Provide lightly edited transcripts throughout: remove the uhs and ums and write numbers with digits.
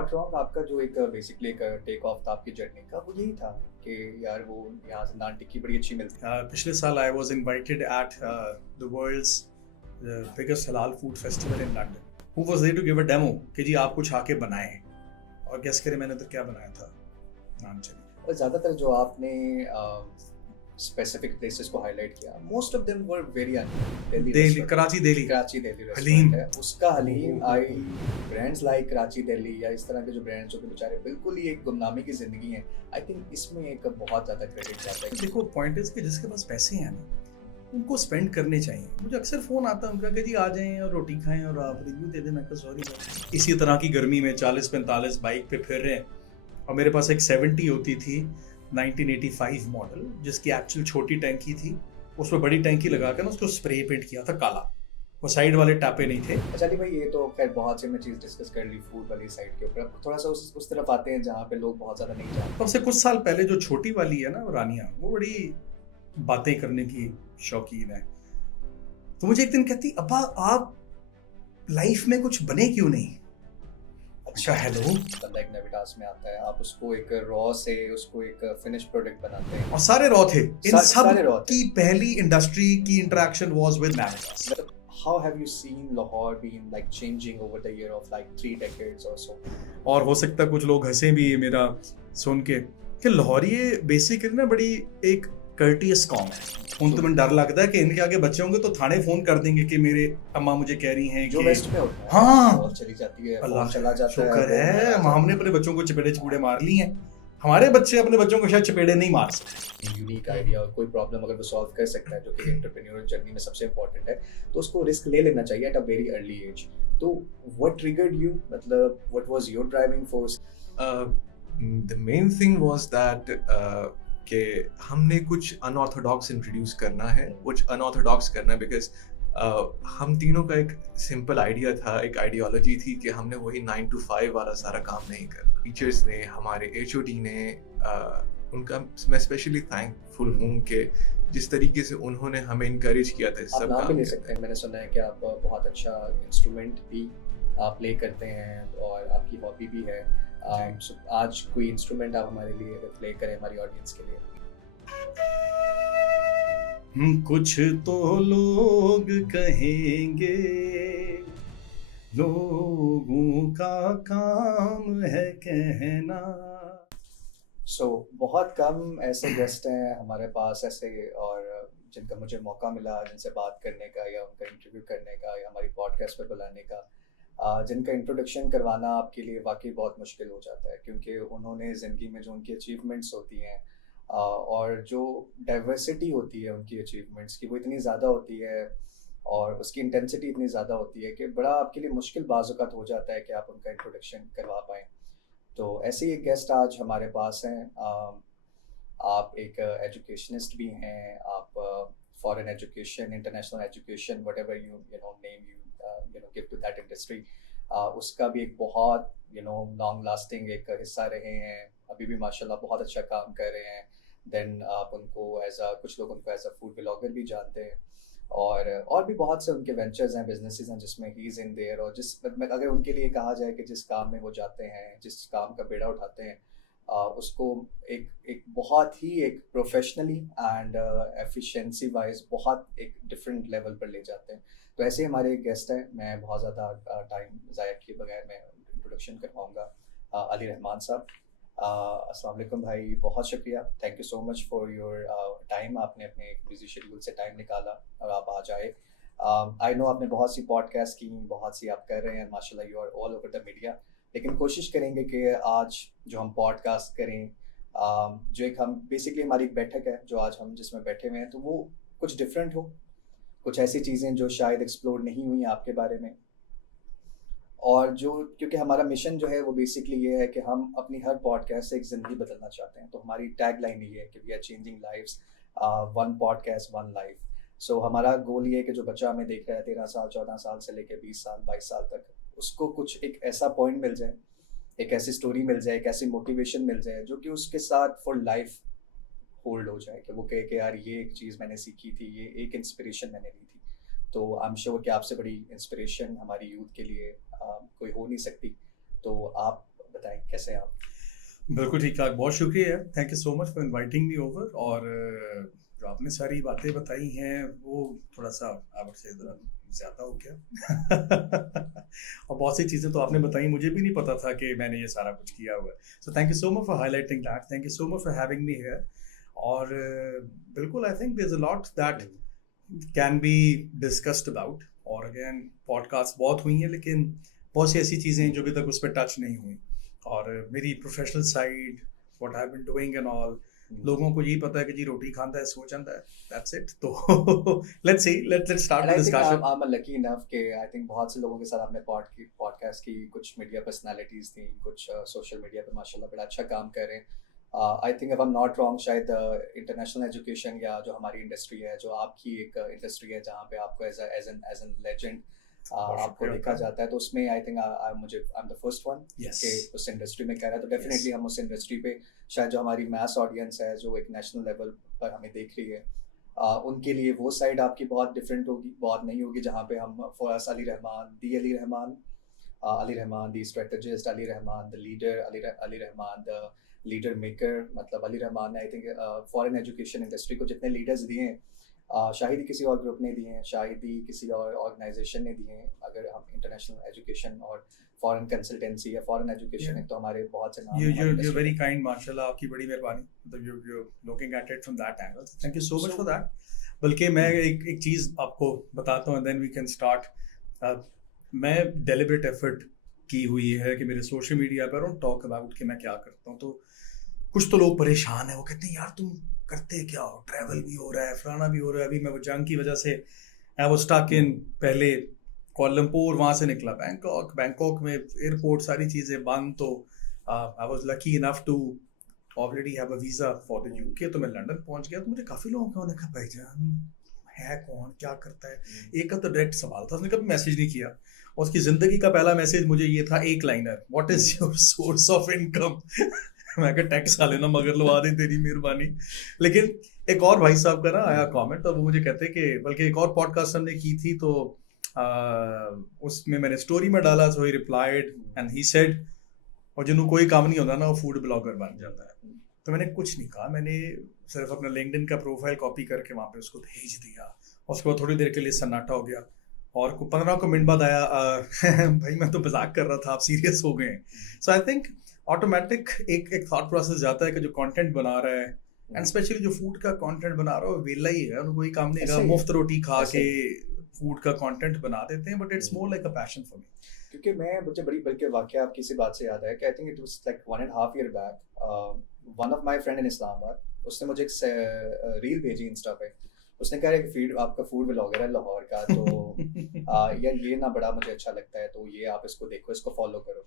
Not wrong, आपका जो एक बेसिकली एक टेक ऑफ था आपकी जर्नी का, वो यही था कि यार वो यहाँ से नान टिक्की बड़ी अच्छी मिलती है। पिछले साल I was invited at the world's biggest halal food festival in London. Who was there to give a demo कि जी आप कुछ आके बनाएं, और गेस करें मैंने तो क्या बनाया था, नान चली। और ज़्यादातर जो आपने स्पेसिफिक प्लेसेस को हाईलाइट किया, most of them were very Delhi, Karachi, Delhi, Karachi Delhi Haleem. Restaurant है उसका Haleem. I brands like Karachi Delhi या इस तरह के जो ब्रांड्स जो कि बेचारे बिल्कुल ही एक गुमनामी की जिंदगी है, आई थिंक इसमें एक बहुत ज़्यादा क्रेडिट जाता है। देखो पॉइंट इज कि जिसके पास पैसे हैं ना उनको स्पेंड करने चाहिए। मुझे अक्सर फोन आता है उनका कि जी आ जाएं और रोटी खाएं और आप रिव्यू दे दें। मैं कहा सॉरी, इसी तरह की गर्मी में 40-45 बाइक पे फिर रहे हैं, और मेरे पास एक 70 होती थी 1985 मॉडल, जिसकी एक्चुअल छोटी टैंकी थी, उसमें बड़ी टैंकी लगा कर ना उसको स्प्रे पेंट किया था काला, वो साइड वाले टापे नहीं थे। अच्छा जी भाई, ये तो खैर बहुत से मैं चीज़ डिस्कस कर ली फूड वाली साइड के ऊपर। अब थोड़ा सा उस तरफ आते हैं जहाँ पे लोग बहुत ज़्यादा नहीं जानते। तो उससे कुछ साल पहले जो छोटी वाली है ना रानिया, वो बड़ी बातें करने की शौकीन है। तो मुझे एक दिन कहती, अब्बा आप लाइफ में कुछ बने क्यों नहीं? अच्छा हेलो, बंदा एक नेविटास में आता है, आप उसको एक रॉ से उसको एक फिनिश प्रोडक्ट बनाते हैं, और सारे रॉ थे, इन सब सारे raw थे। की पहली इंडस्ट्री की इंटरेक्शन वाज विद नेविटास। मतलब how have you seen Lahore being like changing over the year of like 3 decades or so? और हो सकता है कुछ लोग हंसे भी मेरा सुन के कि लाहौरिये बेसिकली ना बड़ी एक कर्टियस कॉम है। उन तुम्हें डर लगता है कि इनके आगे बच्चे होंगे तो थाने फोन कर देंगे कि मेरे अम्मा मुझे कह रही हैं जो कि वेस्ट में होता है, हाँ कॉल चली जाती है, अल्लाह फोन चला जाता है, शुक्र है हमने अपने बच्चों को चपेड़े चपूड़े मार ली हैं। हमारे बच्चे अपने बच्चों को शायद चपेड़े नहीं मार सकते। यूनिक आइडिया और कोई प्रॉब्लम अगर वो सॉल्व कर सकता है, जो कि एंटरप्रेन्योरियल जर्नी में सबसे इंपॉर्टेंट है, तो उसको रिस्क ले लेना चाहिए at a very early age. तो व्हाट ट्रिगर्ड यू, मतलब what was your driving force? The main thing was that कि हमने कुछ अनऑर्थोडॉक्स इंट्रोड्यूस करना है, कुछ अनऑर्थोडॉक्स करना है, बिकॉज हम तीनों का एक सिंपल आइडिया था, एक आइडियोलॉजी थी कि हमने वही 9 to 5 वाला सारा काम नहीं करना। टीचर्स ने, हमारे HOD ने, उनका मैं स्पेशली थैंकफुल हूँ कि जिस तरीके से उन्होंने हमें इनकरेज किया था आप सब नाम भी काम ले करने सकते हैं, मैंने सुना है कि आप बहुत अच्छा इंस्ट्रूमेंट भी आप प्ले करते हैं और आपकी हॉबी भी है। so आज कोई इंस्ट्रूमेंट आप हमारे लिए अगर प्ले करें हमारी ऑडियंस के लिए। कुछ तो लोग कहेंगे, लोगों का काम है कहना। बहुत कम ऐसे गेस्ट हैं हमारे पास ऐसे, और जिनका मुझे मौका मिला जिनसे बात करने का या उनका इंटरव्यू करने का या हमारी पॉडकास्ट पे बुलाने का, जिनका इंट्रोडक्शन करवाना आपके लिए वाकई बहुत मुश्किल हो जाता है, क्योंकि उन्होंने ज़िंदगी में जो उनकी अचीवमेंट्स होती हैं और जो डाइवर्सिटी होती है उनकी अचीवमेंट्स की, वो इतनी ज़्यादा होती है और उसकी इंटेंसिटी इतनी ज़्यादा होती है कि बड़ा आपके लिए मुश्किल बाज़-औक़ात हो जाता है कि आप उनका इंट्रोडक्शन करवा पाएँ। तो ऐसे ही एक गेस्ट आज हमारे पास हैं। आप एक एजुकेशनिस्ट भी हैं, आप foreign education, international education, whatever you know name you give to that industry, उसका भी एक बहुत लॉन्ग लास्टिंग एक हिस्सा रहे हैं। अभी भी माशाल्लाह बहुत अच्छा काम कर रहे हैं। देन आप उनको कुछ लोग उनको एज अ फूड व्लॉगर भी जानते हैं, और भी बहुत से उनके वेंचर्स हैं, बिजनेसेस हैं जिसमें ही इज़ इन देयर। और अगर उनके लिए कहा जाए कि जिस काम में वो जाते हैं, जिस काम का बेड़ा उठाते हैं, उसको एक बहुत ही एक प्रोफेशनली एंड एफिशिएंसी वाइज बहुत एक डिफरेंट लेवल पर ले जाते हैं। तो ऐसे हमारे गेस्ट हैं। मैं बहुत ज़्यादा टाइम ज़ाया किए बगैर मैं इंट्रोडक्शन करवाऊँगा। अली रहमान साहब, अस्सलाम वालेकुम भाई, बहुत शुक्रिया, thank you so much for your time. आपने अपने एक बिजी शेड्यूल से टाइम निकाला और आप आ जाए। आई नो आपने बहुत सी पॉडकास्ट की, बहुत सी आप कर रहे हैं, माशाल्लाह you are all over the media, लेकिन कोशिश करेंगे कि आज जो हम पॉडकास्ट करें, जो एक हम बेसिकली हमारी एक बैठक है जो आज हम जिसमें बैठे हुए हैं, तो वो कुछ डिफरेंट हो, कुछ ऐसी चीज़ें जो शायद एक्सप्लोर नहीं हुई आपके बारे में, और जो क्योंकि हमारा मिशन जो है वो बेसिकली ये है कि हम अपनी हर पॉडकास्ट से एक ज़िंदगी बदलना चाहते हैं। तो हमारी टैग लाइन ये है कि we are changing lives, one podcast one life. So हमारा गोल ये है कि जो बच्चा हमें देख रहा है 13 साल 14 साल से लेकर 20 साल 22 साल तक, उसको कुछ एक ऐसा पॉइंट मिल जाए, एक ऐसी स्टोरी मिल जाए, एक ऐसी मोटिवेशन मिल जाए जो कि उसके साथ फॉर लाइफ होल्ड हो जाए, कि वो कहे कि यार ये एक चीज़ मैंने सीखी थी, ये एक इंस्पिरेशन मैंने ली थी। तो आई एम श्योर कि आपसे बड़ी इंस्पिरेशन हमारी यूथ के लिए कोई हो नहीं सकती। तो आप बताएं कैसे हैं आप? बिल्कुल ठीक ठाक, बहुत शुक्रिया, thank you so much for inviting me over. और जो आपने सारी बातें बताई हैं वो थोड़ा सा आप से ज़रा ज़्यादा हो गया और बहुत सी चीज़ें तो आपने बताई, मुझे भी नहीं पता था कि मैंने ये सारा कुछ किया हुआ है। So thank you so much for highlighting that, thank you so much for having me here. और बिल्कुल I think there is a lot that can be discussed about. और अगेन पॉडकास्ट बहुत हुई हैं, लेकिन बहुत सी ऐसी चीज़ें हैं जो अभी तक उस पर टच नहीं हुई। और मेरी professional side, what I have been doing and all, लोगों को यही पता है कि जी रोटी खाता है, सो जाता है, दैट्स इट। तो let's start the discussion. I am lucky enough कि आई थिंक बहुत से लोगों के साथ आपने पॉडकास्ट की, कुछ मीडिया पर्सनालिटीज थी, कुछ सोशल मीडिया पे माशाल्लाह बड़ा अच्छा काम कर रहे हैं। I think if I am not wrong, शायद इंटरनेशनल एजुकेशन या जो हमारी इंडस्ट्री है, जो आपकी एक इंडस्ट्री है जहाँ पे आपको एज एन लेजेंड आपको देखा जाता है, तो उसमें I think I am the first one कि उस इंडस्ट्री में कह रहा है। तो डेफिनेटली हम उस इंडस्ट्री पे शायद जो हमारी मैस ऑडियंस है, जो एक नेशनल लेवल पर हमें देख रही है, उनके लिए वो साइड आपकी बहुत डिफरेंट होगी, बहुत नहीं होगी, जहाँ पे हम for Ali Rahman, Ali Rahman the strategist, Ali Rahman the leader, Ali Rahman the leader maker. मतलब अली रहमान ने I think foreign education industry को जितने लीडर्स दिए हैं, शायद ही किसी और ग्रुप ने दिए हैं, शायद ही किसी और ऑर्गेनाइजेशन ने दिए हैं। अगर हम इंटरनेशनल एजुकेशन और फॉरेन कंसल्टेंसी या फॉरेन एजुकेशन है, तो हमारे बहुत से नाम you're very kind, माशाल्लाह, आपकी बड़ी मेहरबानी। मतलब you're looking at it from that angle, thank you so much for that। बल्कि मैं एक चीज़ आपको बताता हूँ and then we can start। मैं deliberate effort की हुई है कि मेरे सोशल मीडिया पर टॉक अबाउट कि मैं क्या करता हूँ। तो कुछ तो लोग परेशान हैं, वो कहते हैं यार तुम करते क्या हो, ट्रैवल भी हो रहा है, फलाना भी हो रहा है। अभी मैं वो जंग की वजह से आई वाज स्टक इन, पहले कोलंबोर, वहाँ से निकला बैंकॉक में एयरपोर्ट सारी चीज़ें बंद। तो I was lucky enough to already have a visa for the UK. तो मैं लंदन पहुँच गया। तो मुझे काफ़ी लोगों का कहा भाईजान है कौन, क्या करता है। एक का तो डायरेक्ट सवाल था, उसने कभी मैसेज नहीं किया। और उसकी ज़िंदगी का पहला मैसेज मुझे ये था, एक liner, what is your source of income. मैं कहा टैक्स खा लेना मगर लगा दे, तेरी मेहरबानी। लेकिन एक और भाई साहब का ना आया कमेंट, और वो मुझे कहते कि बल्कि एक और पॉडकास्ट हमने की थी, तो उसमें मैंने स्टोरी में डाला, so he replied and he said, और जिन्हों कोई काम नहीं होता ना वो फूड ब्लॉगर बन जाता है। तो मैंने कुछ नहीं कहा, मैंने सिर्फ अपना लिंक्डइन का प्रोफाइल कॉपी करके वहाँ पे उसको भेज दिया। उसके बाद थोड़ी देर के लिए सन्नाटा हो गया, और 15 मिनट बाद आया, भाई मैं तो मजाक कर रहा था, आप सीरियस हो गए। सो आई थिंक ऑटोमेटिक एक थॉट प्रोसेस जाता है कि जो कंटेंट बना रहा है, एंड स्पेशली जो फूड का कंटेंट बना रहा है, वो वेला ही है, उनको कोई काम नहीं है, मुफ्त रोटी खा के फूड का कंटेंट बना देते हैं। But it's more like a passion for me. क्योंकि मुझे बड़ी बल्कि वाकया आपकी सी बात से याद है कि I think it was like 1.5 year back, one of my friend in Islamabad, उसने मुझे एक रील भेजी इंस्टा पे। उसने कहा एक फीड आपका फूड व्लॉगर है लाहौर का, तो यार ये ना बड़ा मुझे अच्छा लगता है, तो ये आप इसको देखो, इसको फॉलो करो।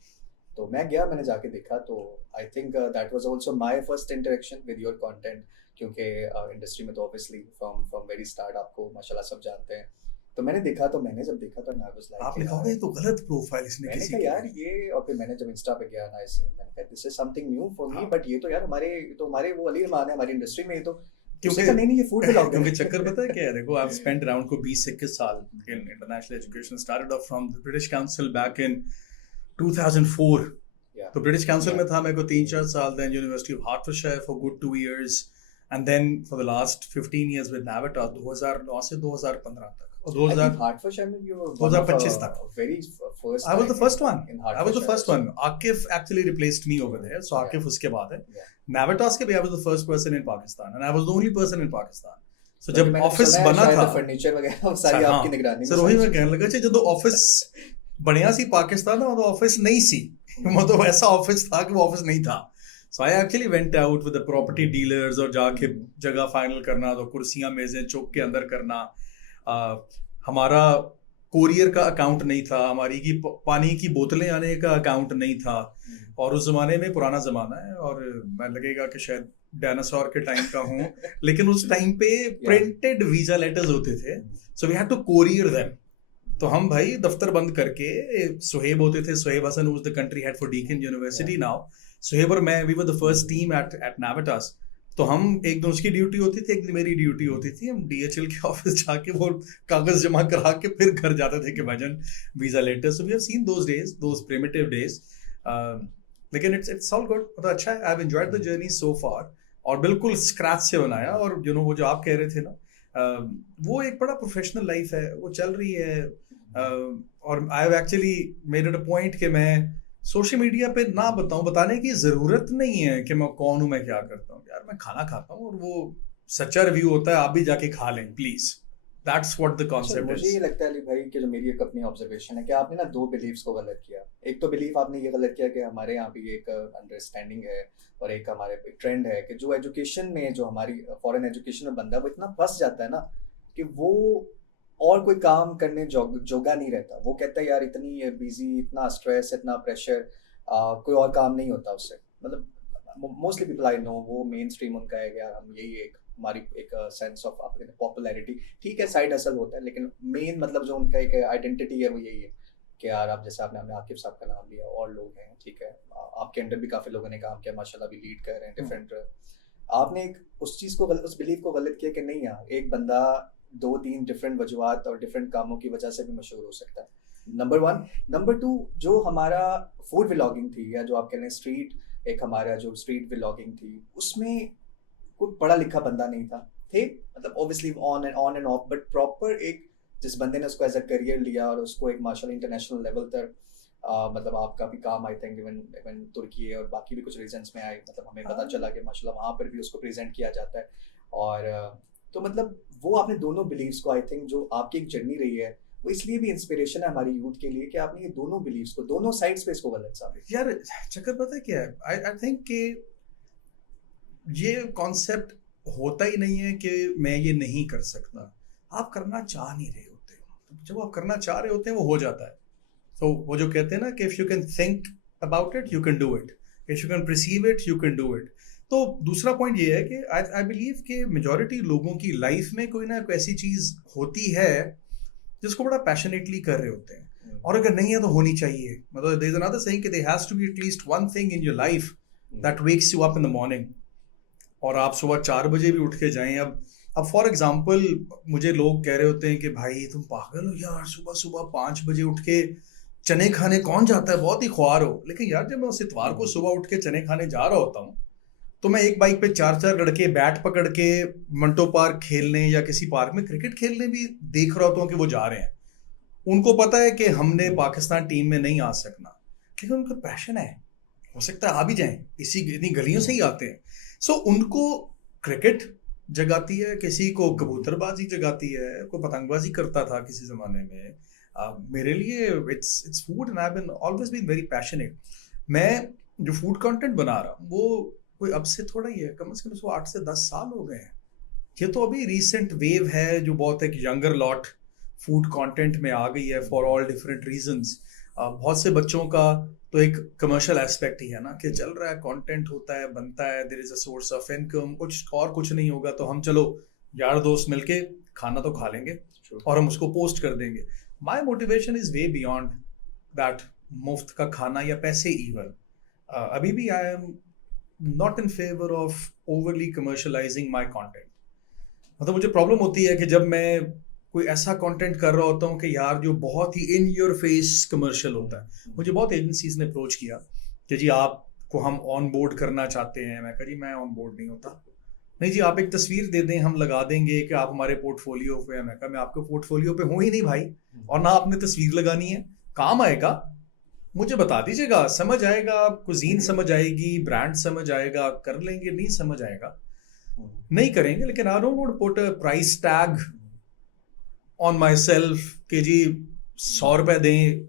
तो मैं गया, मैंने जाके देखा, तो I think that was also my first interaction with your content, क्योंकि इंडस्ट्री में तो ऑब्वियसली फ्रॉम वेरी स्टार्ट आपको माशाल्लाह सब जानते हैं। तो मैंने देखा, तो मैंने जब देखा तो आई वाज लाइक, आपने कहा ये तो गलत प्रोफाइल इसने मैंने किसी कहा की यार ये, और फिर मैंने जब इंस्टा पे गया ना, मैंने कहा this is something new for me, but ये तो यार हमारे वो अली रहमान है हमारी इंडस्ट्री में, ये तो क्योंकि नहीं ये फूड ब्लॉगर। क्योंकि चक्कर पता है क्या है, देखो आई स्पेंट अराउंड को 20-21 साल in international education, started off from the British council back in 2004। तो ब्रिटिश काउंसिल में था मेरे को 3-4 साल, then university of Hertfordshire for good 2 years, and then for the last 15 years with Navitas 2009 से 2015 तक, और हार्टफोर्डशायर में भी 2025 तक very first, I was the first one. I was the first one. Akif actually replaced me over there, so Akif उसके बाद है। Navitas के भी I was the first person in Pakistan, and I was the only person in Pakistan. So जब office बना था, furniture वगैरह सारी आपकी निगरानी में, सर वही मैं कहने लगा कि जब ऑफिस बनया सी पाकिस्तान में, वो ऑफिस नहीं सी, मतलब ऐसा ऑफिस था कि वो ऑफिस नहीं था। So I actually went out with the property dealers, और जाके जगह फाइनल करना, तो कुर्सियां मेजें चौक के अंदर करना। हमारा कोरियर का अकाउंट नहीं था, हमारी की पानी की बोतलें आने का अकाउंट नहीं था। और उस जमाने में, पुराना जमाना है और मैं लगेगा कि शायद डायनासोर के टाइम का हूँ, लेकिन उस टाइम पे प्रिंटेड वीजा लेटर्स होते थे, so we had to courier them. तो हम भाई दफ्तर बंद करके, सुहेब होते थे, Suhaib Hassan was the country head for Deakin university now, Suhaib और मैं, we were the first team at Navitas. तो हम, एक दिन उसकी ड्यूटी होती थी, एक दिन मेरी ड्यूटी होती थी, हम DHL के ऑफिस जाके वो कागज जमा करा के फिर घर जाते थे कि भाईजान visa letter. So we have seen those days, those primitive days. लेकिन इट्स ऑल गुड, मतलब अच्छा है, I have enjoyed the journey so far, और बिल्कुल स्क्रैच से बनाया। और वो जो आप कह रहे थे ना, वो एक बड़ा प्रोफेशनल लाइफ है, वो चल रही है। और आई have actually made it a point कि मैं सोशल मीडिया पे ना बताऊं, बताने की जरूरत नहीं है कि मैं कौन हूं, मैं क्या करता हूँ। यार मैं खाना खाता हूँ और वो सच्चा रिव्यू होता है, आप भी जाके खा लें प्लीज। दैट्स व्हाट द अच्छा, कॉन्सेप्ट मुझे इज। ये लगता है अली भाई कि जो मेरी एक अपनी ऑब्जर्वेशन है कि आपने ना दो बिलीव्स को गलत किया। एक तो बिलीफ आपने ये गलत किया कि हमारे यहाँ भी एक अंडरस्टैंडिंग है और एक हमारे ट्रेंड है कि जो एजुकेशन में, जो हमारी फॉरेन एजुकेशन में बंदा, वो इतना फंस जाता है ना कि वो और कोई काम करने जोगा नहीं रहता। वो कहता है यार इतनी बिजी, इतना स्ट्रेस, इतना प्रेशर, कोई और काम नहीं होता उससे। मतलब मोस्टली पीपल आई नो, वो मेन स्ट्रीम उनका है कि यार हम यही एक हमारी एक सेंस ऑफ आप पॉपुलैरिटी, ठीक है साइड हसल होता है, लेकिन मेन मतलब जो उनका एक आइडेंटिटी है वो यही है कि यार आप जैसे आपने हमें आकिब साहब का नाम लिया, और लोग हैं, ठीक है, आपके अंडर भी काफ़ी लोगों ने काम किया माशाल्लाह, भी लीड कर रहे हैं डिफरेंट। आपने एक उस चीज़ को उस बिलीफ को गलत किया कि नहीं यार, एक बंदा दो तीन डिफरेंट वजूहत और डिफरेंट कामों की वजह से भी मशहूर हो सकता है, नंबर वन। नंबर टू, जो हमारा फूड व्लॉगिंग थी, या जो आप कह रहे हैं स्ट्रीट, एक हमारा जो स्ट्रीट व्लॉगिंग थी, उसमें कोई पढ़ा लिखा बंदा नहीं था। थे मतलब obviously on end of, but proper एक जिस बंदे ने उसको एज अ करियर लिया और उसको एक माशाल्लाह इंटरनेशनल लेवल तक, मतलब आपका भी काम आई थिंक इवन इवन तुर्की और बाकी भी कुछ रीजन्स में आए, मतलब हमें पता चला कि माशाल्लाह वहाँ पर भी उसको प्रेजेंट किया जाता है। और तो मतलब वो आपने दोनों बिलीव्स को, आई थिंक जो आपकी एक जर्नी रही है, वो इसलिए भी इंस्पिरेशन है हमारी यूथ के लिए कि आपने ये दोनों बिलीव्स को, दोनों साइड्स पे इसको गलत साबित। यार चक्कर पता है क्या है, आई थिंक कि ये कॉन्सेप्ट होता ही नहीं है कि मैं ये नहीं कर सकता। आप करना चाह नहीं रहे होते हो, जब आप करना चाह रहे होते हैं वो हो जाता है। तो वो जो कहते हैं ना कि if you can think about it you can do it, if you can perceive it you can do it. तो दूसरा पॉइंट ये है कि आई बिलीव कि मेजॉरिटी लोगों की लाइफ में कोई ना कोई ऐसी चीज होती है जिसको बड़ा पैशनेटली कर रहे होते हैं, और अगर नहीं है तो होनी चाहिए। मतलब देयर इज अनदर सेइंग कि there has to be at least one thing in your life that wakes you up in the morning, और आप सुबह 4 बजे भी उठ के जाएं। अब फॉर एग्जाम्पल मुझे लोग कह रहे होते हैं कि भाई तुम पागल हो यार, सुबह सुबह 5 बजे उठ के चने खाने कौन जाता है, बहुत ही ख्वार हो। लेकिन यार जब मैं उस इतवार को सुबह उठ के चने खाने जा रहा होता हूँ, तो मैं एक बाइक पे 4 लड़के बैट पकड़ के मंटो पार्क खेलने या किसी पार्क में क्रिकेट खेलने भी देख रहा होता हूँ कि वो जा रहे हैं। उनको पता है कि हमने पाकिस्तान टीम में नहीं आ सकना, लेकिन उनका पैशन है, हो सकता है आ भी जाएं, इन्हीं गलियों से ही आते हैं। सो उनको क्रिकेट जगाती है, किसी को कबूतरबाजी जगाती है, कोई पतंगबाजी करता था किसी जमाने में। मेरे लिए it's food and I have been always been very passionate. मैं जो फूड कंटेंट बना रहा हूँ वो कोई अब से थोड़ा ही है, कम से कम उसको 8 से 10 साल हो गए हैं। ये तो अभी रिसेंट वेव है जो बहुत एक यंगर लॉट फूड कंटेंट में आ गई है फॉर ऑल डिफरेंट रीजंस। बहुत से बच्चों का तो एक कमर्शियल एस्पेक्ट ही है ना कि चल रहा है, कंटेंट होता है, बनता है, there is a source of income, कुछ नहीं होगा तो हम चलो यार दोस्त मिलके खाना तो खा लेंगे और हम उसको पोस्ट कर देंगे। My motivation is way beyond that मुफ्त का खाना या पैसे इवन। अभी भी I am not in favour of overly commercialising my content. मतलब मुझे प्रॉब्लम होती है कि जब मैं कोई ऐसा कंटेंट कर रहा होता हूँ कि यार जो बहुत ही इन योर फेस कमर्शियल होता है। मुझे बहुत एजेंसीज ने अप्रोच किया कि जी आपको हम ऑन बोर्ड करना चाहते हैं। मैं कहा जी मैं ऑन बोर्ड नहीं होता। नहीं जी आप एक तस्वीर दे दें हम लगा देंगे कि आप हमारे पोर्टफोलियो पे हैं। मैं कहा मैं आपके पोर्टफोलियो पे हूँ ही नहीं भाई, और ना आपने तस्वीर लगानी है। काम आएगा मुझे बता दीजिएगा, समझ आएगा, कुजीन समझ आएगी, ब्रांड समझ आएगा, कर लेंगे, नहीं समझ आएगा नहीं करेंगे। लेकिन I don't want to put a price tag on myself कि जी 100 रुपए दें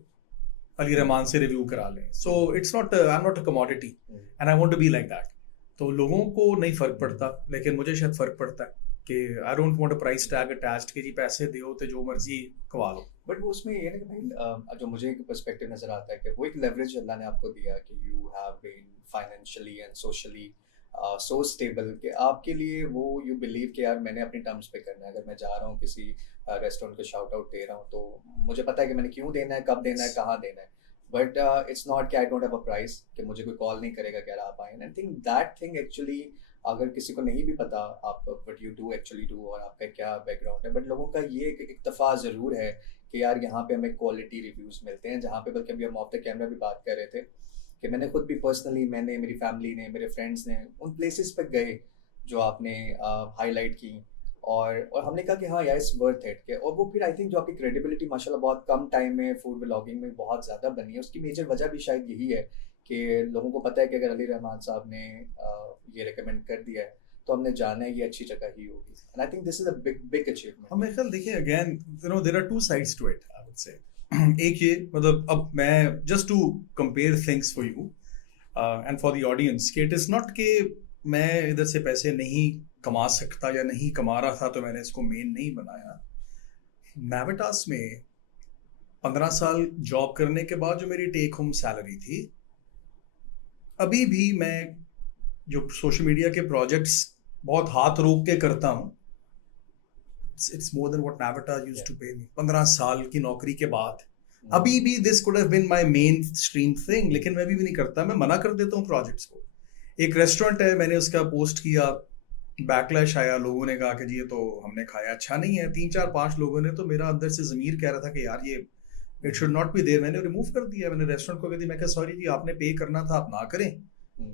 अली रहमान से रिव्यू करा लें। So it's not, I am not a commodity and I want to be like that. तो लोगों को नहीं फर्क पड़ता, लेकिन मुझे शायद फर्क पड़ता है कि आई don't want a price tag attached कि जी पैसे दो तो जो मर्जी खवा लो। बट वो उसमें ये ना कि भाई जो मुझे एक पर्सपेक्टिव नजर आता है कि वो एक लेवरेज अल्लाह ने आपको दिया कि you have been financially and socially so stable कि आपके लिए वो यू बिलीव कि यार मैंने अपनी टर्म्स पे करना है। अगर मैं जा रहा हूँ किसी रेस्टोरेंट को शाउट आउट दे रहा हूँ तो मुझे पता है कि मैंने क्यों देना है, कब देना है, कहाँ देना है। बट इट्स नॉट कि I don't have a price कि मुझे कोई कॉल नहीं करेगा कि यार आप आए। I think that thing actually अगर किसी को नहीं भी पता आप what you do actually do और आपका क्या बैकग्राउंड है, बट लोगों का ये एक इत्तफा ज़रूर है कि यार यहाँ पे हमें क्वालिटी रिव्यूज़ मिलते हैं। जहाँ पे बल्कि अभी हम ऑफ द कैमरा भी बात कर रहे थे कि मैंने खुद भी पर्सनली, मैंने, मेरी फैमिली ने, मेरे फ्रेंड्स ने उन प्लेसेस पे गए जो आपने हाईलाइट की, और हमने कहा कि हाँ यार, इट्स वर्थ इट। और वो फिर आई थिंक जो आपकी क्रेडिबिलिटी माशाल्लाह बहुत कम टाइम में फूड व्लॉगिंग में बहुत ज़्यादा बनी है, उसकी मेजर वजह भी शायद यही है कि लोगों को पता है कि अगर अली रहमान साहब ने ये रिकमेंड कर दिया है तो हमने जाना है ये अच्छी जगह ही होगी। And I think this is a big big achievement. हम ख्याल देखिए, again you know there are two sides to it, I would say. एक ये मतलब, अब मैं just to compare things for you and for the audience, कि it is not कि मैं इधर से पैसे नहीं कमा सकता या नहीं कमा रहा था तो मैंने इसको मेन नहीं बनाया। नाविटास में 15 साल जॉब करने के बाद जो मेरी टेक होम सैलरी थी, अभी भी मैं जो सोशल मीडिया के प्रोजेक्ट्स बहुत हाथ रोक के करता हूँ, it's more than what Navitas used to pay me 15 साल की नौकरी के बाद। अभी भी this could have been my mainstream thing, लेकिन मैं भी नहीं करता, मैं मना कर देता हूँ प्रोजेक्ट्स को। एक रेस्टोरेंट है, मैंने उसका पोस्ट किया, बैकलैश आया, लोगों ने कहा कि जी ये तो हमने खाया अच्छा नहीं है, 3-4-5 लोगों ने, तो मेरा अंदर से ज़मीर कह रहा था कि यार ये it should not be there. मैंने रिमूव कर दिया, मैंने रेस्टोरेंट को कह दी, मैं कहा सॉरी जी आपने पे करना था, आप ना करें,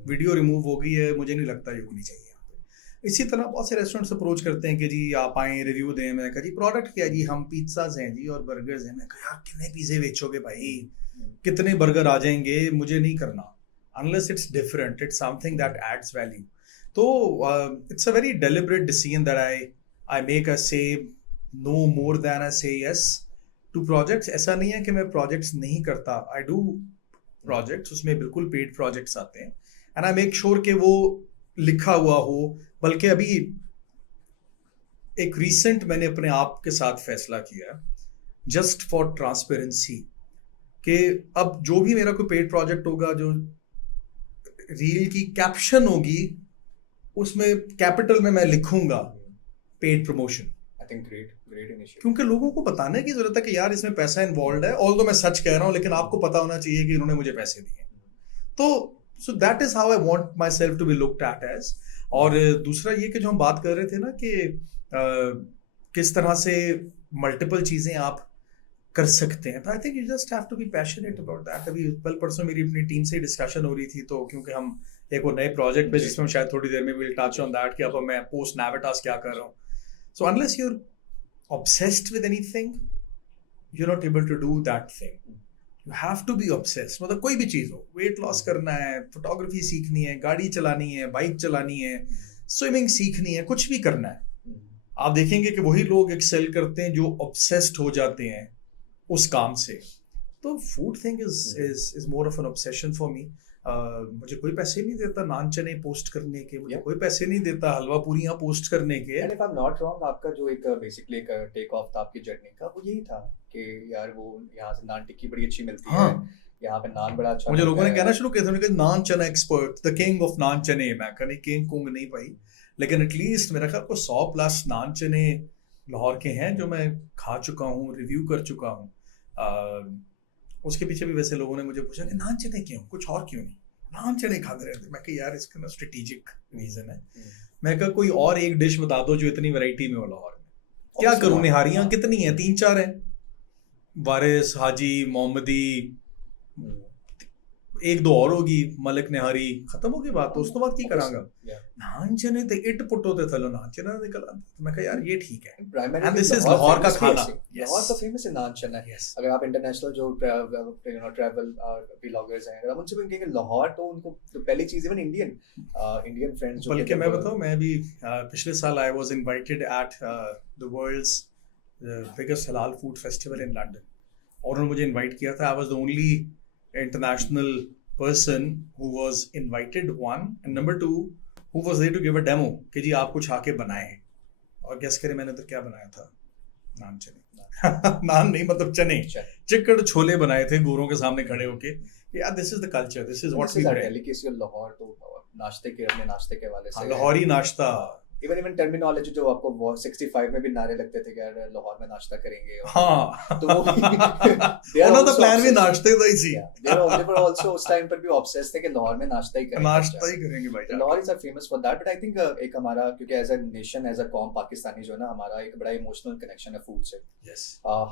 वीडियो रिमूव हो गई है, मुझे नहीं लगता ये होनी चाहिए यहाँ पे। इसी तरह बहुत से रेस्टोरेंट्स अप्रोच करते हैं कि जी आप आएँ, रिव्यू दें। मैंने कहा जी प्रोडक्ट क्या है जी, हम पिज्ज़ाज हैं जी और बर्गर्स हैं। मैं कहा यार कितने पिज़्ज़े बेचोगे भाई, कितने बर्गर आ जाएंगे, मुझे नहीं करना, unless it's different, it's something that adds value. So it's a very deliberate decision that I make a say no more than I say yes to projects. ऐसा नहीं है कि मैं projects नहीं करता, I do projects, उसमें बिल्कुल paid projects आते हैं, and I make sure कि वो लिखा हुआ हो। बल्कि अभी एक recent मैंने अपने आप के साथ फैसला किया, just for transparency, कि अब जो भी मेरा कोई पेड प्रोजेक्ट होगा, जो रील की कैप्शन होगी, उसमें कैपिटल में मैं लिखूंगा paid promotion. I think great initiative, क्योंकि लोगों को बताने की जरूरत है कि यार इसमें पैसा इन्वॉल्व है, ऑल्दो मैं सच कह रहा हूं, लेकिन आपको पता होना चाहिए कि इन्होंने मुझे पैसे दिए। तो so that is how I want myself to be looked at as. और दूसरा ये कि जो हम बात कर रहे थे ना कि किस तरह से मल्टीपल चीजें आप कर सकते हैं, तो I think you just have to be passionate about that. अभी कल परसों मेरी अपनी टीम से डिस्कशन हो रही थी, तो क्योंकि हम एक वो नए प्रोजेक्ट पे, जिसमें शायद थोड़ी देर में विल टच ऑन दैट कि अब मैं पोस्ट नाविटास क्या कर रहा हूँ। So unless you are obsessed with anything, you are not able to do that thing. You have to be obsessed, मतलब कोई भी चीज़ हो, वेट लॉस करना है, फोटोग्राफी सीखनी है, गाड़ी चलानी है, बाइक चलानी है, स्विमिंग सीखनी है, कुछ भी करना है, आप देखेंगे कि वही लोग एक्सेल करते हैं जो ऑब्सेस्ड हो जाते हैं उस काम से। तो food thing is more of N obsession for me. मुझे कोई पैसे नहीं देता नान चने पोस्ट करने के, मुझे कोई पैसे नहीं देता हलवा पूरियां पोस्ट करने के। And if I am not wrong, आपका जो एक बेसिकली एक टेक ऑफ था आपकी जर्नी का, वो यही था कि यार वो यहाँ से नान टिक्की बड़ी अच्छी मिलती है, यहाँ पे नान बड़ा अच्छा। मुझे लोगों ने कहना शुरू किया था, उन्होंने कहा नान चना एक्सपर्ट, द किंग ऑफ नान चने। मैं कहने किंग कुंग नहीं पाई, लेकिन एटलीस्ट मेरा ख्याल को 100+ नान चने लाहौर के हैं जो मैं खा चुका हूँ, रिव्यू कर चुका हूँ। उसके पीछे भी वैसे लोगों ने मुझे पूछा कि नान चने क्यों, कुछ और क्यों नहीं, नान चने खाते रहते। मैं कहा यार इसका ना स्ट्रेटेजिक रीजन है। मैं कहा कोई और एक डिश बता दो जो इतनी वैरायटी में हो लाहौर में, क्या करूं, निहारियां कितनी हैं, 3-4 हैं, वारिस, हाजी, मोहम्मदी, 1-2 और होगी, मलिक निहारी, खत्म होगी बात। तो उसके बाद की करांगा, नान चने ते इट पुट्टो ते थलो नान चना निकल आता। तो मैं कहा यार ये ठीक है, एंड दिस इज लाहौर का खाना। लाहौर का फेमस है नान चना। अगर आप इंटरनेशनल जो ट्रैवल व्लॉगर्स हैं, अगर आप उनसे भी कहेंगे लाहौर, तो उनको तो पहली चीज इवन इंडियन फ्रेंड्स, बल्कि मैं बताऊं, मैं भी पिछले साल I was invited at the world's biggest halal food festival in London, और उन्होंने मुझे इनवाइट किया था। I was the only international person who was invited, one, and number 2 who was there to give a demo कि जी आप कुछ आके बनाएं। और गेस करें मैंने तो क्या बनाया था, नान चने। नान नहीं, मतलब चने, चिकन छोले बनाए थे गोरों के सामने खड़े होके। यार this is the culture, this is what we bred. Delicacy of Lahore, तो नाश्ते के, अपने नाश्ते के वाले से लाहौरी नाश्ता, इवन टर्मिनोलॉजी जो आपको 65 में भी नारे लगते थे कि यार लाहौर में नाश्ता करेंगे। हाँ, तो वो उन्होंने प्लान भी नाश्ते का ही सी। they were also उस टाइम पर भी ऑब्सेस्ड थे कि लाहौर में नाश्ता ही करेंगे भाई। Lahore is famous for that. But I think एक हमारा, क्योंकि as a nation, as a कॉम पाकिस्तानी जो है ना, हमारा एक बड़ा इमोशनल कनेक्शन है फूड से।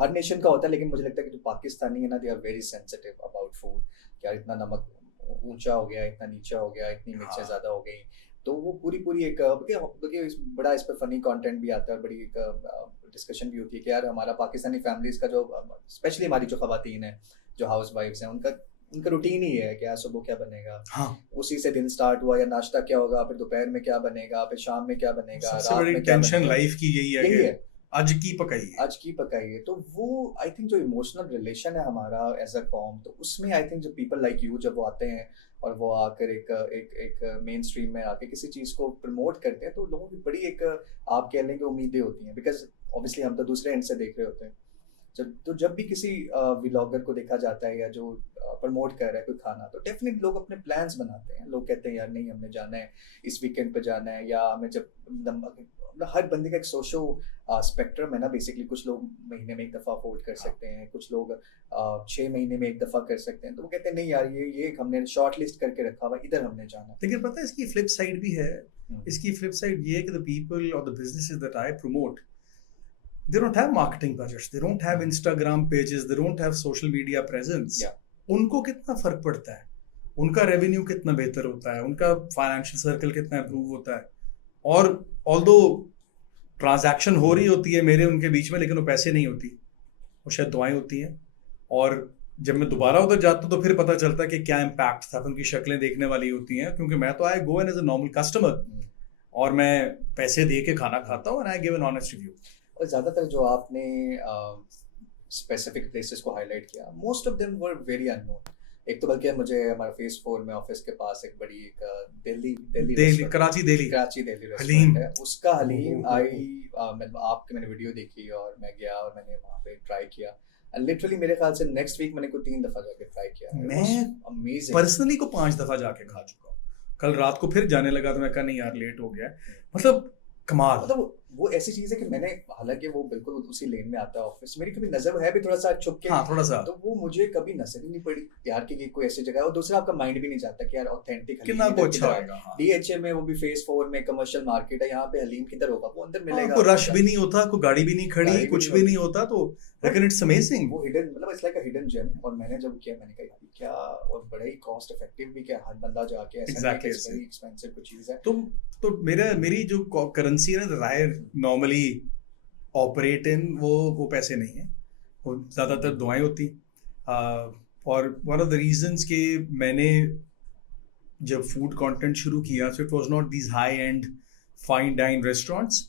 हर नेशन का होता है, लेकिन मुझे लगता है कि जो पाकिस्तानी है ना, they are very sensitive about food. यार इतना नमक ऊंचा हो गया, इतना नीचा हो गया, इतनी मिर्चें हाँ। ज़्यादा हो गई। तो वो पूरी एक देखिए बड़ा इस पे फनी कंटेंट भी आता है और बड़ी एक डिस्कशन भी होती है कि यार हमारा पाकिस्तानी फैमिलीज़ का जो स्पेशली हमारी जो ख़वातीन हैं, जो हाउसवाइफ्स हैं, उनका उनका रूटीन ही है कि आज सुबह क्या बनेगा, हाँ, उसी से दिन स्टार्ट हुआ, या नाश्ता क्या होगा, फिर दोपहर में क्या बनेगा, फिर शाम में क्या बनेगा, सबसे रात बड़ी में क्या टेंशन बनेगा। लाइफ की यही है यही कि है, आज की पकाई है। आज की पकाई है। तो वो आई थिंक जो इमोशनल रिलेशन है हमारा एज अ कॉम, तो उसमें आई थिंक जो पीपल लाइक यू जब वो आते हैं और वो आकर एक मेन स्ट्रीम में आके किसी चीज़ को प्रमोट करते हैं, तो लोगों की बड़ी एक आप कह लें कि उम्मीदें होती हैं, बिकॉज ऑब्वियसली हम तो दूसरे एंड से देख रहे होते हैं। जब भी किसी व्लॉगर को देखा जाता है या जो प्रमोट कर रहा है कोई खाना, तो डेफिनेटली लोग अपने प्लान्स बनाते हैं। लोग कहते हैं यार नहीं, हमने जाना है इस वीकेंड पे जाना है, या हमें मतलब हर बंदे का एक सोशल स्पेक्ट्रम है ना बेसिकली। कुछ लोग महीने में एक दफ़ा अफोर्ड कर सकते हैं, कुछ लोग 6 महीने में एक दफ़ा कर सकते हैं। तो वो कहते हैं नहीं यार, ये हमने शॉर्ट लिस्ट करके रखा हुआ, इधर हमने जाना। लेकिन पता है इसकी फ्लिप साइड भी है। हम्म, इसकी फ्लिप साइड ये है कि द पीपल और the businesses that I promote, they don't have marketing budgets, they don't have Instagram pages, they don't have social media presence. Yeah. उनको कितना फर्क पड़ता है, उनका रेवेन्यू कितना बेहतर होता है, उनका फाइनेंशियल सर्कल कितना इम्प्रूव होता है, और ऑल्दो ट्रांजैक्शन हो रही होती है मेरे उनके बीच में, लेकिन वो पैसे नहीं होती, वो शायद दुआएं होती हैं। और जब मैं दोबारा उधर जाता हूँ तो फिर पता चलता है कि क्या इम्पैक्ट था, उनकी शक्लें देखने वाली होती हैं, क्योंकि मैं तो I go an as a normal customer और मैं पैसे दे के खाना खाता हूँ and I give an honest review. और ज़्यादातर जो आपने स्पेसिफिक प्लेसेस को हाईलाइट किया, most of them were very unknown. एक तो बल्कि मुझे हमारा फेज 4 में ऑफिस के पास एक बड़ी एक दिल्ली restaurant- कराची दिल्ली हलीम हलीम। है, उसका हलीम ओह। मैंने वीडियो देखी और मैं गया और मैंने वहाँ पे ट्राई किया, एंड लिटरली मेरे ख्याल से नेक्स्ट वीक मैंने को 3 दफ़ा जाके ट्राई किया। मैं अमेजिंग पर्सनली को 5 दफा जाके खा चुका हूँ। कल रात को फिर जाने लगा तो मैं कहा नहीं यार लेट हो गया, मतलब कमाल। मतलब वो ऐसी चीज़ है कि मैंने, हालांकि वो बिल्कुल उसी लेन में आता है ऑफिस, मेरी कभी नजर है भी थोड़ा सा छुप के, हाँ थोड़ा सा तो वो मुझे कभी नजर ही नहीं पड़ी यार कि कोई ऐसी जगह है। और दूसरा आपका माइंड भी नहीं जाता कि यार ऑथेंटिक कितना को अच्छा होगा। हाँ। डीएचए में, वो भी फेज 4 में कमर्शियल मार्केट है, यहाँ पे हलीम किधर होगा, वो अंदर मिलेगा, कोई रश भी नहीं होता, कोई गाड़ी भी नहीं खड़ी, कुछ भी नहीं होता, तो लेकिन इट्स अमेजिंग। वो हिडन, मतलब it's like a hidden gem. और मैंने जब किया, मैंने कहा क्या, और बड़ा ही कॉस्ट इफेक्टिव भी, क्या हर बंदा जाके ऐसा नहीं कि वेरी एक्सपेंसिव कोई चीज है। तो मेरी जो करेंसी है ना, राय नॉर्मली ऑपरेट इन, वो पैसे नहीं है, वो ज़्यादातर दुआएं होती। और वन ऑफ द रीजंस कि मैंने जब फूड कंटेंट शुरू किया, so it was not these high end fine dine restaurants.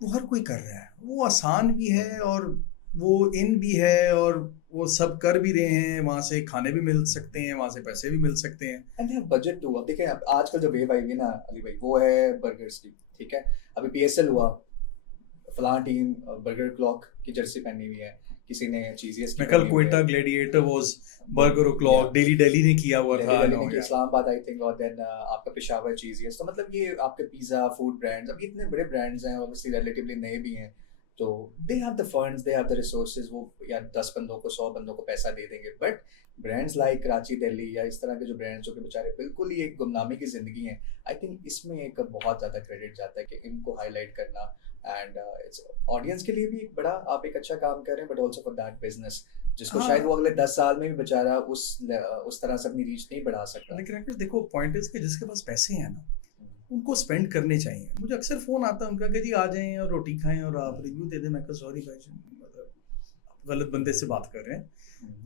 वो हर कोई कर रहा है, वो आसान भी है और वो इन भी है और वो सब कर भी रहे हैं, वहाँ से खाने भी मिल सकते हैं, वहाँ से पैसे भी मिल सकते हैं, and they have budget too. अब देखें, आजकल जो वेव आई हुई ना अली भाई, वो है बर्गर्स की, ठीक है। अभी पीएसएल हुआ, फलां टीम बर्गर क्लॉक की जर्सी पहनी हुई है, किसी ने चीज़ियस की मैं कल Quetta gladiator was burger clock, Delhi ने किया हुआ था, इस्लामाबाद आई थिंक, और देन आपका पेशावर चीज़ियस। तो मतलब ये आपके पिज़्ज़ा फूड ब्रांड्स, अब इतने बड़े ब्रांड्स हैं, ऑब्वियसली रिलेटिवली नए भी हैं, तो they have the funds, they have the resources. वो या 10 बंदों को 100 बंदों को पैसा दे देंगे, but brands like Karachi Delhi या इस तरह के जो ब्रांड्स जो कि बेचारे बिल्कुल ही एक गुमनामी की ज़िंदगी है, आई थिंक इसमें एक बहुत ज़्यादा क्रेडिट जाता है कि इनको हाईलाइट करना। एंड इट्स ऑडियंस के लिए भी एक बड़ा, आप एक अच्छा काम कर रहे हैं, but also for that business जिसको शायद वो अगले 10 साल में भी बेचारा उस तरह से अपनी रीच नहीं बढ़ा सकता। लेकिन देखो पॉइंट इज कि जिसके पास पैसे हैं ना, उनको स्पेंड करने चाहिए। मुझे अक्सर फ़ोन आता है उनका कि जी आ जाएं और रोटी खाएं और आप रिव्यू दे दें। मैं कहा सॉरी भाई, मतलब आप गलत बंदे से बात कर रहे हैं,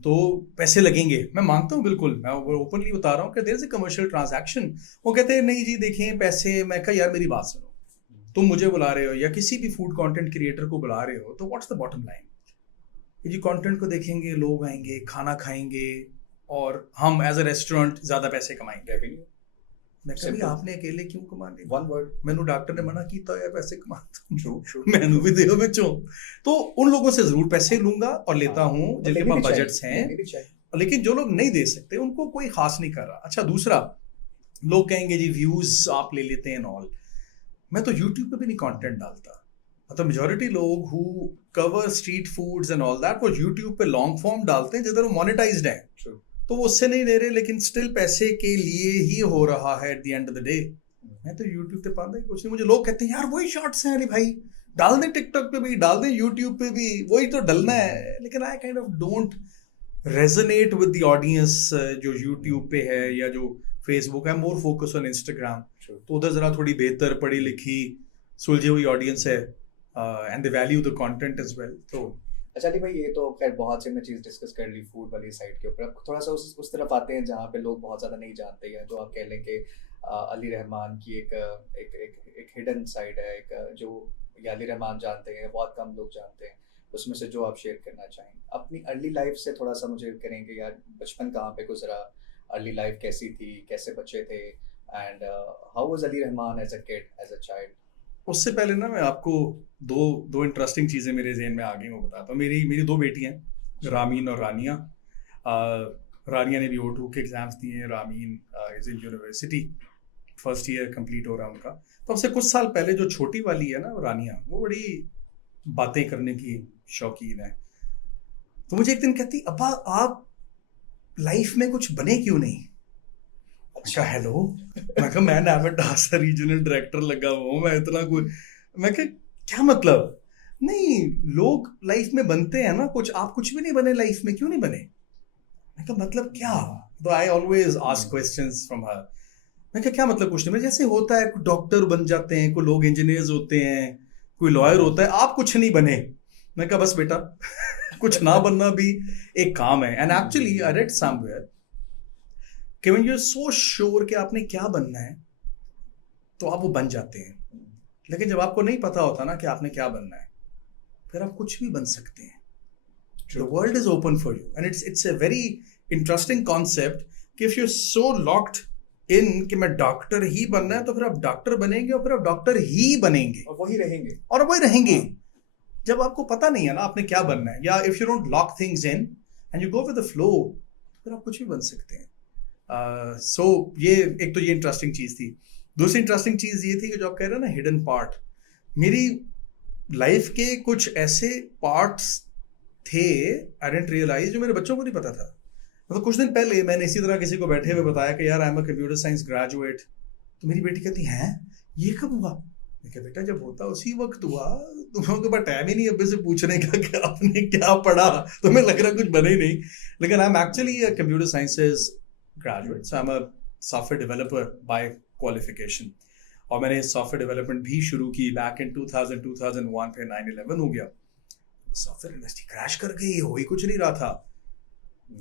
तो पैसे लगेंगे। मैं मांगता हूँ, बिल्कुल, मैं ओपनली बता रहा हूँ कि there is a commercial transaction. वो कहते हैं नहीं जी देखें पैसे। मैं कहा यार मेरी बात सुनो, तुम मुझे बुला रहे हो या किसी भी फूड कंटेंट क्रिएटर को बुला रहे हो, तो व्हाट्स द बॉटम लाइन? जी कंटेंट को देखेंगे, लोग आएंगे, खाना खाएंगे और हम एज अ रेस्टोरेंट ज़्यादा पैसे कमाएंगे। मैं कभी आपने अकेले क्यों कमाने? वन वर्ड, मैनू डॉक्टर ने मना किया है पैसे कमाते, मैनू भी दे बच्चों। तो उन लोगों से जरूर पैसे लूंगा और लेता हूँ जिनके पास बजट्स हैं, लेकिन जो लोग नहीं दे सकते उनको कोई खास नहीं कर रहा। अच्छा दूसरा, लोग कहेंगे जी व्यूज आप ले लेते हैं ऑल। मैं तो यूट्यूब पे भी नहीं कंटेंट डालता। मतलब मेजॉरिटी लोग who cover street foods and all that वो यूट्यूब पे लॉन्ग फॉर्म डालते हैं जिधर वो मोनेटाइज्ड है, तो वो उससे नहीं ले रहे, लेकिन स्टिल पैसे के लिए ही हो रहा है at the end of the day. मैं तो यूट्यूब पे पाता ही कुछ नहीं। मुझे लोग कहते हैं यार वही शॉर्ट्स हैं अली भाई, डाल दें टिकटॉक पे भी, डाल दें यूट्यूब पे भी, वही तो डलना है। लेकिन I kind of don't resonate with the audience जो यूट्यूब पे है या जो फेसबुक है, मोर फोकस ऑन इंस्टाग्राम। तो उधर जरा थोड़ी बेहतर पढ़ी लिखी सुलझी हुई ऑडियंस है and they value the content as well. तो अच्छा अली भाई, ये तो खैर बहुत से हमने चीज़ डिस्कस कर ली फूड वाली साइड के ऊपर। अब थोड़ा सा उस तरफ आते हैं जहाँ पे लोग बहुत ज़्यादा नहीं जानते हैं, जो आप कह लें कि अली रहमान की एक हिडन साइड है, एक जो ये अली रहमान जानते हैं बहुत कम लोग जानते हैं, उसमें से जो आप शेयर करना चाहें अपनी अर्ली लाइफ से थोड़ा सा मुझे करेंगे यार, बचपन कहाँ पे गुजरा, अर्ली लाइफ कैसी थी, कैसे बच्चे थे, and how was Ali Rahman as a kid, as a child. उससे पहले ना मैं आपको दो इंटरेस्टिंग चीज़ें मेरे जहन में आ गई, वो बताता हूँ। मेरी दो बेटियाँ हैं, रामीन और रानिया। रानिया ने भी O2 के एग्ज़ाम्स दिए हैं, Ramin is in university, first year complete हो रहा है उनका। तो अब से कुछ साल पहले जो छोटी वाली है ना रानिया, वो बड़ी बातें करने की शौकीन है। तो मुझे एक दिन कहती, अब्बा आप लाइफ में कुछ बने क्यों नहीं? अच्छा हेलो, मैं कहा मैं नाविडास रीजनल डायरेक्टर लगा हुआ हूँ, मैं इतना कोई, मैं कहा क्या मतलब? नहीं, लोग लाइफ में बनते हैं ना कुछ, आप कुछ भी नहीं बने लाइफ में, क्यों नहीं बने? मैं कहा मतलब क्या? तो I always ask questions from her. मैं कहा क्या मतलब कुछ नहीं? मैं जैसे होता है, कोई डॉक्टर बन जाते हैं, कोई लोग इंजीनियर्स होते हैं, कोई लॉयर होता है, आप कुछ नहीं बने। मैं कहा बस बेटा कुछ ना बनना भी एक काम है। And actually I read somewhere कि when you are so sure कि आपने क्या बनना है तो आप वो बन जाते हैं, लेकिन जब आपको नहीं पता होता ना कि आपने क्या बनना है, फिर आप कुछ भी बन सकते हैं। The world is open for you and it's a very interesting concept कि if you're so locked in कि मैं डॉक्टर ही बनना है, तो फिर आप डॉक्टर बनेंगे और फिर आप डॉक्टर ही बनेंगे और वही रहेंगे। जब आपको पता नहीं है ना आपने क्या बनना है, या if you don't lock things in and you go with the flow, फिर आप कुछ भी बन सकते हैं। So ये एक तो ये इंटरेस्टिंग चीज़ थी। दूसरी इंटरेस्टिंग चीज़ ये थी कि जो आप कह रहे हैं ना हिडन पार्ट, मेरी लाइफ के कुछ ऐसे पार्ट्स थे आई डेंट रियलाइज, जो मेरे बच्चों को नहीं पता था। मतलब कुछ दिन पहले मैंने इसी तरह किसी को बैठे हुए बताया कि यार आई am a computer science graduate, तो मेरी बेटी कहती है ये कब हुआ? मैं कहा बेटा जब होता उसी वक्त हुआ, तुम लोगों के पास टाइम ही नहीं अब्बे से पूछने का कि आपने क्या पढ़ा, तुम्हें लग रहा कुछ बने ही नहीं। लेकिन I am actually a computer sciences graduate, so I am a software developer by qualification. और मैंने सॉफ्टवेयर डेवलपमेंट भी शुरू की बैक इन 2001, फिर 9/11 हो गया, सॉफ्टवेयर इंडस्ट्री क्रैश कर गई, हो ही कुछ नहीं रहा था।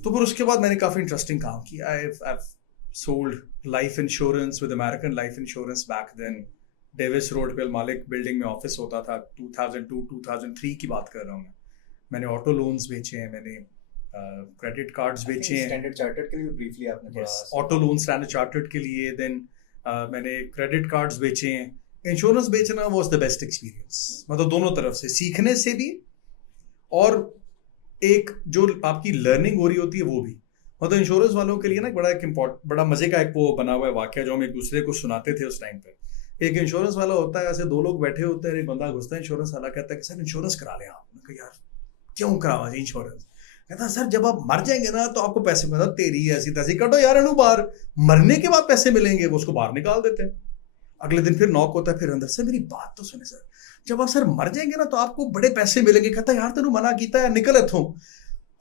तो फिर उसके बाद मैंने काफ़ी इंटरेस्टिंग काम किया। I've sold life insurance with American life insurance back then. Davis road पे मालिक बिल्डिंग में ऑफिस होता था, 2002-2003 की बात कर रहा हूँ मैं। मैंने ऑटो लोन्स बेचे हैं, मैंने क्रेडिट कार्ड्स बेचे हैं, स्टैंडर्ड चार्टर्ड के लिए ब्रीफली आपने थोड़ा ऑटो लोन स्टैंडर्ड चार्टर्ड के लिए, देन मैंने क्रेडिट कार्ड्स बेचे हैं। इंश्योरेंस बेचना वाज द बेस्ट एक्सपीरियंस, मतलब दोनों तरफ से, सीखने से भी और एक जो आपकी लर्निंग हो रही होती है वो भी। मतलब इंश्योरेंस वालों के लिए ना बड़ा मजे का एक वो बना हुआ है वाक्य जो हम एक दूसरे को सुनाते थे उस टाइम पे। एक इंश्योरेंस वाला होता है, ऐसे दो लोग बैठे होते हैं, एक बंदा घुसता है, इंश्योरेंस वाला कहता है कि सर इंश्योरेंस करा लें आप। मैं कहा यार क्यों करावा जी इंश्योरेंस? कहता सर जब आप मर जाएंगे ना तो आपको पैसे मिलेंगे। तेरी ऐसी तैसी कटो यार, अनु बाहर मरने के बाद पैसे मिलेंगे, वो उसको बाहर निकाल देते हैं। अगले दिन फिर नॉक होता है, फिर अंदर से मेरी बात तो सुने सर, जब आप सर मर जाएंगे ना तो आपको बड़े पैसे मिलेंगे। कहता यार तेनू मना किया है, निकल इथों।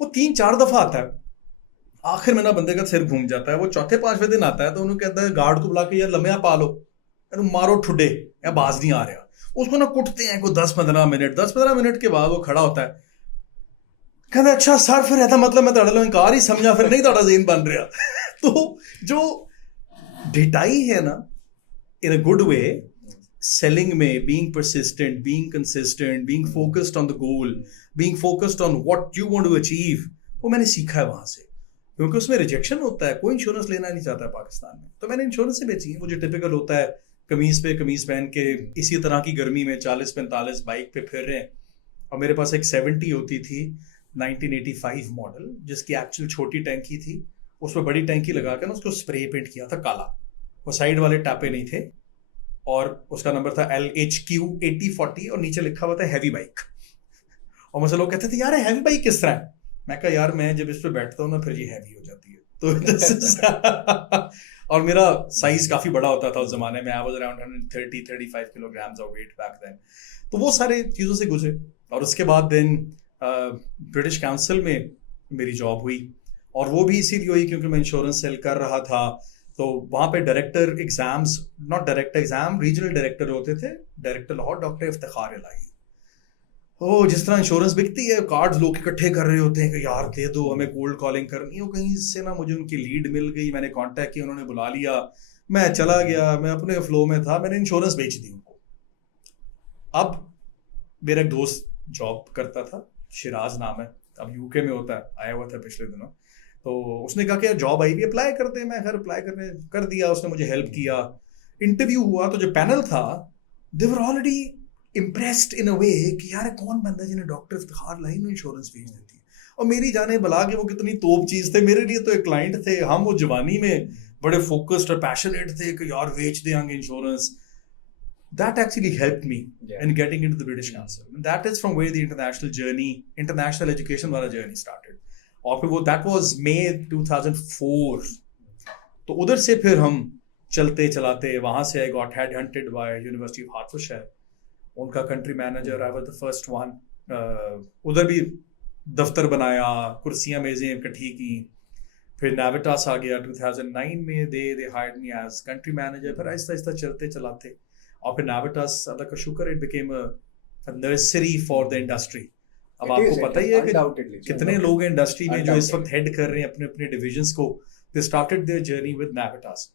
वो 3-4 दफा आता है, आखिर में ना बंदे का सिर घूम जाता है। वो चौथे 5वें दिन आता है तो उन्होंने कहता है गार्ड को बुला के यार लम्या पा लो, मारो ठुडे, या बाज नहीं आ रहा। उसको ना कुटते हैं कोई 10-15 मिनट। 10-15 मिनट के बाद वो खड़ा होता है, कहता अच्छा सर फिर ऐसा मतलब मैं तड़ा लो इनकार ही समझा, फिर नहीं तड़ा जेन बन रहा। तो जो ढिटाई है ना इन अ गुड वे, selling में being persistent, being consistent, being focused on the goal, being focused on what you want to achieve, वो मैंने सीखा है वहाँ से। क्योंकि उसमें रिजेक्शन होता है, कोई इंश्योरेंस लेना नहीं चाहता है पाकिस्तान में, तो मैंने इंश्योरेंस से बेची है। वो जो टिपिकल होता है, कमीज पे कमीज पहन के इसी तरह की गर्मी में 40-45 बाइक पे फिर रहे हैं। और मेरे पास एक 70 होती थी 1985 मॉडल, जिसकी एक्चुअल छोटी टैंकी थी, उसमें बड़ी टैंकी लगा कर ना उसको स्प्रे पेंट किया था काला। वो साइड वाले टापे नहीं थे और उसका नंबर था LHQ 8040 और नीचे लिखा हुआ था हैवी बाइक। और मुझसे लोग कहते थे यार हैवी बाइक किस तरह है? मैं कहा यार मैं जब इस पे बैठता हूँ ना फिर ये हैवी हो जाती है। तो और मेरा साइज काफी बड़ा होता था उस जमाने में। I was around 130-135 kilograms of weight back then. तो वो सारे चीजों से गुजरे। और उसके बाद देन ब्रिटिश काउंसिल में मेरी जॉब हुई, और वो भी इसीलिए हुई क्योंकि मैं इंश्योरेंस सेल कर रहा था। तो वहाँ पे director exams, not director exam, regional director होते थे, डायरेक्टर लाहौर डॉक्टर इफ्तिखार इलाही। ओ जिस तरह इंश्योरेंस बिकती है, कार्ड्स लोग इकट्ठे कर रहे होते हैं कि यार दे दो, हमें कोल्ड कॉलिंग करनी हो, कहीं से ना मुझे उनकी लीड मिल गई, मैंने कांटेक्ट किया, उन्होंने बुला लिया, मैं चला गया, मैं अपने फ्लो में था, मैंने इंश्योरेंस बेच दी उनको। अब मेरा एक दोस्त जॉब करता था, शिराज नाम है, अब यूके में होता है, आया हुआ था पिछले दिनों। तो उसने कहा कि यार जॉब आई भी, अप्लाई करते हैं। मैं घर अप्लाई करने कर दिया, उसने मुझे हेल्प किया, इंटरव्यू हुआ, तो जो पैनल था दे वर ऑलरेडी इम्प्रेस्ड इन अ वे कि यार कौन बंदा जिन्हें डॉक्टर इफ्तिखार लाइन में इंश्योरेंस बेच देती है। और मेरी जाने भला के वो कितनी तोप चीज थे, मेरे लिए तो एक क्लाइंट थे, हम वो जवानी में बड़े फोकस्ड और पैशनेट थे कि यार बेच देंगे insurance. That actually helped me in getting into the British Council. And that is from where the international journey, international education वाला journey started. और फिर वो that was May 2004. तो उधर से फिर हम चलते चलाते, वहाँ से I got headhunted by University of Hertfordshire. उनका country manager, I was the first one. उधर भी दफ्तर बनाया, कुर्सियाँ मेजें इकट्ठी की। फिर Navitas आ गया 2009 में, they hired me as country manager. फिर आहिस्ता आहिस्ता चलते चलाते, और फिर Navitas, अल्लाह का शुक्र, it became a nursery for the industry. अब आपको पता ही है कि कितने लोग हैं इंडस्ट्री में जो इस वक्त हेड कर रहे हैं अपने अपने डिविजन्स को। They started their journey with Navitas.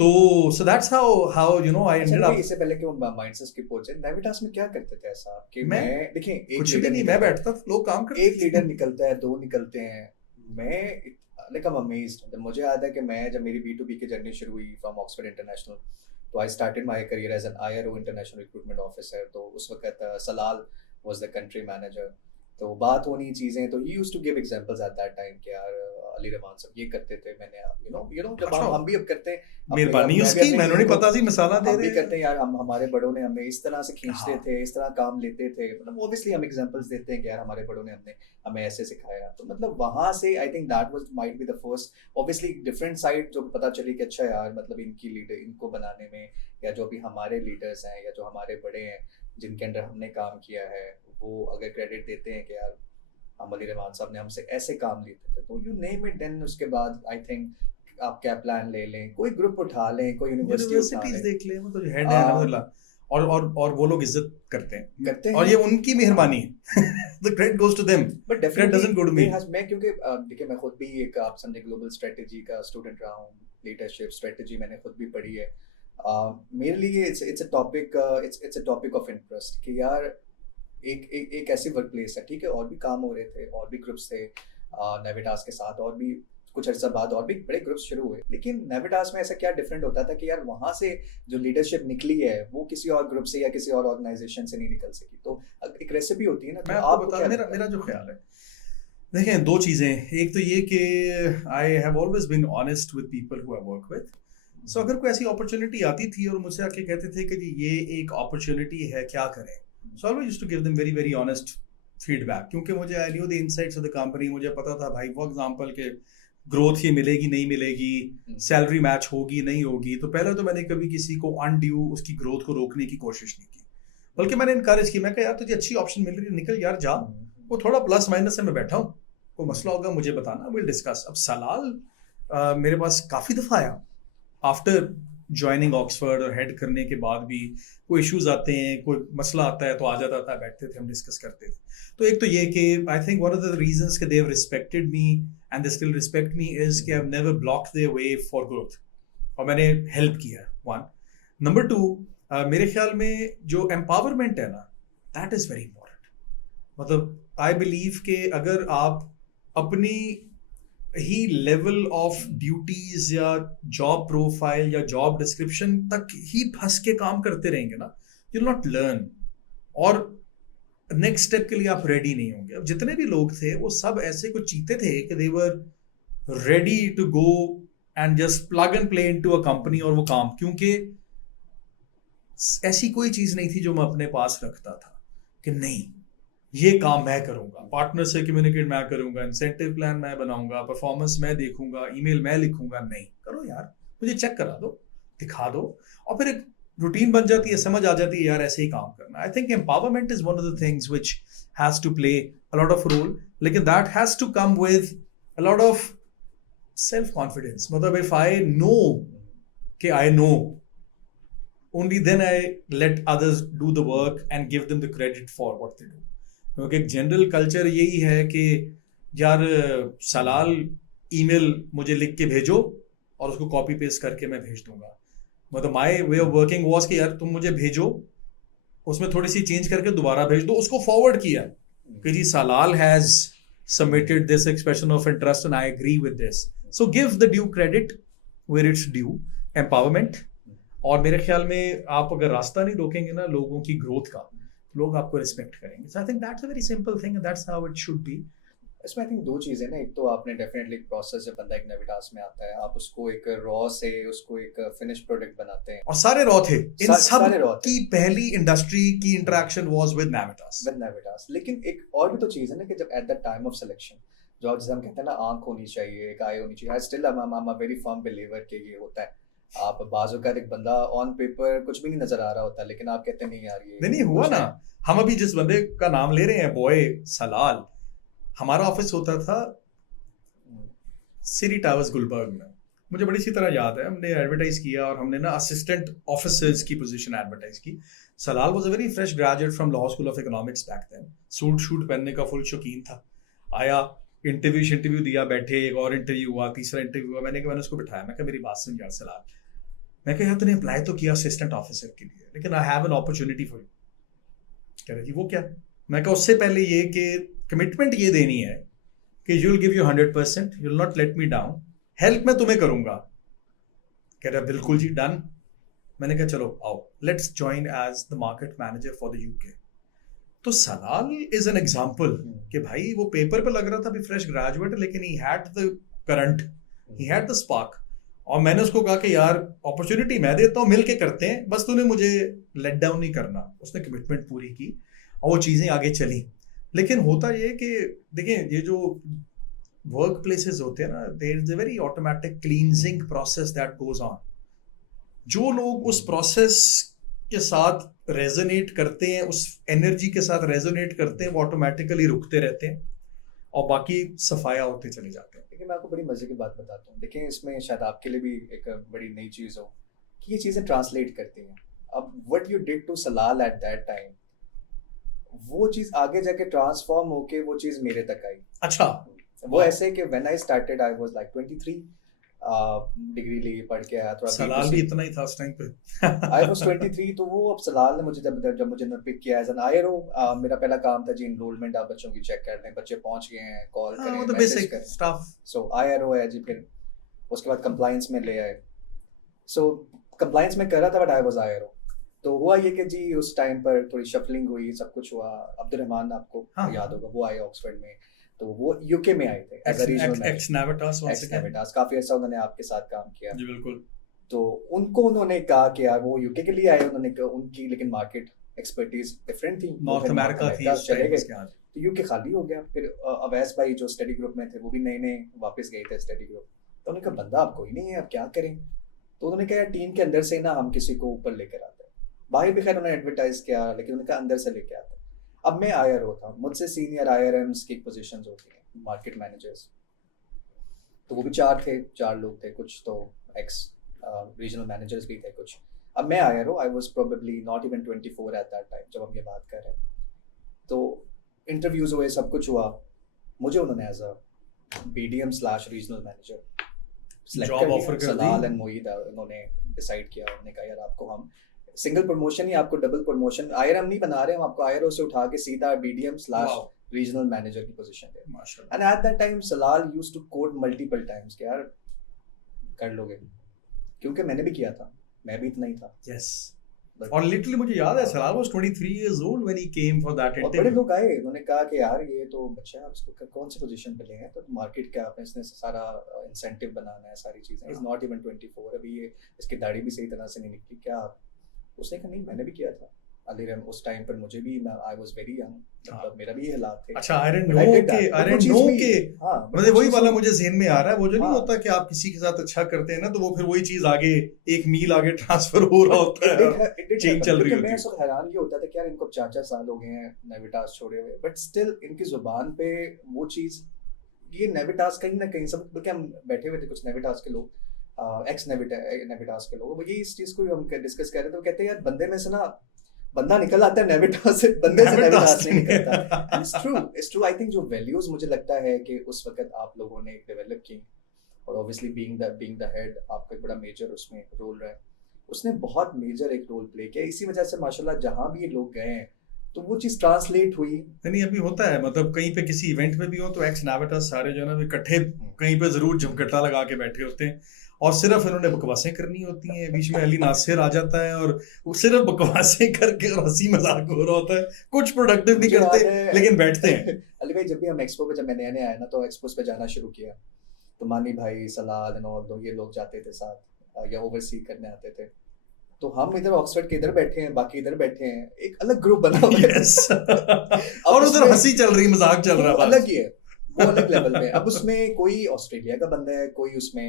तो so that's how you know I ended up. इससे पहले कि वो माइंडसेट की पहुंचे, Navitas में क्या करते थे ऐसा कि मैं देखिए एक कुछ भी नहीं, मैं बैठता था, लोग काम करते, एक लीडर निकलता है, दो निकलते हैं, मैं लाइक आई एम अमेज्ड। मुझे याद है कि मैं जब मेरी B2B की जर्नी शुरू हुई from Oxford international, so I started my career as an IRO, international recruitment officer. तो उस वक्त Salal was the country manager. तो बात होनी चीज़ें, तो he used to give examples at that time कि यार अली रहमान साहब ये करते थे, मैंने यू नो जब हम भी अब करते हैं, मेहरबानी उसकी, मैंने नहीं पता थी मिसाला दे रहे हैं, करते हैं यार, हम हमारे बड़ों ने हमें इस तरह से खींचते थे, इस तरह काम लेते थे, मतलब ऑब्वियसली हम एग्जांपल्स देते हैं कि यार हमारे बड़ों ने हमें ऐसे सिखाया। तो मतलब वहाँ से I think that was might be the first obviously different side जो पता चली कि अच्छा यार मतलब इनकी लीडर, इनको बनाने में, या जो भी हमारे लीडर्स हैं या जो हमारे बड़े हैं जिनके अंडर हमने काम किया है, वो अगर क्रेडिट देते हैं कि यार हम अली रहमान साहब ने हमसे ऐसे काम लेते थे, तो यू नेम इट। देन उसके बाद आई थिंक आप क्या प्लान ले लें, कोई ग्रुप उठा लें, कोई यूनिवर्सिटीज देख लें, वो तो हेड है अल्हम्दुलिल्लाह, और वो लोग इज्जत करते हैं और ये उनकी मेहरबानी है। The credit goes to them, but credit doesn't go to me. मैं क्योंकि देखिए मैं खुद भी एक आप समझे ग्लोबल स्ट्रेटजी का स्टूडेंट रहा हूँ, लीडरशिप स्ट्रेटजी मैंने खुद भी पढ़ी है। मेरे लिए it's a topic of interest कि यार एक ऐसी वर्क प्लेस है, ठीक है, और भी काम हो रहे थे, और भी ग्रुप्स थे Navitas के साथ, और भी कुछ अर्सा बाद और भी बड़े ग्रुप्स शुरू हुए, लेकिन Navitas में ऐसा क्या डिफरेंट होता था कि यार वहाँ से जो लीडरशिप निकली है वो किसी और ग्रुप से या किसी और ऑर्गेनाइजेशन से नहीं निकल सकी। तो एक रेसिपी होती है ना, मैं आपको बता, मेरा जो ख्याल है, देखें दो चीज़ें, एक तो ये कि I have always been honest with people who I work with. So अगर कोई ऐसी अपॉर्चुनिटी आती थी और मुझसे आके कहते थे कि जी ये एक अपॉर्चुनिटी है, क्या करें, so I used to give them very very honest feedback, क्योंकि मुझे I knew the insights of the company. मुझे पता था भाई फॉर एग्जांपल के ग्रोथ ही मिलेगी नहीं मिलेगी, सैलरी मैच होगी नहीं होगी। तो पहले तो मैंने कभी किसी को अनड्यू उसकी ग्रोथ को रोकने की कोशिश नहीं की, बल्कि मैंने इनकरेज की। मैं कहा यार तुझे अच्छी ऑप्शन मिल रही है, निकल यार जा, वो थोड़ा प्लस माइनस से मैं बैठा हूँ, कोई मसला होगा मुझे बताना, विल डिस्कस। अब सलाल मेरे पास काफ़ी दफ़ा आया आफ्टर ज्वाइनिंग ऑक्सफोर्ड और हेड करने के बाद भी, कोई इश्यूज आते हैं, कोई मसला आता है तो आ जाता था, बैठते थे हम डिस्कस करते थे। तो एक तो ये कि I think one of the reasons कि they have respected me and they still respect me is कि I have never blocked their way for growth, और मैंने हेल्प किया, वन। नंबर टू, मेरे ख्याल में जो एम्पावरमेंट है ना, दैट इज़ वेरी इंपॉर्टेंट। मतलब आई बिलीव कि अगर आप अपनी ही लेवल ऑफ ड्यूटीज या जॉब प्रोफाइल या जॉब डिस्क्रिप्शन तक ही फंस के काम करते रहेंगे ना, यू विल नॉट लर्न, और नेक्स्ट स्टेप के लिए आप रेडी नहीं होंगे। अब जितने भी लोग थे वो सब ऐसे कुछ चीते थे कि they were ready to go and just plug and play into a company और वो काम, क्योंकि ऐसी कोई चीज नहीं थी जो मैं अपने पास रखता था कि नहीं ये काम मैं करूंगा, पार्टनर से कम्युनिकेट मैं करूंगा, इंसेंटिव प्लान मैं बनाऊंगा, परफॉर्मेंस मैं देखूंगा, ईमेल मैं लिखूंगा। नहीं, करो यार, मुझे चेक करा दो, दिखा दो, और फिर एक रूटीन बन जाती है, समझ आ जाती है यार ऐसे ही काम करना. I think empowerment is one of the things which has to play a lot of role, लेकिन that has to come with a lot of self confidence. मतलब इफ आई नो कि I know, only then I let others do the work and give them the credit for what they do. क्योंकि एक general culture यही है कि यार Salal email मुझे लिख के भेजो और उसको कॉपी पेस्ट करके मैं भेज दूंगा. मतलब my way of working was कि यार तुम मुझे भेजो, उसमें थोड़ी सी चेंज करके दोबारा भेज दो. उसको फॉरवर्ड किया कि ji Salal has submitted this expression of interest and I agree with this. So give the due credit where it's due. Empowerment. और मेरे ख्याल में आप अगर रास्ता नहीं रोकेंगे ना लोगों की ग्रोथ का, लोग आपको रिस्पेक्ट करेंगे. So I think that's a very simple thing and that's how it should be. इसमें आई थिंक दो चीज़ें ना, एक तो आपने डेफिनेटली एक प्रोसेस जब बंदा एक नेविटास में आता है, आप उसको एक रॉ से उसको एक फिनिश प्रोडक्ट बनाते हैं. और सारे रॉ थे, इन सब सारे raw थे. की पहली इंडस्ट्री की इंटरेक्शन वाज विद नेविटास. लेकिन एक और भी तो चीज़ है ना कि जब at the time of selection, जो जैसे हम कहते हैं ना आंख होनी चाहिए, एक आई होनी चाहिए. I still I am a very firm believer कि ये होता है. आप बाजू का एक बंदा ऑन पेपर कुछ भी नहीं नजर आ रहा होता, लेकिन आप कहते हैं नहीं यार ये नहीं हुआ ना. हम अभी जिस बंदे का नाम ले रहे हैं बॉय सलाल, हमारा ऑफिस होता था सिटी टावर्स गुलबर्ग में. मुझे बड़ी सी तरह याद है, हमने एडवर्टाइज किया और हमने ना असिस्टेंट ऑफिसर्स की पोजीशन एडवर्टाइज की. Salal was a very fresh graduate from law school of economics back then. Suit शूट पहनने का फुल शौकीन था. आया, इंटरव्यू दिया, बैठे, एक और इंटरव्यू हुआ, तीसरा इंटरव्यू हुआ. मैंने उसको बिठाया, मैं कहा मेरी बात सुन यार सलाल, मैं कहा यार तूने अप्लाई तो किया असिस्टेंट ऑफिसर के लिए, लेकिन आई have an opportunity for you. कह रही थी वो क्या? मैं कहा उससे पहले ये कि कमिटमेंट ये देनी है कि you will give you 100%, you will not let me down, help मैं तुम्हें करूंगा. कह रहा बिल्कुल जी, डन. मैंने कहा चलो आओ, let's join as the market manager for the UK. तो सलाल इज एन एग्जाम्पल कि भाई वो पेपर पे लग रहा था भी फ्रेश ग्रेजुएट, लेकिन he had the current, he had the spark. और मैंने उसको कहा कि यार अपॉर्चुनिटी मैं देता हूँ, मिल के करते हैं, बस तूने मुझे लेट डाउन नहीं करना. उसने कमिटमेंट पूरी की और वो चीज़ें आगे चली. लेकिन होता ये कि देखें, ये जो वर्क प्लेसेस होते हैं ना, there is a very automatic cleansing process that goes on. जो लोग उस प्रोसेस के साथ रेजोनेट करते हैं, उस एनर्जी के साथ रेजोनेट करते हैं, वो ऑटोमेटिकली रुकते रहते हैं और बाकी सफाया होते चले जाते हैं. देखिए मैं आपको बड़ी मजे की बात बताता हूँ. देखिए इसमें शायद आपके लिए भी एक बड़ी नई चीज़ हो कि ये चीज़ें ट्रांसलेट करती हैं. अब what you did to Salal at that time, वो चीज़ आगे जाके ट्रांसफॉर्म होके वो चीज़ मेरे तक आई. अच्छा, वो ऐसे कि when I started I was like 23, degree ली, पढ़ के आया थोड़ा. सलाल भी इतना ही था उस टाइम पे. I was 23. तो वो अब सलाल ने मुझे जब मुझे पिक किया एज एन आईआरओ, मेरा पहला काम था जी इनरोलमेंट, आप बच्चों की चेक कर लें, बच्चे पहुंच गए हैं, कॉल करें, वो तो मैसेज बेसिक करें. स्टफ. सो आईआरओ है जी. फिर उसके बाद कंप्लायंस में ले आए. सो कंप्लायंस में कर रहा था बट आई वाज आईआरओ. तो हुआ ये कि जी उस टाइम पर थोड़ी शफलिंग हुई, सब कुछ हुआ. अब्दुल-रहमान आपको याद होगा, वो आए ऑक्सफोर्ड में, तो वो यूके में आए थे एज अ रीजनल एक्स नेविटास. काफी ऐसा उन्होंने आपके साथ काम किया जी बिल्कुल. तो उनको उन्होंने कहा कि यार वो यूके के लिए आए, उन्होंने कहा उनकी लेकिन मार्केट एक्सपर्टीज डिफरेंट थी, नॉर्थ अमेरिका थी, चले गए. तो यूके खाली हो गया. फिर अवैस भाई जो स्टडी ग्रुप में थे वो भी नए नए वापस गए थे स्टडी ग्रुप. तो उन्होंने कहा बंदा अब कोई नहीं है, अब क्या करें. तो उन्होंने कहा टीम के अंदर से ना हम किसी को ऊपर लेकर आते हैं. बाहर भी खैर उन्होंने एडवर्टाइज किया, लेकिन उन्होंने कहा अंदर से लेके आते हैं. अब मैं आईआरओ था, मुझसे सीनियर आईआरएम्स की पोजीशंस होती हैं, मार्केट मैनेजर्स. तो वो भी चार लोग थे, कुछ तो एक्स रीजनल मैनेजर्स भी थे कुछ. अब मैं आईआरओ, I was probably not even 24 at that time जब हम ये बात कर रहे हैं. तो इंटरव्यूज हुए, सब कुछ हुआ. मुझे उन्होंने as a BDM / regional manager job offer कर दी. सलाल एंड मोईद उन्होंने डिसाइड किया. उन्होंने कहा यार आपको हम सिंगल प्रमोशन ही, आपको डबल प्रमोशन, आईआरएम नहीं बना रहे हम, आपको आईआरओ से उठा के सीधा बीडीएम / रीजनल मैनेजर की पोजीशन दे. And at that time Salal used to code multiple times कि यार कर लोगे, क्योंकि मैंने भी किया था, मैं भी इतना ही था. यस. और लिटरली मुझे याद है Salal was 23 years old when he came for that interview. बड़े लोग आए, उन्होंने कहा कि यार ये तो बच्चा है, आप इसको कौन सी पोजीशन पे लेंगे, तो मार्केट क्या आपने इसने सारा इंसेंटिव बनाना है, सारी चीजें. इज नॉट इवन 24, अभी ये इसकी दाढ़ी भी सही तरह से नहीं निकली क्या. उसने कहा नहीं मैंने भी किया था. अलीरम उस टाइम पर मुझे भी, आई वाज वेरी यंग, मतलब मेरा भी ये हालात थे। अच्छा, आई But I did that. But वो चीज़ भी, हाँ, but मतलब वो वही चीज़ वाला भी- मुझे ज़हन में आ रहा है, वो जो नहीं हाँ। होता कि आप किसी के साथ अच्छा करते हैं ना तो वो फिर वही चीज आगे एक मील आगे ट्रांसफर हो रहा होता है और चेंज चल रही होती मैं है। सब हैरान ये होता था कि यार इनको 4-4 साल हो गए हैं नेविटास छोड़े हुए, बट स्टिल इनकी जुबान पे वो चीज, ये नेविटास कहीं ना कहीं सब, बल्कि हम बैठे हुए थे कुछ नेविटास के लोग, एक्स नेविटास के लोग, वो ये इस चीज को हम डिस्कस कर रहे थे, वो कहते हैं यार बंदे में से ना बंदा निकल आता है नेविटास से, बंदे से नेविटास नहीं निकलता। And it's true. I think जो वैल्यूज मुझे लगता है कि उस वक्त आप लोगों ने डेवलप की, और ऑब्वियसली बीइंग द हेड आपका एक बड़ा मेजर उसमें रोल रहा है, उसने बहुत मेजर एक रोल प्ले किया। इसी वजह से माशाल्लाह जहाँ भी ये लोग गए हैं तो वो चीज ट्रांसलेट हुई। नहीं, अभी होता है, मतलब कहीं पे किसी इवेंट में भी हो तो एक्स नाविटास सारे जो है ना इकट्ठे कहीं पे जरूर झमकट्टा लगा के बैठे होते हैं और सिर्फ इन्होंने बकवासें करनी होती हैं। बीच में अली नासिर आ जाता है और वो सिर्फ बकवासें करके और हंसी मजाक हो रहा होता है, कुछ प्रोडक्टिव नहीं करते लेकिन बैठते हैं। अली भाई जब भी हम एक्सपो पे, जब मैं नया आया ना तो एक्सपो पे जाना शुरू किया तो मानी भाई, सलाल एंड ऑल, ये लोग जाते थे साथ या ओवरसी करने आते थे, तो हम इधर ऑक्सफोर्ड के इधर बैठे हैं, बाकी इधर बैठे हैं, एक अलग ग्रुप बना हुआ है। Yes. और उधर हंसी चल रही, मजाक चल रहा है, अलग ही है, वो अलग लेवल पे। अब उसमें कोई ऑस्ट्रेलिया का बंदा है, कोई उसमें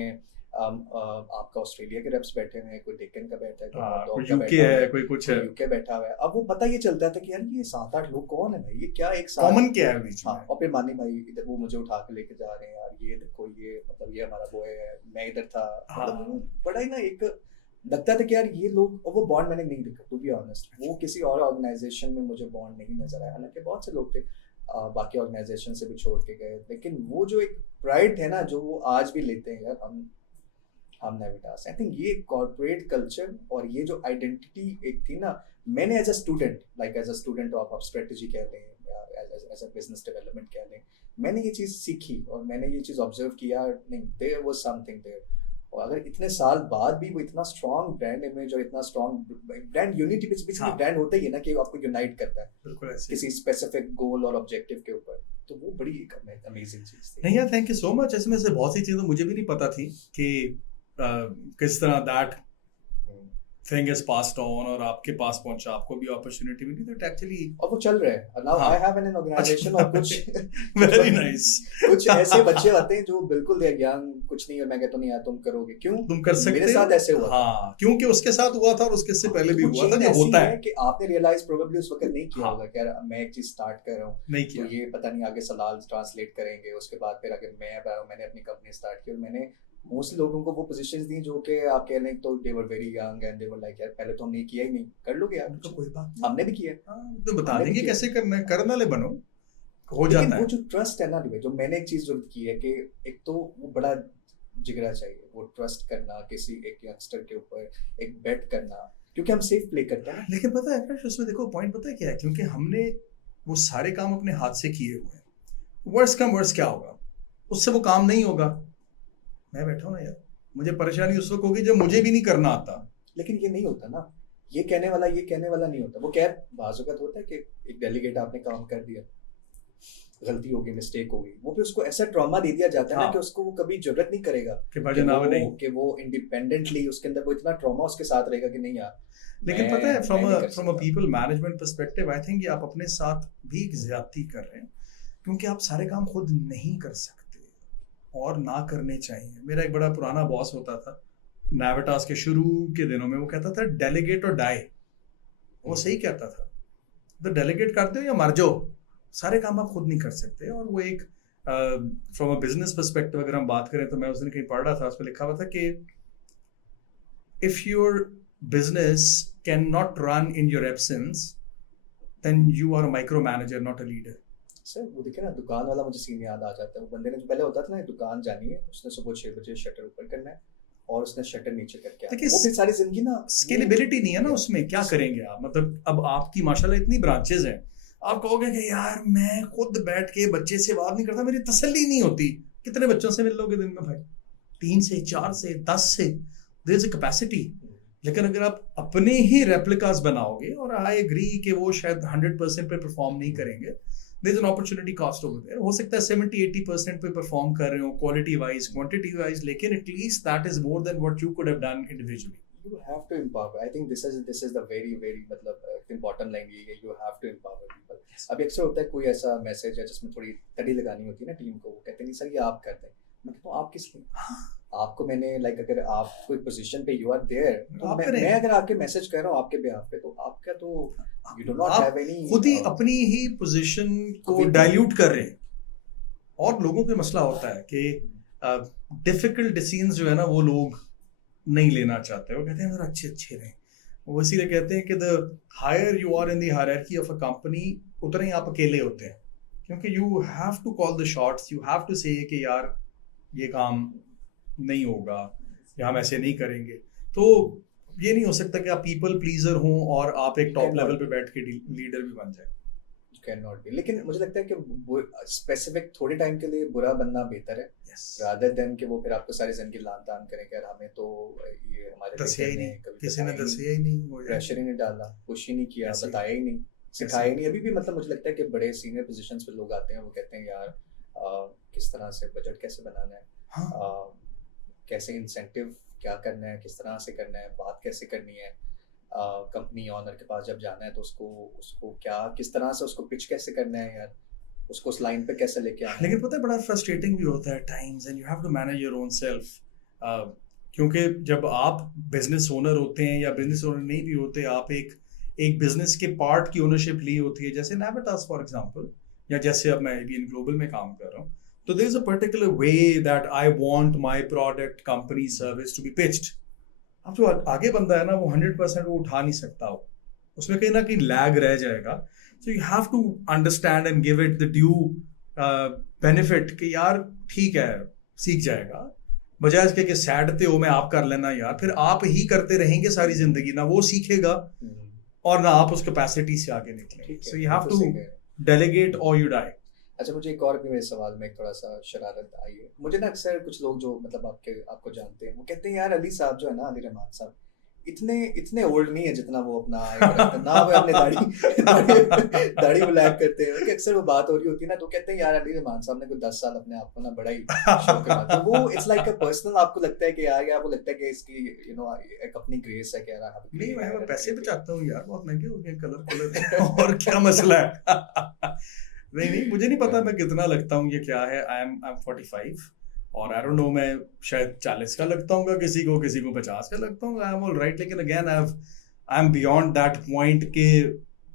आपका ऑस्ट्रेलिया के रेप्स बैठे हुए हैं, कोई डेक्कन का बैठा है, कोई यूके है, कोई कुछ है, यूके बैठा हुआ है। अब वो पता ये चलता था कि यार ये 7-8 लोग कौन है भाई, ये क्या एक साथ कॉमन क्या है बीच में। हाँ, और फिर मानी भाई इधर वो मुझे उठा के लेके जा रहे हैं, यार ये देखो, ये मतलब ये हमारा बॉय है, मैं इधर था, मतलब वो बड़ा ही ना एक लगता था कि यार ये लोग, और वो बॉन्ड मैंने नहीं देखा टू बी ऑनेस्ट, वो किसी और ऑर्गेनाइजेशन में मुझे बॉन्ड नहीं नजर आया। हालांकि बहुत से लोग थे बाकी ऑर्गेनाइजेशन से भी छोड़ के गए, लेकिन वो जो एक प्राइड है ना जो वो आज भी लेते हैं, यार हम नेविटास। आई थिंक ये कॉर्पोरेट कल्चर और ये जो आइडेंटिटी एक थी ना, मैंने as a student of strategy कह लें या एज अ बिजनेस डेवलपमेंट कह लें, मैंने ये चीज़ सीखी और मैंने ये चीज़ ऑब्जर्व किया, नहीं देयर वाज समथिंग देयर। और अगर इतने साल बाद भी वो इतना स्ट्रॉन्ग ब्रांड इमेज और इतना strong brand unity, basically brand होता ही है ना कि आपको यूनाइट करता है किसी स्पेसिफिक गोल और ऑब्जेक्टिव के ऊपर, तो वो बड़ी एक अमेजिंग चीज़ थी। नहीं यार, थैंक यू सो मच। इसमें से बहुत सी चीज़ें मुझे भी नहीं पता थी कि किस तरह that thing is passed on और आपके पास पहुंचा, आपको भी अपॉर्चुनिटी मिली, दैट एक्चुअली, और वो चल रहा है now. I have an organisation और कुछ वेरी नाइस कुछ ऐसे बच्चे आते हैं जो बिल्कुल दे ज्ञान कुछ नहीं, और मैं कहता नहीं यार तुम करोगे, क्यों तुम कर सकते हो, मेरे साथ ऐसे हुआ। हाँ, क्योंकि उसके साथ हुआ था और उसके से पहले भी हुआ था, जो होता है कि आपने रियलाइज प्रोबेबली उस वक्त नहीं किया होगा कि यार मैं एक चीज स्टार्ट कर रहा हूँ, नहीं किया, तो ये पता नहीं आगे सलाल ट्रांसलेट करेंगे, उसके बाद फिर आगे मैंने अपनी कंपनी स्टार्ट की और मैंने मोस्टली लोगों को वो पोजीशंस दी जो कि आप कह रहे हैं तो they were very young and they were like यार पहले तो हमने किया ही नहीं, कर लोगे यार, तो कोई बात नहीं, हमने भी किया, तो बता देंगे कैसे करना है, करने वाले बनो, हो जाता है। वो जो ट्रस्ट है ना, जो मैंने एक चीज जो की है कि एक तो वो बड़ा जिगरा चाहिए, वो ट्रस्ट करना किसी एक यंगस्टर के ऊपर, एक बेट करना, क्योंकि हम सेफ प्ले करते हैं। लेकिन पता है आकाश, उसमें देखो पॉइंट पता है क्या है, क्योंकि हमने वो सारे काम अपने हाथ से किए हुए हैं, वर्स कम वर्स क्या होगा, उससे वो काम नहीं होगा। मैं बैठा हूँ ना यार, मुझे परेशानी उस वक्त होगी जब मुझे भी नहीं करना आता। लेकिन ये नहीं होता ना, ये कहने वाला नहीं होता। वो क्या बाजुकत होता है कि एक डेलीगेट आपने काम कर दिया, गलती होगी, मिस्टेक होगी, वो फिर उसको ऐसा ट्रॉमा दे दिया जाता है ना कि उसको वो कभी जरूरत नहीं करेगा कि वो इंडिपेंडेंटली, उसके अंदर वो इतना ट्रॉमा उसके साथ रहेगा कि नहीं यार। लेकिन पता है from a people management perspective, I think आप अपने साथ भी एक ज्यादती कर रहे हैं, क्योंकि आप सारे काम खुद नहीं कर सकते और ना करने चाहिए। मेरा एक बड़ा पुराना बॉस होता था नेविटास के शुरू के दिनों में, वो कहता था डेलीगेट और डाई। वो सही कहता था, तो डेलीगेट करते हो या मर जाओ, सारे काम आप खुद नहीं कर सकते। और वो एक फ्रॉम अ बिजनेस पर्सपेक्टिव अगर हम बात करें तो मैं उस दिन कहीं पढ़ रहा था, उसमें लिखा हुआ था कि if your business can not run in your absence then you are a micro manager, not a leader. Sir वो देखिए ना, दुकान वाला मुझे सीन याद आ जाता है। वो बंदे ने जो पहले होता था ना, दुकान जानी है, उसने सुबह 6 बजे शटर ऊपर करना है और उसने शटर नीचे करके आना है। वो फिर सारी जिंदगी ना स्केलेबिलिटी नहीं है ना उसमें, क्या करेंगे आप। मतलब अब आपकी माशाल्लाह इतनी ब्रांचेस हैं, आप कहोगे कि यार मैं खुद बैठ के बच्चे से बात नहीं करता, मेरी तसल्ली नहीं होती। कितने बच्चों से मिल लोगे दिन में भाई? 3 से 4 से 10 से, देयर इज अ कैपेसिटी। लेकिन अगर आप अपने ही रेप्लिकास बनाओगे, और आई एग्री कि वो शायद 100% पे परफॉर्म नहीं करेंगे, there is an opportunity cost over there. हो सकता है 70-80% पे परफॉर्म कर रहे हो क्वालिटी वाइज, क्वांटिटी वाइज, लेकिन at least that is more than what you could have done individually. You have to empower. I think this is the very मतलब important line ये है, you have to empower people. अभी अक्सर होता है कोई ऐसा मैसेज है जिसमें थोड़ी तड़ी लगानी होती है ना टीम को, वो कहते हैं नहीं सर ये आप करते हैं, मैं कहता हूँ आप किस लिए, आपको मैंने लाइक अगर आप कोई पोजीशन पे यू आर देयर, तो आप मैं करें। अगर आपके मैसेज कर रहा हूँ आपके बिहाफ पे, तो आपका तो यू डू नॉट आप हैव एनी, खुद ही अपनी ही पोजीशन को बिल्कुल। डाइल्यूट कर रहे हैं। और लोगों के मसला होता है कि डिफिकल्ट डिसीजंस जो है ना वो लोग नहीं लेना चाहते, वो कहते हैं अगर अच्छे रहें। वो इसीलिए कहते हैं कि the higher you are in the hierarchy of a company, उतना ही आप अकेले होते हैं, क्योंकि you have to call the shots, you have to say कि यार ये काम नहीं होगा या हम ऐसे नहीं करेंगे। तो ये नहीं हो सकता कि आप पीपल प्लीजर हों और आप एक टॉप लेवल पे बैठ के लीडर भी बन जाए। Can not be. लेकिन मुझे लगता है कि स्पेसिफिक थोड़े टाइम के लिए बुरा बनना बेहतर है, Yes. रादर देन कि वो फिर आपको सारी जिंदगी लान तान करें कि यार हमें तो ये हमारे दसिया ही leader ने नहीं, कभी किसी ने बताया ही दसिया ही नहीं, वो नहीं, प्रेशर ही नहीं डाला, पुश ही नहीं किया, ऐसे ही। बताया ही नहीं, सिखाया ही नहीं। अभी भी मतलब मुझे लगता है कि बड़े सीनियर पोजीशंस पे लोग आते हैं, वो कहते हैं यार किस तरह से बजट कैसे बनाना है, हाँ। कैसे इंसेंटिव क्या करना है, किस तरह से करना है, बात कैसे करनी है, कंपनी ऑनर के पास जब जाना है तो उसको क्या किस तरह से उसको पिच कैसे करना है यार, उसको उस लाइन पे कैसे लेके आना है। लेकिन पता है बड़ा फ्रस्ट्रेटिंग भी होता है times, and you have to manage your own self, क्योंकि जब आप बिजनेस ओनर होते हैं या बिजनेस ओनर नहीं भी होते, आप एक बिजनेस के पार्ट की ओनरशिप ली होती है, जैसे Navitas फॉर एग्जांपल, या जैसे अब मैं ABN ग्लोबल में काम कर रहा हूँ, तो there is a particular way that I want my product company service to be pitched. अब जो आगे बंदा है ना वो 100% वो उठा नहीं सकता, हो उसमें कहीं ना कहीं लैग रह जाएगा। So you have to understand and give it the due benefit कि यार ठीक है सीख जाएगा, बजाय इसके कि सैडते हो मैं आप कर लेना यार, फिर आप ही करते रहेंगे सारी जिंदगी, ना वो सीखेगा और ना आप उस कैपेसिटी से आगे निकलेंगे। So you have to delegate और यू डाई। अच्छा, मुझे एक और भी मेरे सवाल में एक थोड़ा सा शरारत आई है। मुझे ना अक्सर कुछ लोग जो मतलब आपको जानते हैं, वो कहते हैं यार अली साहब जो है ना, अली रहमान साहब इतने ओल्ड नहीं है जितना वो अपना ना वो अपने दाढ़ी ब्लैक करते हैं, कि अक्सर वो बात हो रही होती है ना, तो कहते हैं यार अली रहमान साहब ने कोई 10 साल अपने आप को ना बड़ा ही शो करा, तो वो इट्स लाइक अ पर्सनल, आपको लगता है कि यार आपको लगता है कि इसकी एक अपनी ग्रेस है कि यार नहीं मैं पैसे बचाता हूँ यार, बहुत महंगे हो गए कलर और क्या मसला है। नहीं मुझे नहीं पता मैं कितना लगता हूँ, ये क्या है, आई एम 45 और आई डोंट नो मैं शायद 40 का लगता हूँ किसी को 50 का लगता हूँ, आई एम ऑल राइट। लेकिन again I am beyond that point के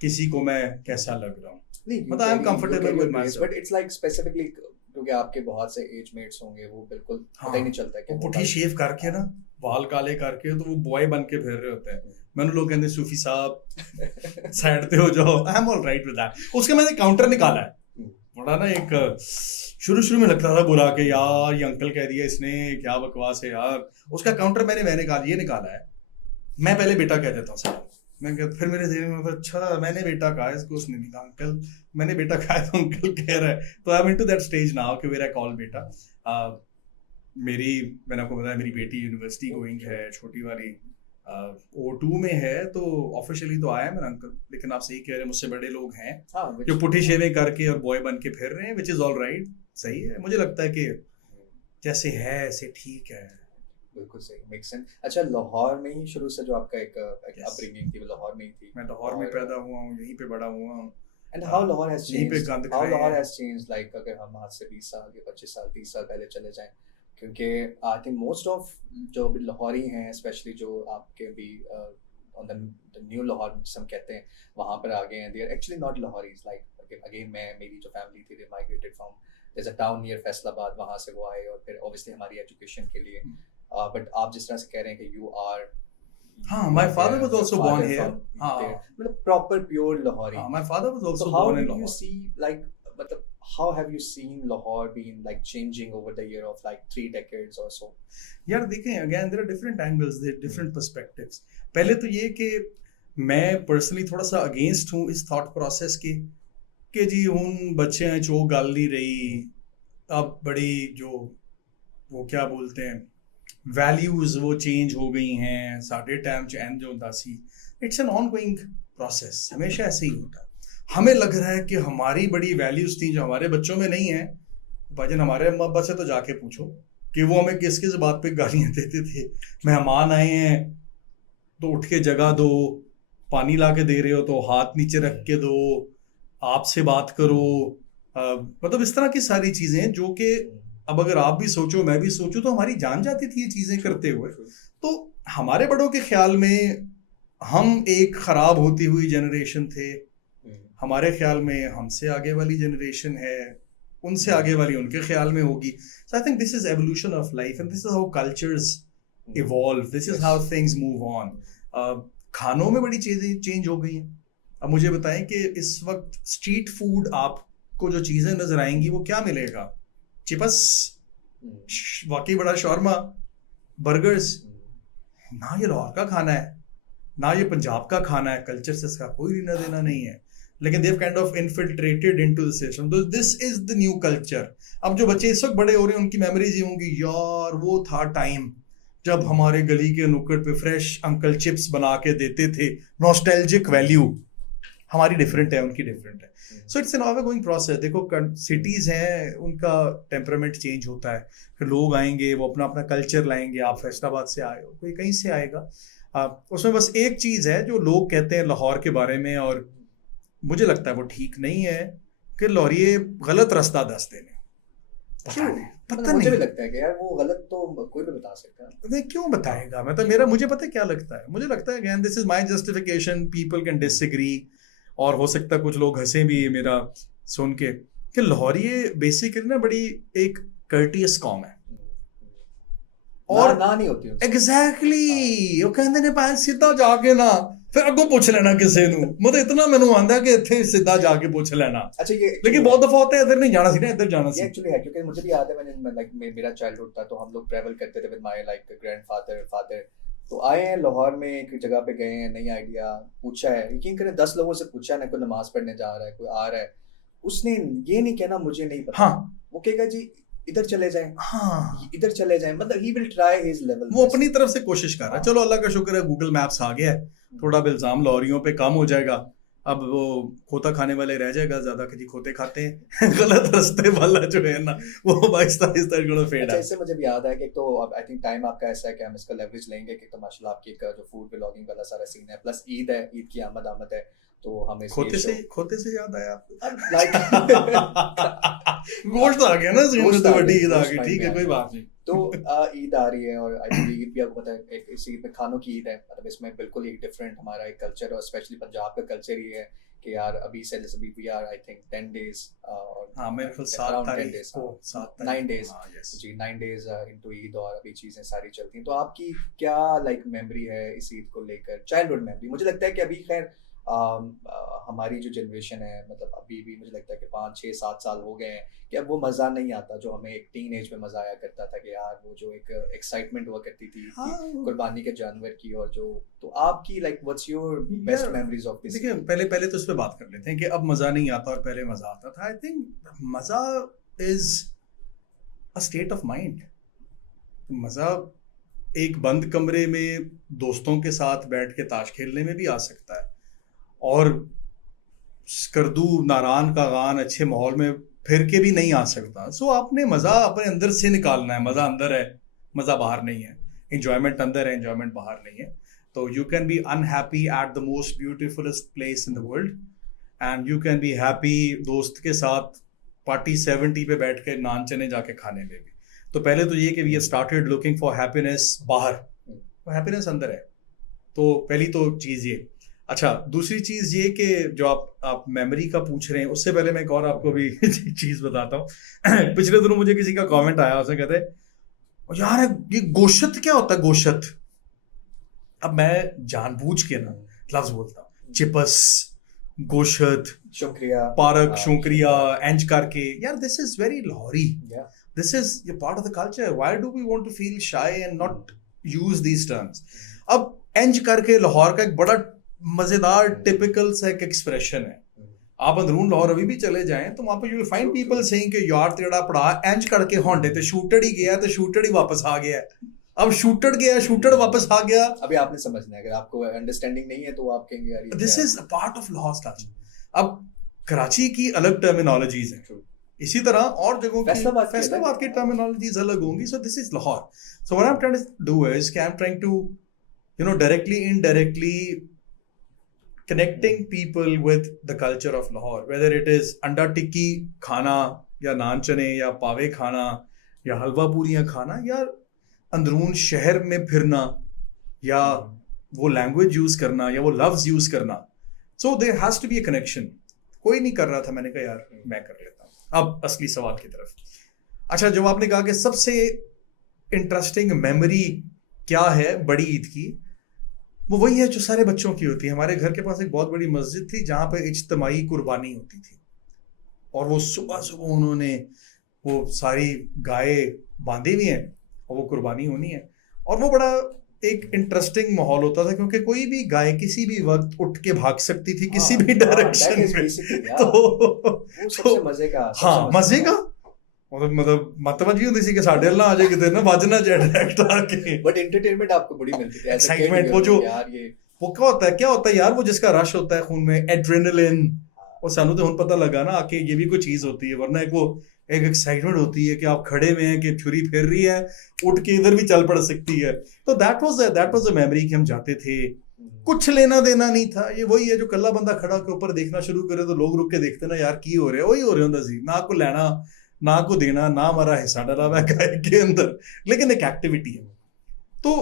किसी को मैं कैसा लग रहा हूँ, मतलब I am comfortable with my self. But it's like specifically क्योंकि आपके बहुत से एज मेट्स होंगे, वो बिल्कुल पता ही नहीं चलता है कि पुठी शेव करके ना, बाल काले करके, तो वो बॉय बन के फिर रहे होते हैं। मैंने लोग कहते हैं सूफी साहब साइड पे हो जाओ, I am all right with that. उसके मैंने काउंटर निकाला है बड़ा ना, एक शुरू में लगता था बुरा के यार ये अंकल कह दिया इसने, क्या बकवास है यार, उसका काउंटर मैंने निकाला है, मैं पहले बेटा कह देता हूँ सर, मैं फिर मेरे दिल में अच्छा मैंने बेटा कहा है इसको, उसने नहीं कहा अंकल, मैंने बेटा कहा है तो अंकल कह रहा है, तो I am into that stage now कि मेरा कॉल बेटा। मैंने आपको बताया मेरी बेटी यूनिवर्सिटी गोइंग है, छोटी वाली O2 में है, तो ऑफिशियली तो आया मेरा अंकल, लेकिन आप सही कह रहे हैं मुझसे बड़े लोग हैं जो पुठी शेविंग करके और बॉय बन के फिर रहे हैं, विच इज ऑल राइट, सही है। मुझे लगता है कि जैसे है ऐसे ठीक है, बिल्कुल सही, मेक सेंस। अच्छा, लाहौर में ही शुरू से जो आपका एक अपब्रिंगिंग थी, वो लाहौर में ही थी? मैं लाहौर में पैदा हुआ हूँ, यहीं पे बड़ा हुआ हूँ। And how Lahore has changed, how Lahore है। हैज चेंज्ड, लाइक अगर हम आज से 20 साल या 25 साल 30 साल पहले चले जाएं, क्योंकि आई थिंक मोस्ट ऑफ जो भी लाहौरी हैं, स्पेशली जो आपके भी ऑन द न्यू लाहौर हम कहते हैं, वहाँ पर आ गए हैं, they are actually not Lahoris. Like again मेरी जो फैमिली थी, they migrated from there is a town near Faisalabad, वहाँ से वो आए और फिर ऑब्वियसली हमारी एजुकेशन के लिए। बट आप जिस तरह से कह रहे हैं कि यू आर, हाँ, my father was also born here. मतलब proper pure Lahori. My father was also so born in Lahore. Lahore. How do you see, like, मतलब how have you seen Lahore being like changing over the year of like 3 decades or so? यार देखें, again there are different angles, there are different perspectives. पहले तो ये कि मैं personally थोड़ा सा अगेंस्ट हूँ इस थॉट प्रोसेस के कि जी उन बच्चे हैं जो गल नहीं रही, अब बड़ी जो वो क्या बोलते हैं वैल्यूज वो चेंज हो गई हैं, साढ़े टाइम च एंड जो होता सी, it's an ongoing process, हमेशा ऐसे ही होता। हमें लग रहा है कि हमारी बड़ी वैल्यूज थी जो हमारे बच्चों में नहीं है, भाईजान हमारे अम्मा अब्बा से तो जाके पूछो कि वो हमें किस किस बात पे गालियाँ देते थे। मेहमान आए हैं तो उठ के जगह दो, पानी ला के दे रहे हो तो हाथ नीचे रख के दो, आपसे बात करो, मतलब इस तरह की सारी चीजें जो कि अब अगर आप भी सोचो मैं भी सोचूं तो हमारी जान जाती थी ये चीजें करते हुए। तो हमारे बड़ों के ख्याल में हम एक खराब होती हुई जनरेशन थे, हमारे ख्याल में हमसे आगे वाली जनरेशन है, उनसे आगे वाली उनके ख्याल में होगी। So I think this is evolution of life and this is how cultures evolve, this is how things move on. खानों में बड़ी चीजें चेंज हो गई हैं। अब मुझे बताएं कि इस वक्त स्ट्रीट फूड आपको जो चीजें नजर आएंगी वो क्या मिलेगा? चिपस, वाकई बड़ा शौरमा, बर्गर्स। ना ये लाहौर का खाना है ना ये पंजाब का खाना है, कल्चर से इसका कोई लेना देना नहीं है, लेकिन they've kind of infiltrated into the system. So this is the new culture. अब जो बच्चे इस वक्त बड़े हो रहे हैं उनकी मेमोरीज ये होंगी, यार वो था टाइम जब हमारे गली के नुक्कड़ पे फ्रेश अंकल चिप्स बना के देते थे। नॉस्टैल्जिक वैल्यू हमारी डिफरेंट है, उनकी डिफरेंट है। So it's an hour going process. देखो सिटीज हैं, उनका टेम्परामेंट चेंज होता है, फिर लोग आएंगे वो अपना अपना कल्चर लाएंगे। आप फैसलाबाद से आए हो, कोई कहीं से आएगा। उसमें बस एक चीज़ है जो लोग कहते हैं लाहौर के बारे में, और मुझे लगता है वो ठीक नहीं है, कि लाहौरिये गलत रास्ता दसते हैं। पता मुझे भी लगता है कि यार वो गलत तो कोई भी बता सकता है। क्यों बताएगा? मतलब मुझे पता है क्या लगता है, मुझे लगता है again this is my justification, people can disagree, और हो सकता है कुछ लोग हंसे भी मेरा सुन के, कि लाहौरिये बेसिकली ना बड़ी एक कर्टियस कॉम है और ना नहीं होती एग्जैक्टली। वो कहते ने पास सीधा जाके ना फिर अगों पूछ लेना किसी ਨੂੰ, मतलब इतना मैनू आंदा कि ਇੱਥੇ सीधा जाके पूछ लेना। अच्छा ये लेकिन बहुत दफा होता है इधर नहीं जाना सी ना, इधर जाना सी। एक्चुअली है, क्योंकि मुझे भी याद है मैंने लाइक मेरा चाइल्डहुड था तो हम लोग ट्रैवल करते थे विद माय लाइक ग्रैंडफादर। तो आए हैं लाहौर में, एक जगह पे गए हैं, नई आइडिया पूछा है, यकीन करें 10 लोगों से पूछा ना, कोई नमाज पढ़ने जा रहा है, कोई आ रहा है, उसने ये नहीं कहना मुझे नहीं पता। हाँ, वो कहेगा जी इधर चले जाएं, हाँ इधर चले जाएं, मतलब he will try his level, वो अपनी तरफ से कोशिश कर रहा है। चलो अल्लाह का शुक्र है गूगल मैप्स आ गया है, थोड़ा इल्जाम लाहौरियों पे कम हो जाएगा। अब वो खोता खाने वाले रह जाएगा ज्यादा, कि जी खोते खाते हैं गलत रास्ते वाला जो है ना वो आहिस्ता आहिस्ता गोना फेड है। इससे मुझे भी याद है कि तो अब आई थिंक टाइम आपका ऐसा है कि हम इसका लेवरेज लेंगे कि तो माशाल्लाह आपकी जो फूड ब्लॉगिंग वाला सारा सीन है, प्लस ईद है, ईद की आमद है, तो हमें खोते से याद आया लाइक गोश्त आ गया ना, तो बड़ी ईद आ गई, ठीक है कोई बात नहीं। तो ईद आ रही है और आई थिंक ईद भी आपको पता है एक इस ईद में खानों की ईद है, मतलब इसमें बिल्कुल एक डिफरेंट हमारा एक कल्चर, और स्पेशली पंजाब का कल्चर ये है कि यार अभी से जैसे we are I think 10 days और हाँ मेरे ख्याल 7 तारीख को 9 days जी 9 days इनटू ईद, और अभी चीज़ें सारी चलती हैं। तो आपकी क्या लाइक मेमोरी है इस ईद को लेकर, चाइल्डहुड मेमोरी? मुझे लगता है कि अभी खैर हमारी जो जनरेशन है, मतलब अभी भी मुझे लगता है कि 5, 6, 7 साल हो गए हैं कि अब वो मज़ा नहीं आता जो हमें एक टीन एज में मज़ा आया करता था, कि यार वो जो एक एक्साइटमेंट हुआ करती थी कुर्बानी के जानवर की, और जो तो आपकी like what's your best memories of this? देखिए पहले तो इस पे बात कर लेते हैं कि अब मज़ा नहीं आता और पहले मज़ा आता था। आई थिंक मज़ा is a state of mind. मज़ा एक बंद कमरे में दोस्तों के साथ बैठ के ताश खेलने में भी आ सकता है, और स्कर्दू नारान का गान अच्छे माहौल में फिर के भी नहीं आ सकता। सो आपने मज़ा अपने अंदर से निकालना है, मज़ा अंदर है, मज़ा बाहर नहीं है, इंजॉयमेंट अंदर है, इंजॉयमेंट बाहर नहीं है। तो you can be unhappy at the most beautifulest place in the world, and you can be happy दोस्त के साथ पार्टी 70 पे बैठ के नान चने जाके खाने में भी। तो पहले तो ये कि we have started looking for happiness बाहर, तो हैप्पीनेस अंदर है। तो पहली तो चीज़ ये। अच्छा, दूसरी चीज़ ये कि जो आप मेमोरी का पूछ रहे हैं, उससे पहले मैं एक और आपको भी चीज़ बताता हूँ। पिछले दिनों मुझे किसी का कमेंट आया, उसने कहते यार ये गोश्त क्या होता है, गोश्त। अब मैं जानबूझ के ना लफ्ज बोलता हूँ, चिपस, गोश्त, शुक्रिया, पारक, शुक्रिया, एंज करके, यार this is very Lahori, this is ये part of the culture. Why do we want to feel shy and not use these terms? अब एंज करके लाहौर का एक बड़ा मजेदार टिपिकल सा एक एक्सप्रेशन है। आप अंदरून लाहौर अभी भी चले जाएं तो वहां पे you will find people saying कि यार तेरा पड़ा एंज करके होंडे ते शूटेड ही गया, तो शूटेड ही वापस आ गया। अब शूटेड गया, शूटेड वापस आ गया। अभी आपने समझना है, अगर आपको अंडरस्टैंडिंग नहीं है तो आप कहेंगे यार this is a part of Lahore culture. अब कराची की अलग टर्मिनोलॉजीज हैं, इसी तरह और जगहों की फैसलाबाद की टर्मिनोलॉजीज अलग होंगी। So this is Lahore. So what I am trying to do is कि I am trying to directly, indirectly connecting people with the culture of Lahore, whether it is अंडा टिक्की खाना या नान चने या पावे खाना या हलवा पूरियां खाना या अंदरून शहर में फिरना या वो लैंग्वेज यूज करना या वो लफ्ज यूज करना. So there has to be a connection. कोई नहीं कर रहा था, मैंने कहा यार मैं कर लेता हूँ. अब असली सवाल की तरफ. अच्छा, जब आपने कहा कि सबसे इंटरेस्टिंग मेमोरी क्या है बड़ी ईद की, वो वही है जो सारे बच्चों की होती है. हमारे घर के पास एक बहुत बड़ी मस्जिद थी जहाँ पे इज्तिमाई कुर्बानी होती थी, और वो सुबह सुबह उन्होंने वो सारी गाय बांधी हुई हैं और वो कुर्बानी होनी है. और वो बड़ा एक इंटरेस्टिंग माहौल होता था, क्योंकि कोई भी गाय किसी भी वक्त उठ के भाग सकती थी किसी भी डायरेक्शन में. तो मजे का हाँ, मजे का मतलब जी होती सी कि साढ़े अल्लाह आ जाए किते ना वाजना डायरेक्ट आके. बट एंटरटेनमेंट आपको बड़ी मिलती थी, एक्साइटमेंट. वो जो यार ये वो क्या होता है यार, वो जिसका रश होता है खून में, एड्रेनलिन. और सानू तो हुन पता लगा ना आके ये भी कोई चीज होती है, वरना एक एक्साइटमेंट होती है कि आप खड़े हुए हैं कि छुरी फिर रही है, उठ के इधर भी चल पड़ सकती है. तो दैट वाज अ मेमोरी कि हम जाते थे, कुछ लेना देना नहीं था. ये वही है जो कल्ला बंदा खड़ा के ऊपर देखना शुरू करे तो लोग रुक के देखते ना यार की हो रहा है, वही हो रहा होंदा सी. ना को लेना ना को देना, ना हमारा हिस्सा डला हुआ है गाय के अंदर, लेकिन एक एक्टिविटी है. तो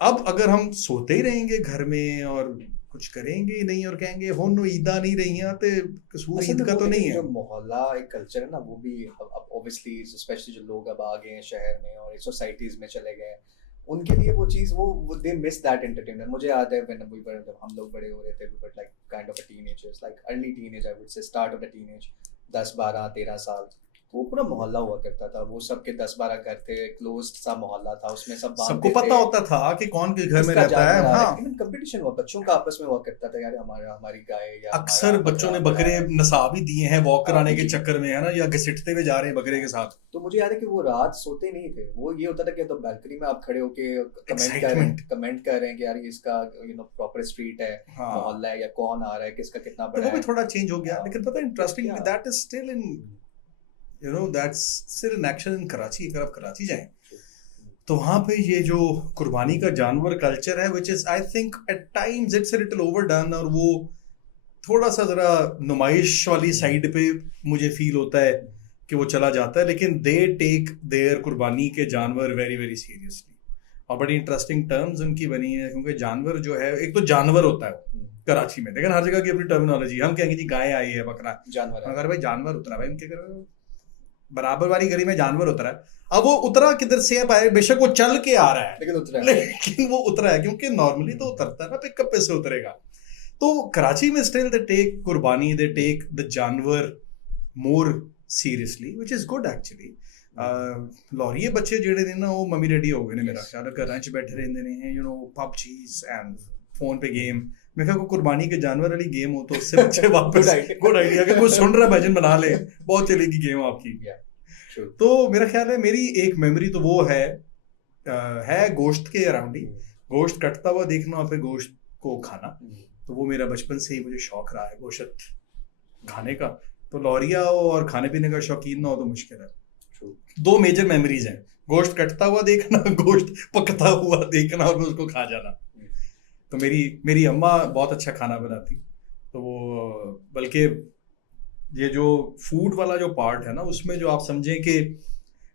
अब अगर हम सोते ही रहेंगे घर में और कुछ करेंगे ही नहीं और कहेंगे हो नो ईदा नहीं रही हैं, तो कसूर ईद का तो नहीं है. जो मोहल्ला एक कल्चर है ना, वो भी अब ऑब्वियसली स्पेशली जो लोग अब आ गए हैं शहर में और सोसाइटीज में चले गए हैं, उनके लिए वो चीज वो दे मिस दैट एंटरटेनमेंट. मुझे याद है व्हेन वी वर, जब हम लोग बड़े हो रहे थे, we were like kind of a teenagers, like early teenage, I would say start off the teenage, 10 12 13 साल. वो पूरा मोहल्ला हुआ करता था, वो सबके 10-12 घर थे, क्लोज्ड सा मोहल्ला था, उसमें सब सबको पता होता था कि कौन के घर में रहता है. हाँ, इवन कंपटीशन हुआ, बच्चों का आपस में हुआ करता था, यार हमारी गाय या अक्सर बच्चों ने बकरे नसा भी दिए हैं वॉक कराने के चक्कर में, है ना, या घसीटते हुए जा रहे हैं बकरे के साथ. तो मुझे याद है कि वो रात सोते नहीं थे. वो ये होता था कि तो बालकनी में आप खड़े होके कमेंट कर रहे हैं कि यार ये इसका प्रॉपर स्ट्रीट है, मोहल्ला है, या कौन आ रहा है, किसका कितना बड़ा है. वो भी थोड़ा चेंज हो गया, लेकिन पता है interesting, that is still in that's still in action in Karachi. अगर आप कराची जाएं तो वहाँ पे ये जो कुर्बानी का जानवर कल्चर है, which is I think at times it's a little overdone, और वो थोड़ा सा जरा नुमाइश वाली साइड पे मुझे फील होता है कि वो चला जाता है. लेकिन they take their कुर्बानी के जानवर very very seriously, और बड़ी इंटरेस्टिंग टर्म्स उनकी बनी है, क्योंकि जानवर जो है, एक तो जानवर होता है कराची में, लेकिन हर जगह की अपनी टर्मिनोलॉजी. हम कहेंगे जी गाय आई है, बकरा जानवर, अगर भाई जानवर उतरा भाई उनके घर बराबर वाली गली में जानवर उतरा है. अब वो उतरा किधर से है, बेशक वो चल के आ रहा है, लेकिन वो उतरा है, क्योंकि नॉर्मली तो उतरता है ना पिकअप पे से उतरेगा. तो कराची में स्टिल दे टेक कुर्बानी, दे टेक द जानवर more seriously, which is good actually. लॉरिये बच्चे जेड़े ने ना वो मम्मी डैडी हो गए ने, मेरा ख्याल है घरां च बैठे रहंदे ने, यू नो, पबजीज एंड फोन पे गेम. मैं कहा कुर्बानी के जानवर वाली गेम हो तो उससे बच्चे वापस गुड आइडिया कि कोई सुन रहा भजन बना ले, बहुत चलेगी गेम आपकी. तो मेरा ख्याल है मेरी एक मेमोरी तो वो है गोश्त के अराउंड ही, गोश्त कटता हुआ देखना और फिर गोश्त को खाना. तो वो मेरा बचपन से ही मुझे शौक रहा है गोश्त खाने का. तो लौरिया हो और खाने पीने का शौकीन ना हो तो मुश्किल है. 2 मेजर मेमोरीज हैं, गोश्त कटता हुआ देखना, गोश्त पकता हुआ देखना और उसको खा जाना. तो मेरी अम्मा बहुत अच्छा खाना बनाती. तो वो बल्कि ये जो फूड वाला जो पार्ट है ना, उसमें जो आप समझें कि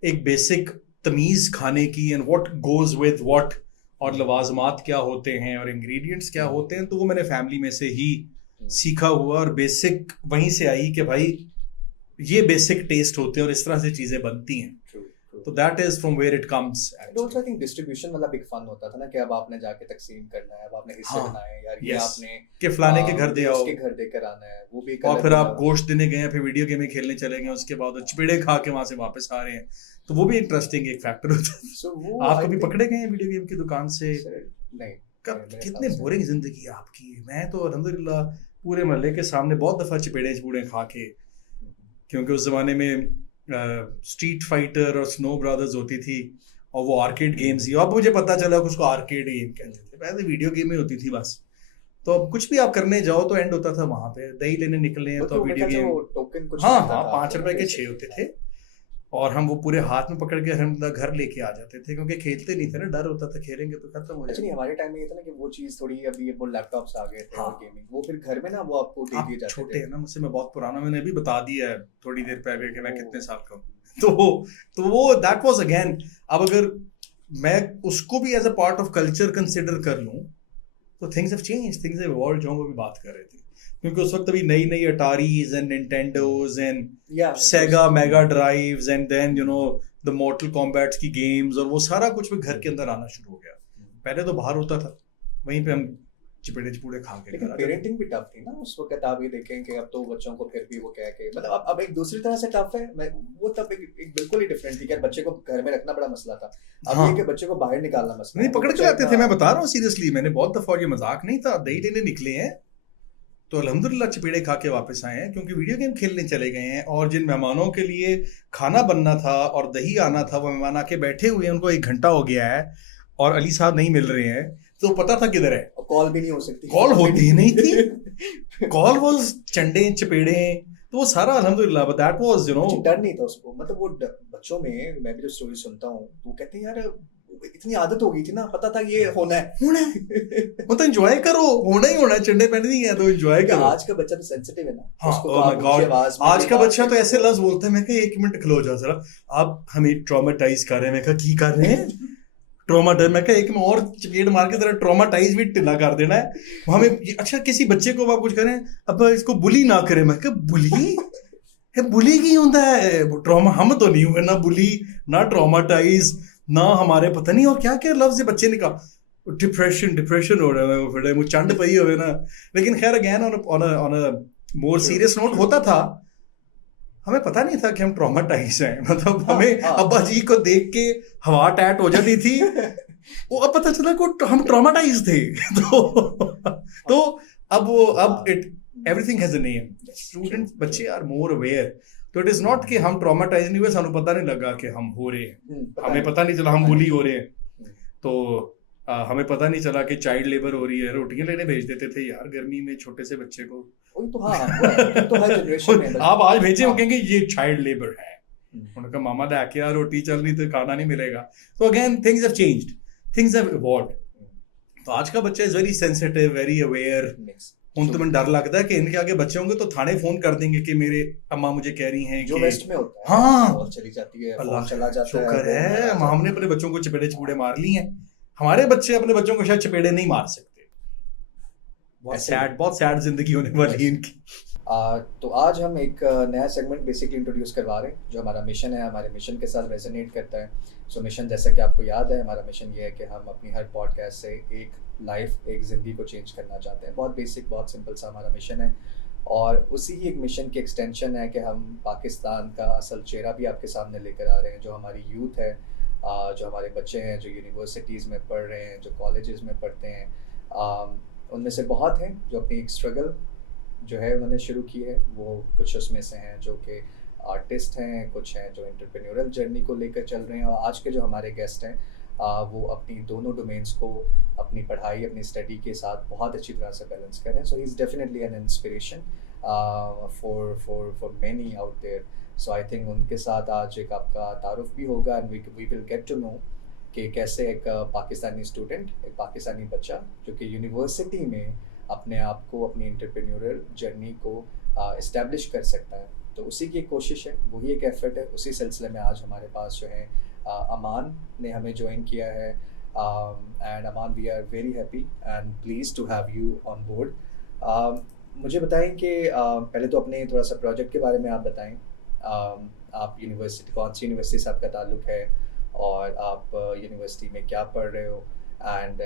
एक बेसिक तमीज़ खाने की, and what goes with what, और लवाजमात क्या होते हैं और इंग्रेडिएंट्स क्या होते हैं, तो वो मैंने फैमिली में से ही सीखा हुआ, और बेसिक वहीं से आई कि भाई ये बेसिक टेस्ट होते हैं और इस तरह से चीज़ें बनती हैं. तो that is from where it comes. also I think distribution वाला बिग फन होता था ना, कि अब आपने जाके तकसीम करना है, अब आपने हिस्से बनाए हैं, यार ये आपने कि फलाने के घर दे आओ, उसके घर देकर आना है, वो भी. और फिर आप गोश्त देने गए, फिर वीडियो गेम खेलने चले गए, उसके बाद चपेड़े खा के वहां से वापस आ रहे हैं. तो वो भी इंटरेस्टिंग एक फैक्टर होता है. So, आप कभी पकड़े गए हैं वीडियो गेम की दुकान से? नहीं. कितने बोरिंग जिंदगी है आपकी. मैं तो अल्हम्दुलिल्लाह पूरे मोहल्ले के सामने बहुत दफा चपेड़े खा के, क्योंकि उस जमाने में स्ट्रीट फाइटर और स्नो ब्रदर्स होती थी, और वो आर्केड गेम्स ही. अब मुझे पता चला कि उसको आर्केड गेम कहते थे, पहले वीडियो गेम ही होती थी बस. तो अब कुछ भी आप करने जाओ तो एंड होता था वहां पे, दही लेने निकले हैं तो वीडियो गेम. टोकन कुछ, हाँ 5 रुपए के 6 होते थे. और हम वो पूरे हाथ में पकड़ के हम घर लेके आ जाते थे, क्योंकि खेलते नहीं थे ना, डर होता था खेलेंगे तो खत्म हो अच्छा नहीं, जाएगा। हमारे टाइम में ये था ना कि वो चीज़ थोड़ी, अभी वो लैपटॉप्स आ गए थे हाँ। और गेमिंग, वो फिर घर में ना वो आपको दे आप दिए जाते छोटे थे। हैं ना मुझसे, मैं बहुत पुराना, मैंने अभी बता दिया है थोड़ी देर पहले कि मैं ओ। कितने साल का हूँ। तो वो दैट वाज अगेन, अब अगर मैं उसको भी as a part of culture consider कर लूँ तो things have changed, things have evolved, जो हम अभी बात कर रहे थे, क्योंकि उस वक्त अभी नई नई अटारीज एंड निंटेंडोज एंड या Sega Mega Drives and then you know the Mortal Kombats की गेम्स, और वो सारा कुछ भी घर के अंदर आना शुरू हो गया। पहले तो बाहर होता था, वहीं पे हम चिपड़े चिपुड़े खा के लेकिन घर आ जाते थे। पेरेंटिंग भी टफ थी ना उस वक्त। आप ये देखें कि अब तो बच्चों को फिर भी वो कह के, मतलब अब एक दूसरी तरह से टफ है। मैं वो तब एक बिल्कुल ही डिफरेंट थी कि यार बच्चे को घर में रखना बड़ा मसला था। अब हाँ। ये कि बच्चे को बाहर निकालना मसला नहीं, है। वो पकड़ के बच्चा लाते थे, इतना- मैं बता रहा हूँ सीरियसली, मैंने बहुत दफा, ये मजाक नहीं था, दही लेने निकले हैं तो अल्हम्दुलिल्लाह चपेड़े खा के वापस आए हैं, क्योंकि वीडियो गेम खेलने चले गए हैं, और जिन मेहमानों के लिए खाना बनना था और दही आना था, वो मेहमान आके बैठे हुए हैं, उनको 1 घंटा हो गया है और अली साहब नहीं मिल रहे हैं, तो पता था किधर है। और कॉल भी नहीं हो सकती, कॉल होती ही नहीं थी, कॉल वाज चंडे चपेड़े, तो वो सारा अल्हम्दुलिल्लाह, but that was you know, डर नहीं था उसको। मतलब वो बच्चों में, मैं भी जो स्टोरी सुनता हूँ, वो कहते हैं यार इतनी आदत हो गई थी ना, पता था ये होना है। वो तो एंजॉय करो, होना ही होना है, चंडे पहने नहीं है तो एंजॉय करो। आज का बच्चा तो सेंसिटिव है ना। हाँ, उसको oh तो my आप God, ऊंची आवाज में आज का बात बच्चा तो करते ऐसे हो। लफ्ज बोलता है, मैं कहा 1 मिनट खलो जाओ जरा, आप हमें ट्रॉमेटाइज कर रहे हैं। मैं कहा की कर रहे हैं ट्रॉमाटाइज, मैं कहा एक में और चपेट मार के जरा ट्रॉमाटाइज भी टिला कर देना है हमें। अच्छा, किसी बच्चे को आप कुछ करें, अब इसको बुली ना करें, मैं कहा बुली है, बुली की होता है ट्रॉमा, हम तो नहीं हुए ना बुली ना ट्रॉमाटाइज ना हमारे पता नहीं और क्या क्या लफ्ज बच्चे ने कहा, डिप्रेशन हो रहा है, फिर मुझे चंड पई हुए ना। लेकिन खैर again on a more serious note होता था, हमें पता नहीं था कि हम ट्रॉमाटाइज हैं, मतलब हमें अब्बा जी को देख के हवा टैट हो जाती थी, वो अब पता चला को हम ट्रॉमाटाइज थे। तो अब it everything has a name, students बच्चे आर मोर अवेयर, तो इट इज नॉट कि हम ट्रॉमाटाइज नहीं हुए, सानू पता नहीं लगा कि हम हो रहे हैं, हमें पता नहीं चला हम बुली हो रहे हैं, तो हमें पता नहीं चला कि चाइल्ड लेबर हो रही है, रोटियां लेने भेज देते थे यार गर्मी में छोटे से बच्चे को। तो हाँ, तो हर जनरेशन में आप आज भेजे हो कहेंगे ये चाइल्ड लेबर है, उनका मामा लेके आ रोटी चल रही तो खाना नहीं मिलेगा। तो again things have changed, things have evolved. तो आज का बच्चा is very sensitive, very aware. उन तो मैं डर लगता है कि इनके आगे बच्चे होंगे तो थाने फोन कर देंगे कि मेरे अम्मा मुझे कह रही हैं जो कि वेस्ट में होता है, हाँ, कॉल चली जाती है, अल्लाह फोन चला जाता है, शुक्र है हमने अपने बच्चों को चपेड़े चपूड़े मार ली हैं। हमारे बच्चे अपने बच्चों को शायद चपेड़े नहीं मार सकते। बहुत सैड जिंदगी होने वाली है इनकी। तो आज हम एक नया सेगमेंट बेसिकली इंट्रोड्यूस करवा रहे हैं, जो हमारा मिशन है, हमारे मिशन के साथ रेजोनेट करता है। सो मिशन, जैसा कि आपको याद है, हमारा मिशन ये है कि हम अपनी हर पॉडकास्ट से एक लाइफ, एक ज़िंदगी को चेंज करना चाहते हैं। बहुत बेसिक, बहुत सिंपल सा हमारा मिशन है, और उसी ही एक मिशन की एक्सटेंशन है कि हम पाकिस्तान का असल चेहरा भी आपके सामने लेकर आ रहे हैं। जो हमारी यूथ है, जो हमारे बच्चे हैं, जो यूनिवर्सिटीज़ में पढ़ रहे हैं, जो कॉलेजेस में पढ़ते हैं, उनमें से बहुत हैं जो अपनी एक स्ट्रगल जो है उन्होंने शुरू की है। वो कुछ उसमें से हैं जो कि आर्टिस्ट हैं, कुछ हैं जो एंटरप्रेन्योरल जर्नी को लेकर चल रहे हैं, और आज के जो हमारे गेस्ट हैं वो अपनी दोनों डोमेन्स को, अपनी पढ़ाई, अपनी स्टडी के साथ बहुत अच्छी तरह से बैलेंस कर रहे हैं। So he is definitely an inspiration for many out there. So I think उनके साथ आज एक आपका तारुफ भी होगा, and we will get to know कि कैसे एक पाकिस्तानी स्टूडेंट, एक पाकिस्तानी बच्चा जो कि यूनिवर्सिटी में अपने आप को, अपनी एंटरप्रेन्योरल जर्नी को इस्टेब्लिश कर सकता है। तो उसी की एक कोशिश है, वही एक एफर्ट है। उसी सिलसिले में आज हमारे पास जो है अमान ने हमें ज्वाइन किया है, and Aman, we are very happy and please to have you on board. मुझे बताएं कि पहले तो अपने थोड़ा सा प्रोजेक्ट के बारे में आप बताएं। आप यूनिवर्सिटी, कौन सी यूनिवर्सिटी से आपका ताल्लुक़ है, और आप यूनिवर्सिटी में क्या पढ़ रहे हो, एंड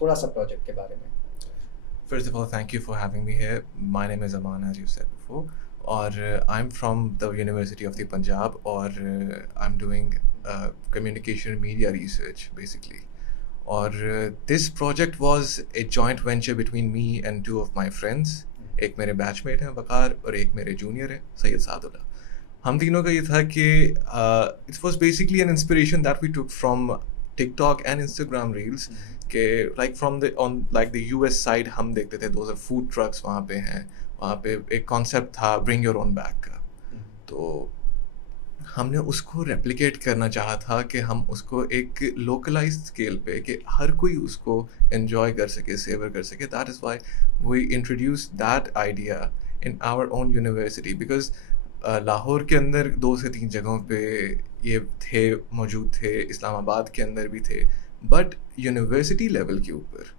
थोड़ा सा प्रोजेक्ट के बारे में। First of all, thank you for having me here. My name is Aman, as you said before. और I'm from the University of the Punjab, और I'm doing communication media research basically. और this project was a joint venture between me and 2 of my friends. एक मेरे batchmate हैं वकार, और एक मेरे junior है सैयद सादुल्ला। हम तीनों का ये था कि it was basically an inspiration that we took from TikTok and Instagram reels, कि like from the US side हम देखते थे those are food trucks वहाँ पे हैं, वहाँ पे एक concept था bring your own bag का। तो हमने उसको रेप्लिकेट करना चाहा था कि हम उसको एक लोकलाइज्ड स्केल पे कि हर कोई उसको एंजॉय कर सके, सेवर कर सके. That is why we introduce that idea in our own university. Because Lahore के अंदर 2 से 3 जगहों पे ये मौजूद थे, इस्लामाबाद के अंदर भी थे, बट यूनिवर्सिटी लेवल के ऊपर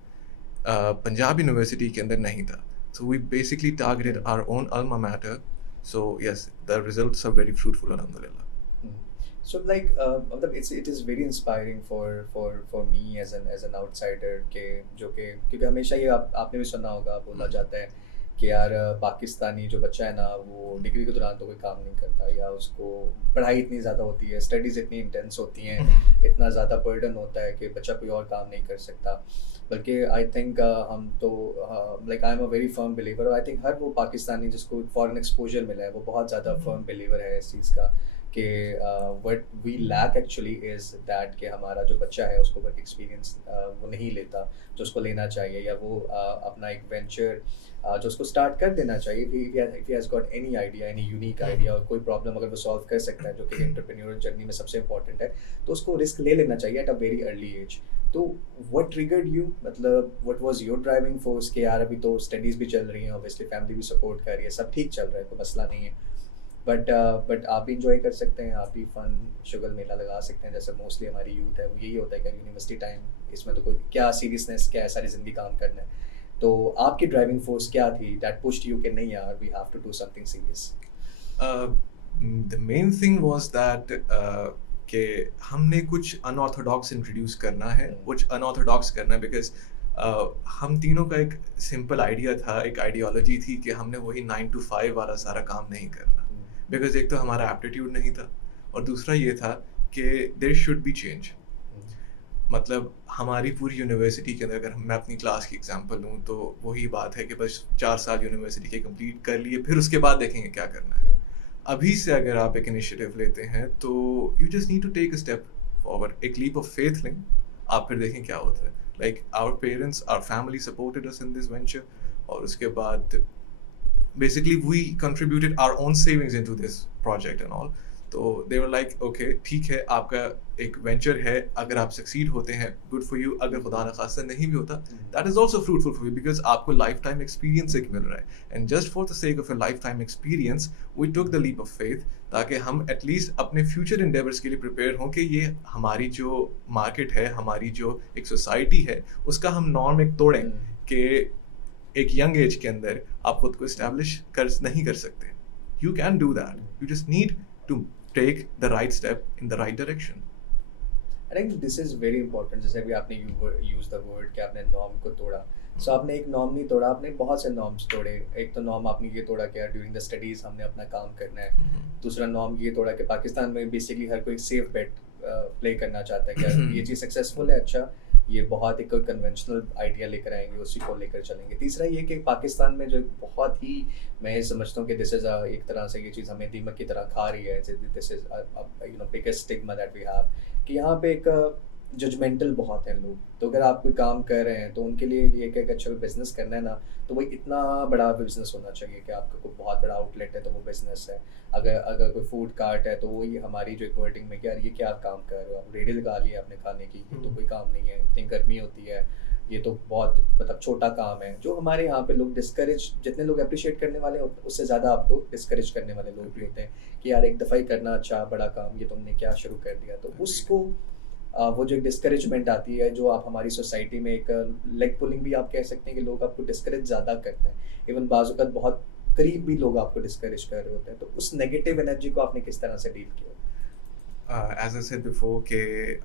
पंजाब यूनिवर्सिटी के अंदर नहीं था. So we basically targeted our own alma mater. So yes, the results are very fruitful, alhamdulillah. So like मतलब it is very inspiring for me as an outsider के जो कि क्योंकि हमेशा ये आपने भी सुना होगा, बोला जाता है कि यार पाकिस्तानी जो बच्चा है ना वो डिग्री के दौरान तो कोई काम नहीं करता, या उसको पढ़ाई इतनी ज़्यादा होती है, स्टडीज़ इतनी इंटेंस होती हैं, इतना ज़्यादा बर्डन होता है कि बच्चा कोई और काम नहीं कर सकता. बल्कि आई थिंक हम तो like I am a very firm believer, और आई थिंक हर वो पाकिस्तानी जिसको फॉरेन एक्सपोजर मिला है वो बहुत ज़्यादा फर्म बिलीवर है इस चीज़ का कि what we lack actually is that कि हमारा जो बच्चा है उसको वर्क एक्सपीरियंस वो नहीं लेता जो उसको लेना चाहिए, या वो अपना एक वेंचर जो उसको स्टार्ट कर देना चाहिए. If he has got any idea, any unique idea, और कोई प्रॉब्लम अगर वो सॉल्व कर सकता है जो कि एंटरप्रेन्योरल जर्नी में सबसे इंपॉर्टेंट है, तो उसको रिस्क ले लेना चाहिए at a very early age. तो व्हाट ट्रिगर्ड यू, मतलब what was your driving force कि यार अभी तो स्टडीज़ भी चल रही हैं, ऑब्वियसली फैमिली भी सपोर्ट कर रही है, सब ठीक चल रहा है, कोई मसला नहीं है, बट आप भी इंजॉय कर सकते हैं, आप भी फन शुगल मेला लगा सकते हैं जैसे मोस्टली हमारी यूथ है वो यही होता है कि यूनिवर्सिटी टाइम, इसमें तो कोई क्या सीरियसनेस, क्या है, सारी ज़िंदगी काम करना है. तो आपकी ड्राइविंग फोर्स क्या थी दैट पुश्ड यू कि नहीं यार we have to do something serious? The main thing was that कि हमने कुछ अनऑर्थोडॉक्स इंट्रोड्यूस करना है, कुछ अनऑर्थोडॉक्स करना है. बिकॉज हम तीनों का एक सिंपल आइडिया था, एक आइडियोलॉजी थी कि हमने वही 9 to 5 वाला सारा काम नहीं करना. बिकॉज एक तो हमारा एप्टीट्यूड नहीं था, और दूसरा ये था कि देयर शुड बी चेंज. मतलब हमारी पूरी यूनिवर्सिटी के अंदर अगर मैं अपनी क्लास की एग्जांपल लूँ तो वही बात है कि बस 4 साल यूनिवर्सिटी के कंप्लीट कर लिए, फिर उसके बाद देखेंगे क्या करना है. अभी से अगर आप एक इनिशिएटिव लेते हैं तो you just need to take a step forward, एक लीप ऑफ फेथ लें, आप फिर देखें क्या होता है. Like our parents, our family supported us in this venture, और उसके बाद basically we contributed our own savings into this project and all. तो they were like okay ठीक है, आपका एक वेंचर है, अगर आप सक्सीड होते हैं गुड फॉर यू, अगर खुदा न खास्ता नहीं भी होता that is also fruitful for you, because आपको लाइफ टाइम एक्सपीरियंस एक मिल रहा है. And just for the sake of a lifetime experience we took the leap of faith, ताकि हम एटलीस्ट अपने फ्यूचर इंडेवर्स के लिए प्रिपेयर हों कि ये हमारी जो मार्केट है, हमारी जो एक सोसाइटी है, उसका हम नॉर्म एक तोड़ें कि एक यंग एज के अंदर आप खुद को इस्टेब्लिश नहीं कर सकते. You can do that, you just need to take the right step in the right direction. I think this is very important. जैसे भी आपने यूज द वर्ड कि आपने नॉर्म को तोड़ा, सो आपने एक नॉर्म नहीं तोड़ा, आपने बहुत से नॉर्म्स तोड़े. एक तो नॉर्म आपने ये तोड़ा कि यार ड्यूरिंग द स्टडीज़ हमने अपना काम करना है. दूसरा नॉर्म ये तोड़ा कि पाकिस्तान में बेसिकली हर कोई सेफ बेट प्ले करना चाहता है कि यार ये चीज़ सक्सेसफुल है, अच्छा ये बहुत एक कन्वेंशनल आइडिया लेकर आएंगे, उसी को लेकर चलेंगे. तीसरा ये कि पाकिस्तान में जो बहुत ही मैं ये समझता हूँ कि दिस इज़ एक तरह से ये चीज़ हमें दीमक की तरह खा रही है. This is you know biggest stigma that we have कि यहाँ पे एक जजमेंटल बहुत हैं लोग. तो अगर आप कोई काम कर रहे हैं तो उनके लिए ये कि अच्छा बिजनेस करना है ना, तो वही इतना बड़ा बिजनेस होना चाहिए कि आपका कोई बहुत बड़ा आउटलेट है तो वो बिजनेस है. अगर कोई फूड कार्ट है तो वही हमारी जो एक वर्डिंग में कि यार ये क्या आप काम कर रहे हो, आप रेडी लगा लिए अपने खाने की, ये तो कोई काम नहीं है, इतनी गर्मी होती है, ये तो बहुत मतलब छोटा काम है. जो हमारे यहाँ पे लोग डिस्करेज, जितने लोग अप्रिशिएट करने वाले होते हैं उससे ज़्यादा आपको डिस्करेज करने वाले लोग भी होते हैं कि यार एक दफ़ा ही करना, अच्छा बड़ा काम, ये तुमने क्या शुरू कर दिया. तो उसको वो जो एक डिस्करेजमेंट आती है, जो आप हमारी सोसाइटी में एक लेग पुलिंग भी आप कह सकते हैं कि लोग आपको डिस्करेज ज़्यादा करते हैं. इवन बाज़ वक़्त बहुत करीब भी लोग आपको डिस्करेज कर रहे होते हैं. तो उस नेगेटिव एनर्जी को आपने किस तरह से डील किया? As I said before,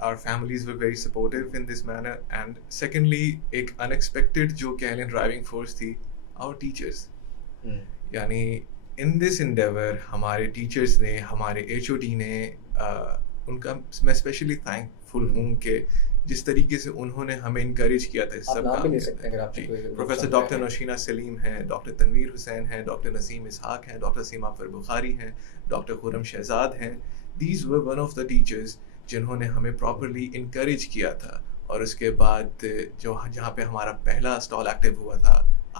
our families were very supportive in this manner, and secondly, एक unexpected जो कह लें driving force थी, our teachers. यानी in this endeavor हमारे teachers ने, हमारे HOD ने, उनका मैं स्पेशली थैंकफुल हूँ कि जिस तरीके से उन्होंने हमें इनकरेज किया था सब काम करने. प्रोफेसर डॉक्टर नौशीना सलीम हैं, डॉक्टर तनवीर हुसैन हैं, डॉक्टर नसीम इसहाक हैं, डॉक्टर सीमा बुखारी हैं, डॉक्टर खुरम शहजाद हैं. These were one of the teachers जिन्होंने हमें प्रॉपरली इनकरेज किया था. और उसके बाद जो जहाँ पे हमारा पहला स्टॉल एक्टिव हुआ था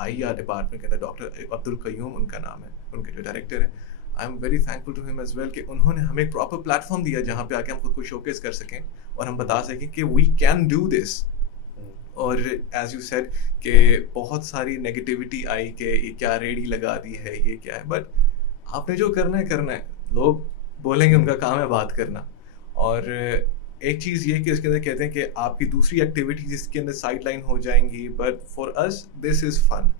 IER डिपार्टमेंट के अंदर, डॉक्टर अब्दुल कयूम उनका नाम है, उनके जो डायरेक्टर हैं, I am very thankful to him as well कि उन्होंने हमें एक प्रॉपर प्लेटफॉर्म दिया जहाँ पे आके हम खुद को शोकेस कर सकें और हम बता सकें कि वी कैन डू दिस। और एज यू सेड कि बहुत सारी नेगेटिविटी आई कि ये क्या रेडी लगा दी है, ये क्या है, बट आपने जो करना है करना है। लोग बोलेंगे, उनका काम है बात करना। और एक चीज़ ये कि इसके अंदर कहते हैं कि आपकी दूसरी एक्टिविटीज इसके अंदर साइड लाइन हो जाएंगी, but for us this is fun.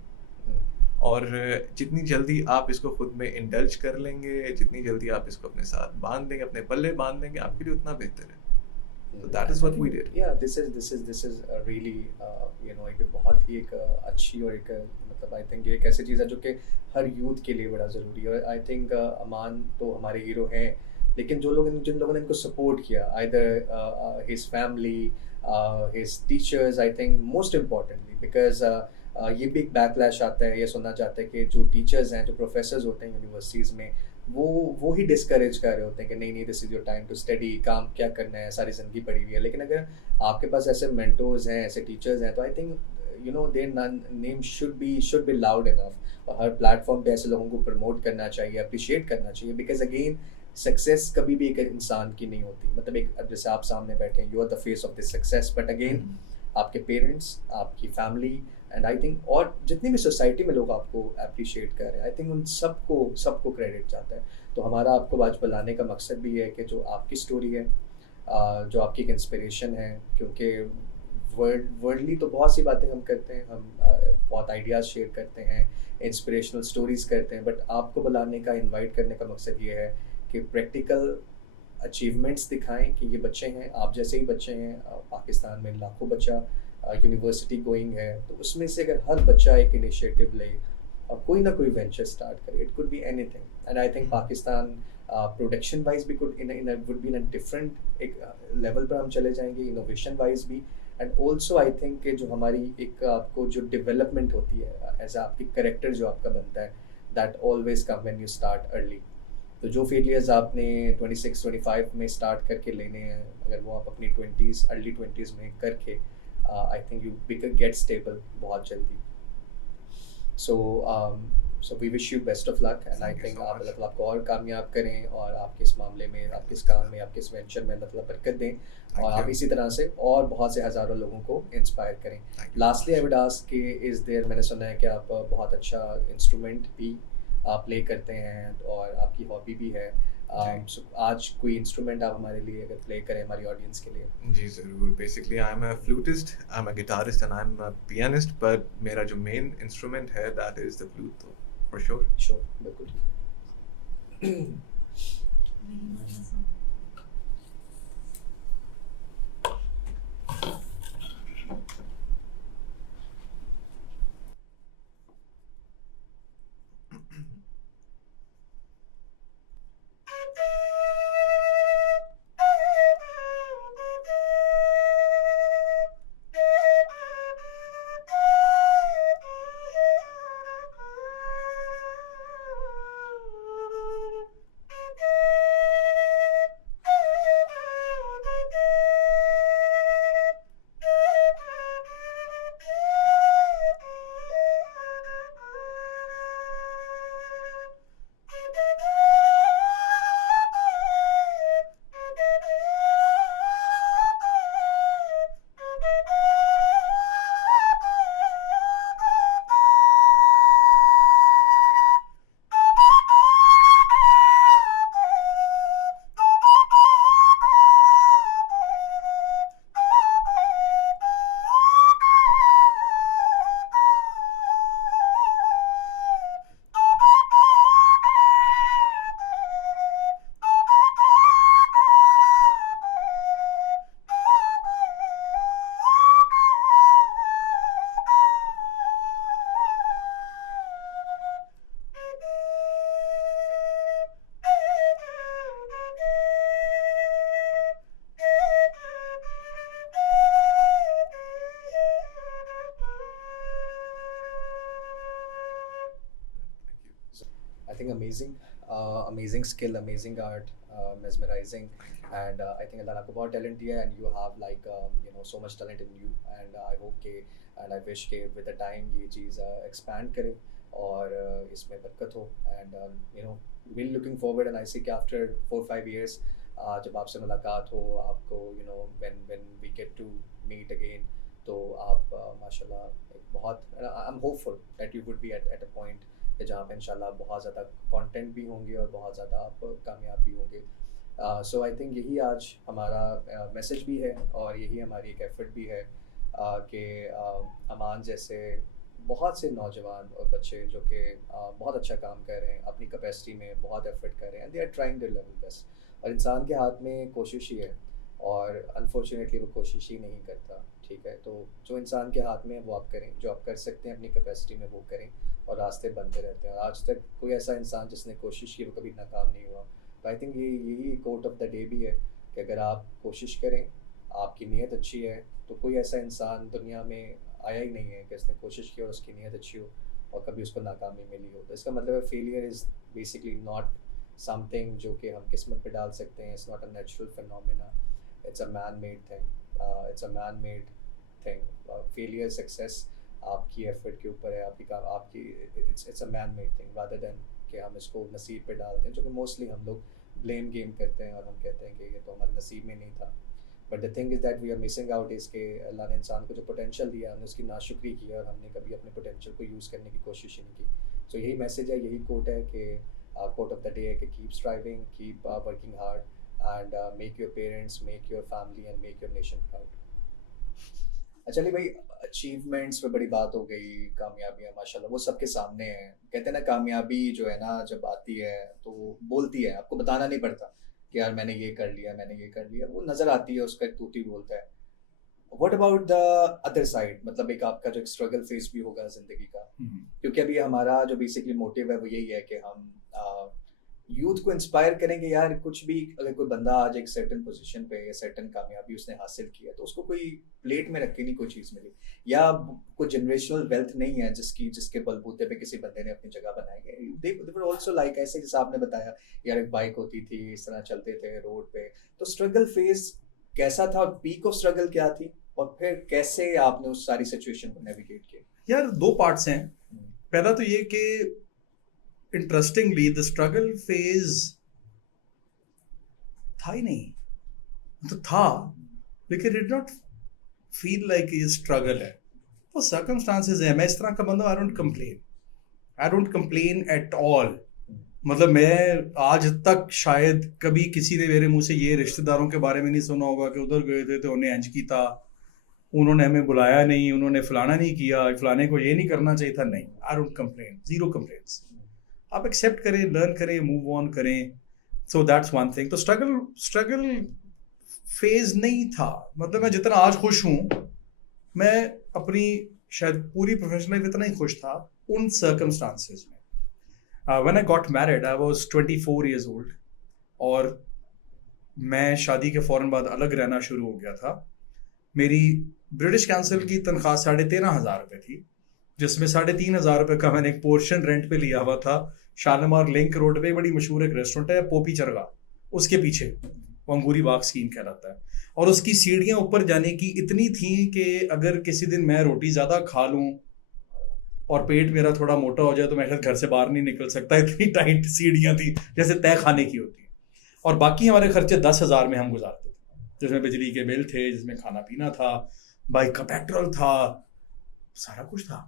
और जितनी जल्दी आप इसको खुद में इंडल्ज कर लेंगे, जितनी जल्दी आप इसको अपने साथ बांध लेंगे, अपने पल्ले बांध लेंगे, आपके लिए उतना बेहतर है। So that is what we did. Yeah, this is a really you know एक बहुत ही एक अच्छी और एक मतलब I think एक ऐसी चीज़ है जो कि हर यूथ के लिए बड़ा ज़रूरी है। I think अमान तो हमारे हीरो हैं, लेकिन जिन लोगों ने इनको सपोर्ट किया, either his family, his teachers, I think most importantly because ये भी एक बैकलैश आता है, ये सुनना चाहते हैं कि जो टीचर्स हैं, जो प्रोफेसर्स होते हैं यूनिवर्सिटीज़ में, वो ही डिस्करेज कर रहे होते हैं कि नहीं this is your time to study, काम क्या करना है, सारी ज़िंदगी पड़ी हुई है। लेकिन अगर आपके पास ऐसे मेंटोर्स हैं, ऐसे टीचर्स हैं, तो I think you know their name should be loud enough. और हर प्लेटफॉर्म पे ऐसे लोगों को प्रमोट करना चाहिए, अप्रिशिएट करना चाहिए, बिकॉज अगेन सक्सेस कभी भी एक इंसान की नहीं होती। मतलब एक अब जैसे आप सामने बैठे हैं, you are the face of this success, but again आपके पेरेंट्स, आपकी फैमिली एंड आई थिंक और जितनी भी सोसाइटी में लोग आपको अप्रिशिएट कर रहे हैं, आई थिंक उन सबको क्रेडिट जाता है। तो हमारा आपको आज बुलाने का मकसद भी है कि जो आपकी स्टोरी है, जो आपकी एक इंस्पिरेशन है, क्योंकि वर्ल्डली तो बहुत सी बातें हम करते हैं, हम बहुत आइडियाज़ शेयर करते हैं, इंस्पिरेशनल स्टोरीज़ करते हैं, बट आपको बुलाने का, इनवाइट करने का मकसद ये है कि प्रैक्टिकल अचीवमेंट्स दिखाएं कि ये बच्चे हैं, आप जैसे ही बच्चे हैं। पाकिस्तान में लाखों बच्चा यूनिवर्सिटी गोइंग है, तो उसमें से अगर हर बच्चा एक इनिशिएटिव ले और कोई ना कोई वेंचर स्टार्ट करे, it could be anything. And I think Pakistan production wise भी वुड बी इन डिफरेंट एक लेवल पर हम चले जाएंगे, इनोवेशन वाइज भी। एंड ऑल्सो आई थिंक कि जो हमारी एक आपको जो डेवलपमेंट होती है एज आपकी करेक्टर जो आपका बनता है, that always come when you start early. तो जो फेलियर्स आपने 26-25 में स्टार्ट करके लेने हैं, अगर वो आप अपनी अर्ली 20s में करके, I think you get stable बहुत जल्दी। So we wish you best of luck and I think आप मतलब आपको और कामयाब करें और आपके इस मामले में, आपके इस काम में, आपके इस वेंचर में मतलब बरकत दें और आप इसी तरह से और बहुत से हज़ारों लोगों को इंस्पायर करें। लास्टली आई वुड आस्क कि इज़ देयर, मैंने सुना है कि आप बहुत अच्छा इंस्ट्रूमेंट भी आप प्ले करते हैं और आपकी हॉबी भी है। so, आज कोई इंस्ट्रूमेंट आप हमारे लिए अगर प्ले करें हमारी ऑडियंस के लिए? जी ज़रूर। Basically I am a flautist, I am a guitarist and I am a pianist, but मेरा जो मेन इंस्ट्रूमेंट है दैट इज़ द फ्लूट। तो फॉर श्योर बिल्कुल। I think amazing skill, amazing art, mesmerizing, and I think Allah आपको बहुत talent दिया है and you have like you know so much talent in you and I hope के and I wish के with the time ये चीज़ expand करे और इसमें बरकत हो and you know really looking forward, and I see कि after 4-5 years जब आपसे मुलाकात हो, आपको when we get to meet again, तो आप माशाल्लाह एक बहुत I'm hopeful that you would be at a point कि जहाँ पे इंशाल्लाह बहुत ज़्यादा कंटेंट भी होंगे और बहुत ज़्यादा आप कामयाब भी होंगे. सो आई थिंक यही आज हमारा मैसेज भी है और यही हमारी एक एफर्ट भी है कि अमान जैसे बहुत से नौजवान और बच्चे जो कि बहुत अच्छा काम कर रहे हैं, अपनी कैपेसिटी में बहुत एफर्ट कर रहे हैं, they are trying their level best. और इंसान के हाथ में कोशिश ही है और अनफॉर्चुनेटली वो कोशिश ही नहीं करता. ठीक है, तो जो इंसान के हाथ में है वो आप करें, जो आप कर सकते हैं अपनी कैपेसिटी में वो करें, और रास्ते बनते रहते हैं. और आज तक कोई ऐसा इंसान जिसने कोशिश की वो कभी नाकाम नहीं हुआ. तो आई थिंक यही कोट ऑफ द डे भी है कि अगर आप कोशिश करें, आपकी नीयत अच्छी है, तो कोई ऐसा इंसान दुनिया में आया ही नहीं है कि उसने कोशिश की और उसकी नीयत अच्छी हो और कभी उसको नाकामी मिली हो. तो इसका मतलब है failure is basically not something जो कि हम किस्मत पे डाल सकते हैं. It's not a natural phenomena, it's a man made thing. It's a man made thing. Failure success आपकी एफर्ट के ऊपर है, आपकी it's a man made thing rather than कि हम इसको नसीब पे डालते हैं, जो कि मोस्टली हम लोग ब्लेम गेम करते हैं और हम कहते हैं कि ये तो हमारे नसीब में नहीं था. But the thing is that we are missing out is के अल्लाह ने इंसान को जो पोटेंशियल दिया हमने उसकी नाशुक्री की और हमने कभी अपने पोटेंशियल को यूज़ करने की कोशिश ही नहीं की. सो यही मैसेज है, यही कोट है कि कोट ऑफ द डे है कि keep striving, keep working hard, and make your parents, make your family and make your nation proud. चलिए भाई, अचीवमेंट्स पे बड़ी बात हो गई, कामयाबियाँ माशाल्लाह वो सबके सामने है. कहते हैं ना कामयाबी जो है ना जब आती है तो वो बोलती है, आपको बताना नहीं पड़ता कि यार मैंने ये कर लिया, मैंने ये कर लिया, वो नज़र आती है, उसका एक तूती बोलता है. What about the other side, मतलब एक आपका जो एक स्ट्रगल फेस भी होगा ज़िंदगी का, क्योंकि अभी हमारा जो बेसिकली मोटिव है वो यही है कि हम यूथ को इंस्पायर करेंगे. यार कुछ भी, अगर कोई बंदा आज एक सर्टन पोजीशन पे या सर्टन कामयाबी उसने हासिल किया तो उसको कोई प्लेट में रख के नहीं कोई चीज़ मिली, या कोई जनरेशनल वेल्थ नहीं है जिसके बलबूते पे किसी बंदे ने अपनी जगह बनाई है. दे वर आल्सो लाइक, ऐसे जैसे आपने बताया यार एक बाइक होती थी, इस तरह चलते थे रोड पे. तो स्ट्रगल फेज कैसा था और पीक ऑफ स्ट्रगल क्या थी, और फिर कैसे आपने उस सारी सिचुएशन को नेविगेट किया? यार दो पार्ट्स हैं. पहला तो ये कि इंटरेस्टिंगली द स्ट्रगल फेज था ही नहीं, तो था लेकिन इट नॉट फील लाइक ये स्ट्रगल है, वो सर्कमस्टांसेस है. मैं इस तरह का बंदा, I don't complain at all. मतलब मैं आज तक शायद कभी किसी ने मेरे मुंह से ये रिश्तेदारों के बारे में नहीं सुना होगा कि उधर गए थे तो उन्हें इंज की था, उन्होंने हमें बुलाया नहीं, उन्होंने फलाना नहीं किया, फलाने को ये नहीं करना चाहिए था. नहीं, I don't complain, zero complaints. आप एक्सेप्ट करें, लर्न करें, मूव ऑन करें. So that's one thing. तो स्ट्रगल फेज नहीं था. मतलब मैं जितना आज खुश हूँ, मैं अपनी शायद पूरी प्रोफेशनल लाइफ इतना ही खुश था उन सर्कमस्टांसेस में. When I got married I was 24 years old, और मैं शादी के फ़ौरन बाद अलग रहना शुरू हो गया था. मेरी ब्रिटिश काउंसिल की तनख्वाह 13,500 रुपये थी, जिसमें 3,500 रुपये का मैंने एक पोर्शन रेंट पे लिया हुआ था. शालीमार लिंक रोड पे बड़ी मशहूर एक रेस्टोरेंट है, पोपी चरगा, उसके पीछे, वो अंगूरी बाग स्कीम कहलाता है. और उसकी सीढ़ियाँ ऊपर जाने की इतनी थी कि अगर किसी दिन मैं रोटी ज़्यादा खा लूँ और पेट मेरा थोड़ा मोटा हो जाए तो मैं शायद घर से बाहर नहीं निकल सकता. इतनी टाइट सीढ़ियाँ थी, जैसे तय खाने की होती है. और बाकी हमारे खर्चे 10,000 में हम गुजारते थे, जिसमें बिजली के बिल थे, जिसमें खाना पीना था, बाइक का पेट्रोल था, सारा कुछ था.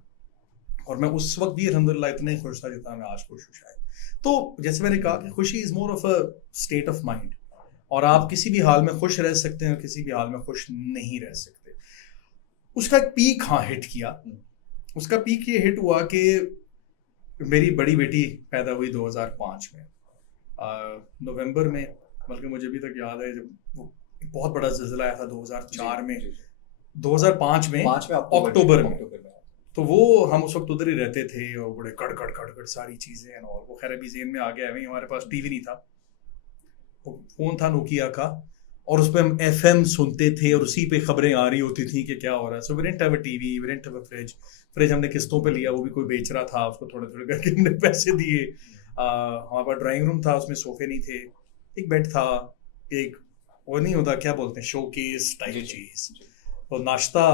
और मैं उस वक्त भी अल्हम्दुलिल्लाह इतना ही खुश था जितना मैं आज खुश हूँ शायद. तो जैसे मैंने कहा कि खुशी is more of a state of mind, और आप किसी भी हाल में खुश रह सकते हैं और किसी भी हाल में खुश नहीं रह सकते. उसका एक पीक हाँ हिट किया. उसका पीक ये हिट हुआ कि मेरी बड़ी बेटी पैदा हुई 2005 में नवंबर में. बल्कि मुझे अभी तक याद है जब वो बहुत बड़ा ज़िलज़ला आया था 2004 में, 2005 में अक्टूबर में. तो वो हम उस वक्त उधर ही रहते थे और बड़े कड़ सारी चीज़ें, और वो खैर अभी जेन में आ गया है. हमारे पास टीवी नहीं था, फ़ोन था नोकिया का, और उस पर हम FM सुनते थे और उसी पे खबरें आ रही होती थी कि क्या हो रहा है. So we didn't have a TV, we didn't have a fridge हमने किस्तों पे लिया, वो भी कोई बेच रहा था, उसको थोड़े थोड़े करके हमने पैसे दिए. हमारे पास ड्राइंग रूम था, उसमें सोफे नहीं थे, एक बेड था, एक वो नहीं होता क्या बोलते हैं शोकेस टाइप चीज़. और नाश्ता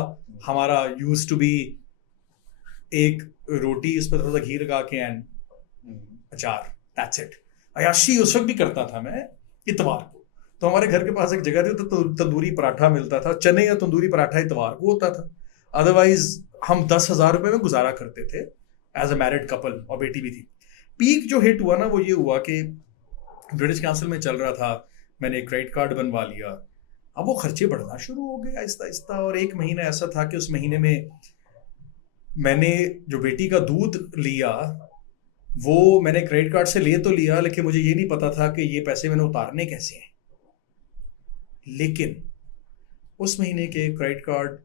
हमारा यूज्ड टू बी एक रोटी, उस पर थोड़ा सा घी लगा के एंड अचार, दैट्स इट. अयाशी उस वक्त भी करता था मैं इतवार को। तो हमारे घर के पास एक जगह थी, तो तंदूरी पराठा मिलता था, चने या तंदूरी पराठा इतवार को होता था। अदरवाइज हम 10,000 रुपए में गुजारा करते थे एज अ मैरिड कपल, और बेटी भी थी। पीक जो हिट हुआ ना वो ये हुआ कि ब्रिटिश काउंसिल में चल रहा था, मैंने एक क्रेडिट कार्ड बनवा लिया। अब वो खर्चे बढ़ना शुरू हो गए आहिस्ता आहिस्ता, और एक महीना ऐसा था कि उस महीने में मैंने जो बेटी का दूध लिया वो मैंने क्रेडिट कार्ड से ले तो लिया, लेकिन मुझे ये नहीं पता था कि ये पैसे मैंने उतारने कैसे हैं। लेकिन उस महीने के क्रेडिट कार्ड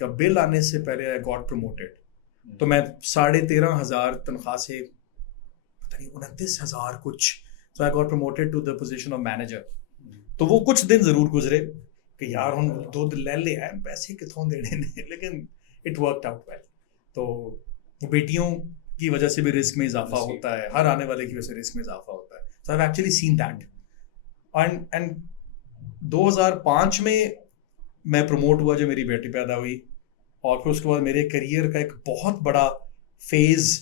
का बिल आने से पहले आई गॉट प्रमोटेड। तो मैं 13,500 तनख्वाह से पता नहीं 29,000 कुछ, so I got promoted to the position of manager। तो वो कुछ दिन जरूर गुजरे कि यार हम दूध ले आए, पैसे कितों देने ने, लेकिन इट वर्कड आउट वेल। तो बेटियों की वजह से भी रिस्क में इजाफा होता है, हर आने वाले की वजह से रिस्क में इजाफा होता है। So I have actually seen that. And 2005 में मैं प्रमोट हुआ जब मेरी बेटी पैदा हुई, और फिर उसके बाद मेरे करियर का एक बहुत बड़ा फेज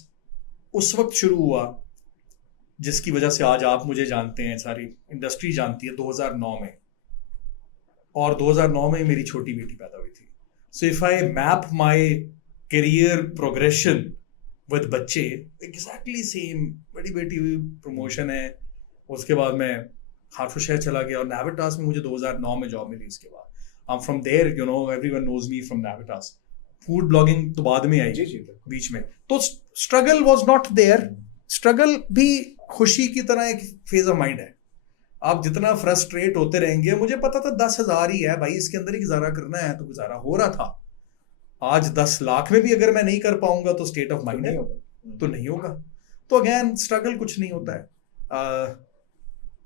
उस वक्त शुरू हुआ जिसकी वजह से आज आप मुझे जानते हैं, सारी इंडस्ट्री जानती है, 2009 में। और 2009 में मेरी छोटी बेटी पैदा हुई थी। So if I map my career progression with बच्चे, एग्जैक्टली सेम। बड़ी बेटी हुई, प्रमोशन है, उसके बाद मैं हार्टफोर्डशायर चला गया, और नाविटास में मुझे 2009 में जॉब मिली। उसके बाद I am from there, you know, everyone knows me from Navitas. Food blogging तो बाद में आई बीच में, तो struggle was not there. Struggle भी खुशी की तरह एक फेज ऑफ माइंड है। आप जितना फ्रस्ट्रेट होते रहेंगे, मुझे पता था 10,000 ही है भाई, इसके अंदर ही गुजारा करना है, तो गुजारा हो रहा था। आज 10 लाख में भी अगर मैं नहीं कर पाऊंगा तो स्टेट ऑफ माइंड है, तो नहीं होगा। तो अगेन स्ट्रगल कुछ नहीं होता है।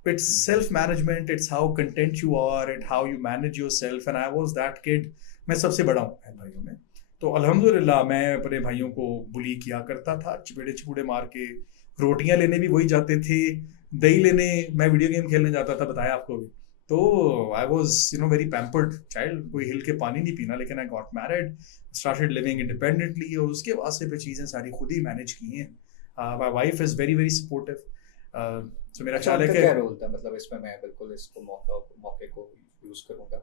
It's self management, it's how content you are, it how you manage yourself. And I was that kid. मैं सबसे बड़ा हूँ भाइयों में, तो अल्हम्दुलिल्लाह मैं अपने भाइयों को बुली किया करता था, चिपेड़े चिपूड़े मार के। रोटियां लेने भी वही जाते थे, दही लेने मैं वीडियो गेम खेलने जाता था, बताया आपको भी। तो I was, you know, very pampered child. कोई हिल के पानी नहीं पीना। लेकिन I got married, started living independently, और उसके बाद से फिर चीज़ें सारी खुद ही मैनेज की हैं। My wife is very very supportive. तो मेरा ख्याल है कि क्या रोल था, मतलब इसमें मैं बिल्कुल इसको मौके को यूज करूंगा।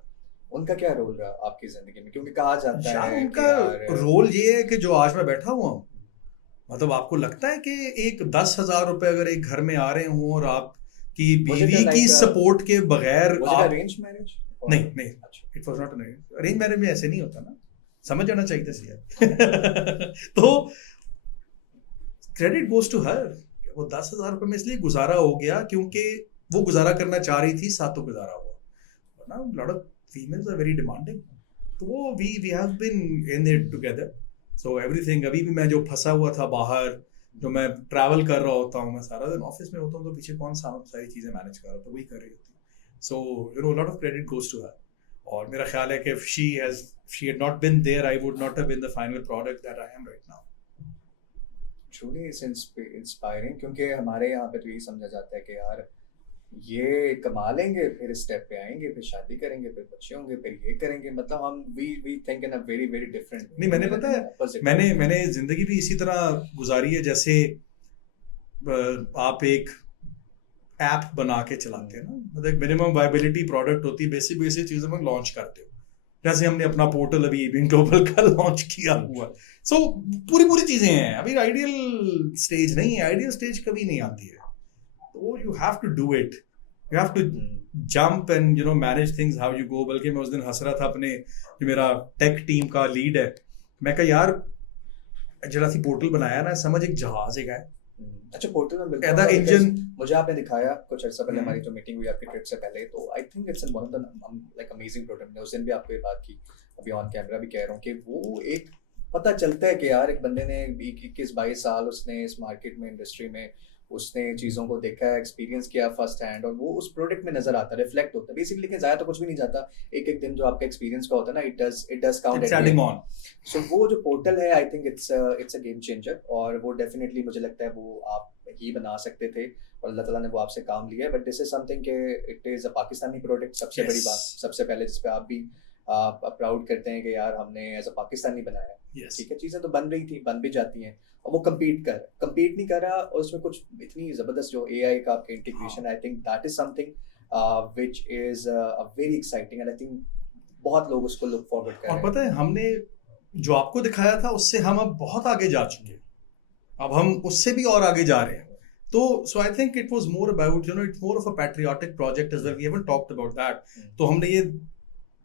उनका क्या रोल रहा आपकी जिंदगी में? क्योंकि कहा जाता है उनका रोल ये है कि जो आज मैं बैठा हुआ हूँ, मतलब आपको लगता है कि एक 10,000 रुपए अगर एक घर में आ रहे हों और आपकी बीवी की सपोर्ट के बगैर आप... अरेंज मैरिज? नहीं, it was not an arrange marriage. में ऐसे नहीं होता ना, समझ जाना चाहिए था। तो क्रेडिट गोज टू हर। वो 10,000 रुपए में इसलिए गुजारा हो गया क्योंकि वो गुजारा करना चाह रही थी, साथ तो गुजारा हुआ। वरना lot of females are very demanding, तो वो we have been in it together. So everything. अभी भी मैं जो फंसा हुआ था बाहर, जो मैं ट्रैवल कर रहा होता हूँ, मैं सारा दिन ऑफिस में होता हूँ, तो पीछे कौन सारी चीज़ें मैनेज कर रहा था, वही कर रही होती। So you know, lot of credit goes to her. और मेरा ख्याल है कि if she had not been there, I would not have been the final product that I am right now. Truly it's inspiring, क्योंकि हमारे यहाँ पे तो यही समझा जाता है कि यार ये कमा लेंगे, फिर इस स्टेप पे आएंगे, फिर शादी करेंगे, फिर बच्चे होंगे, फिर ये करेंगे। मतलब हम we think in a very very different। नहीं, मैंने पता है, मैंने जिंदगी भी इसी तरह गुजारी है जैसे आप एक ऐप बना के चलाते हैं ना, मतलब मिनिमम वायबिलिटी प्रोडक्ट होती है, बेसिक चीज़ें में लॉन्च करते हो। जैसे हमने अपना पोर्टल अभी इवेंट ग्लोबल का लॉन्च किया हुआ। सो पूरी चीज़ें हैं, अभी आइडियल स्टेज नहीं है, आइडियल स्टेज कभी नहीं आती है। तो you have to do it, you have to jump and you know manage things how you go. बल्कि मैं उस दिन हंस रहा था अपने, जो मेरा टेक टीम का लीड है, मैं कहा यार जरा सी पोर्टल बनाया ना, समझ एक जहाज है। अच्छा, पोर्टल में बिल्कुल इंजन मुझे आपने दिखाया कुछ अर्सा पहले, हमारी जो मीटिंग हुई आपकी ट्रिप से पहले, तो I think it's one of the like amazing product. उस दिन भी आपको ये बात की, अभी ऑन कैमरा भी कह रहा हूँ कि वो एक पता चलता है कि यार एक बंदे ने 21-22 साल उसने इस मार्केट में, इंडस्ट्री में उसने चीज़ों को देखा है, एक्सपीरियंस किया फर्स्ट हैंड, और वो उस प्रोडक्ट में नजर आता है, रिफ्लेक्ट होता है बेसिकली। लेकिन ज़्यादा तो कुछ भी नहीं जाता, एक दिन जो आपका एक्सपीरियंस का होता है ना, it does count adding on. So वो जो पोर्टल है, I think it's a game changer, और वो डेफिनेटली मुझे लगता है वो आप ही बना सकते थे, और अल्लाह ताला ने वो आपसे काम लिया है। बट दिस इज समथिंग के it is a Pakistani product. सबसे बड़ी बात, सबसे पहले जिस पे आप भी प्राउड करते हैं कि यार हमने एज अ पाकिस्तानी बनाया, Yes. ठीक है, चीज़ें तो बन रही थी, बन भी जाती हैं, और वो compete नहीं कर रहा, और उसमें कुछ इतनी ज़बरदस्त जो AI का आपका integration, I think that is something which is very exciting, and I think बहुत लोग उसको लुक फॉरवर्ड कर और रहे हैं। पता है हमने जो आपको दिखाया था उससे हम अब बहुत आगे जा चुके हैं, अब हम उससे भी और आगे जा रहे हैं। तो so I think it was more about it's more of a patriotic project as well, we haven't talked about that. तो हमने ये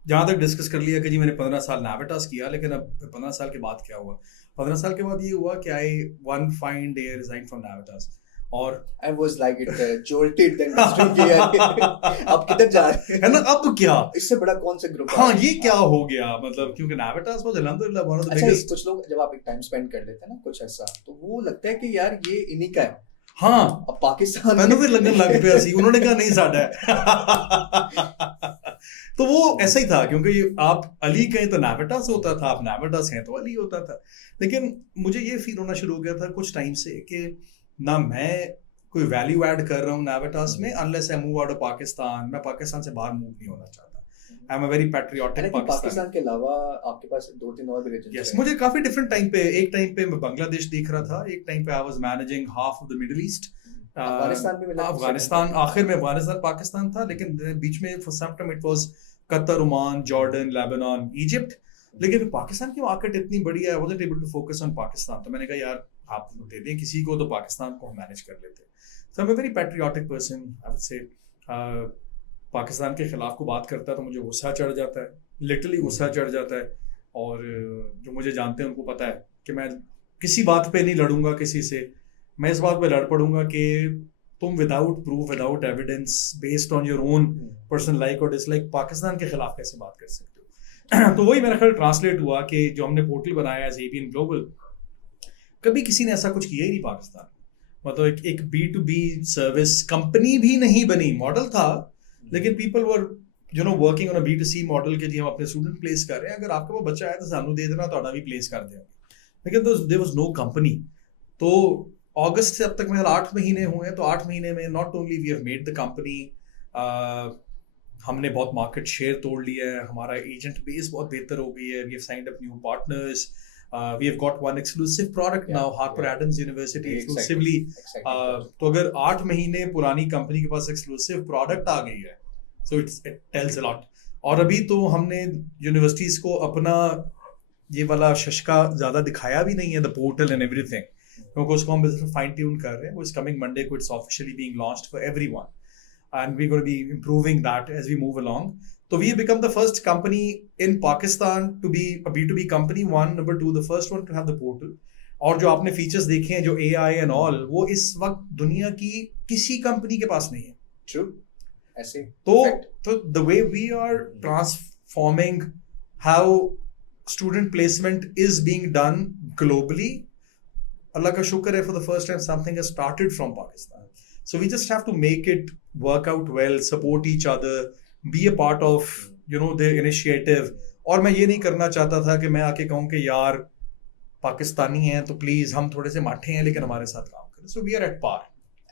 जहाँ तक डिस्कस कर लिया कि जी मैंने 15 साल नाविटास किया, लेकिन अब 15 साल के बाद क्या हुआ? 15 साल के बाद ये हुआ कि I one fine day resign from Navitas, और I was like it jolted the industry कि यार अब किधर जा रहे हैं, है ना, अब क्या इससे बड़ा कौन से ग्रुप? हाँ ये क्या हो गया, मतलब क्योंकि नाविटास वाज अल्हम्दुलिल्लाह वन ऑफ द अच्छा, बिगेस्ट। कुछ लोग जब आप एक टाइम स्पेंड कर लेते हैं ना कुछ ऐसा, तो वो लगता है कि यार ये इन्हीं का है। हाँ अब पाकिस्तान मैंने फिर लगन लग पिया सी, उन्होंने कहा नहीं साडा है तो वो ऐसा ही था, क्योंकि आप अली कहें तो नाविटास होता था, आप नाविटास हैं तो अली होता था। लेकिन मुझे ये फील होना शुरू हो गया था कुछ टाइम से कि ना मैं कोई वैल्यू ऐड कर रहा हूँ नाविटास में, unless I move out of Pakistan. मैं पाकिस्तान से बाहर मूव नहीं होना चाहता। आई am a very patriotic Pakistan के अलावा आपके पास 2-3 और भी रीजन यस, मुझे काफी डिफरेंट टाइम पे, एक टाइम पे मैं बांग्लादेश देख रहा था, एक टाइम पे I was managing half of the middle east. Afghanistan भी मिला, अफगानिस्तान आखिर में अफगानिस्तान पाकिस्तान था, लेकिन बीच में for some time it was Qatar, Oman, Jordan, Lebanon, Egypt. लेकिन पाकिस्तान की मार्केट इतनी बड़ी है, I wasn't able to focus on Pakistan. तो मैंने कहा यार आप दे दें किसी को, तो पाकिस्तान को हम मैनेज कर लेते हैं। So I am a very patriotic person, I would say. Pakistan के खिलाफ को बात करता है तो मुझे गुस्सा चढ़ जाता है, लिटरली गुस्सा चढ़ जाता है। और जो मुझे जानते हैं उनको पता है कि मैं किसी बात पे नहीं लड़ूंगा किसी से। मैं इस बात पे लड़ पड़ूंगा कि तुम without proof, without evidence, based on your own personal like और डिसलाइक पाकिस्तान के खिलाफ कैसे बात कर सकते हो। तो वही मेरा ख्याल ट्रांसलेट हुआ कि जो हमने पोर्टल बनाया एज ABN ग्लोबल, कभी किसी ने ऐसा कुछ किया ही नहीं पाकिस्तान में। मतलब एक B2B सर्विस कंपनी भी नहीं बनी, मॉडल था, लेकिन people were working on a B2C model के जी हम अपने स्टूडेंट प्लेस कर रहे हैं, अगर आपके वो बच्चा आया तो सानू दे देना, तो भी प्लेस कर देंगे। लेकिन देयर वाज नो कंपनी। तो अगस्त से अब तक मेरे 8 महीने हुए हैं, तो 8 महीने में not only we have made the company, हमने बहुत मार्केट शेयर तोड़ लिया है, हमारा एजेंट बेस बहुत बेहतर हो गई है, we have signed up new partners, we have got one exclusive product now, Harper Adams university exclusively. तो अगर 8 महीने पुरानी कंपनी के पास एक्सक्लूसिव प्रोडक्ट आ गई है, so it tells a lot. और अभी तो हमने यूनिवर्सिटीज को अपना ये वाला शशका ज्यादा दिखाया भी नहीं है, द पोर्टल एंड एवरीथिंग, क्योंकि उसको हम बिल्कुल फाइन ट्यून कर रहे हैं। वो इस कमिंग मंडे को it's officially being launched for everyone, and we're going to be improving that as we move along. So we have become the first company in Pakistan to be a B2B company, one. Number two, the first one to have the portal. और जो आपने features देखे हैं जो AI and all, वो इस वक्त दुनिया की किसी कंपनी के पास नहीं है। True. ऐसे तो the way we are transforming how student placement is being done globally, Allah ka shukr hai, for the first time something has started from Pakistan. So we just have to make it work out well, support each other, be a part of the initiative. और मैं ये नहीं करना चाहता था कि मैं आके कहूँ कि यार पाकिस्तानी हैं तो प्लीज हम थोड़े से माठे हैं लेकिन हमारे साथ काम करें। So we are at par.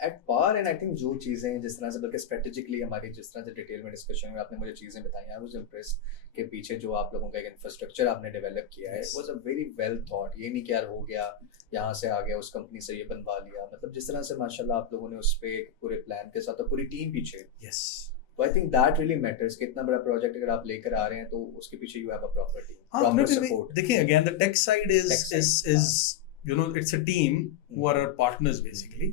And I think जो चीज़ें जिस तरह से, बल्कि स्ट्रेटेजिकली हमारी जिस तरह से डिटेल में डिस्कशन में आपने मुझे चीज़ें बताई, आई वाज इम्प्रेस्ड के पीछे जो आप लोगों का एक इंफ्रास्ट्रक्चर आपने डेवलप किया है, was a very well thought. ये नहीं कि यार हो गया यहाँ से आ गया, उस कंपनी से ये बनवा लिया, मतलब जिस तरह से माशाल्लाह आप लोगों ने उस पर पूरे प्लान के साथ और पूरी टीम पीछे। Yes. तो I think that really matters कि इतना बड़ा प्रोजेक्ट अगर आप लेकर आ रहे हैं तो उसके पीछे you have a proper team, proper support. देखिए again the tech side is it's a team who are our partners basically.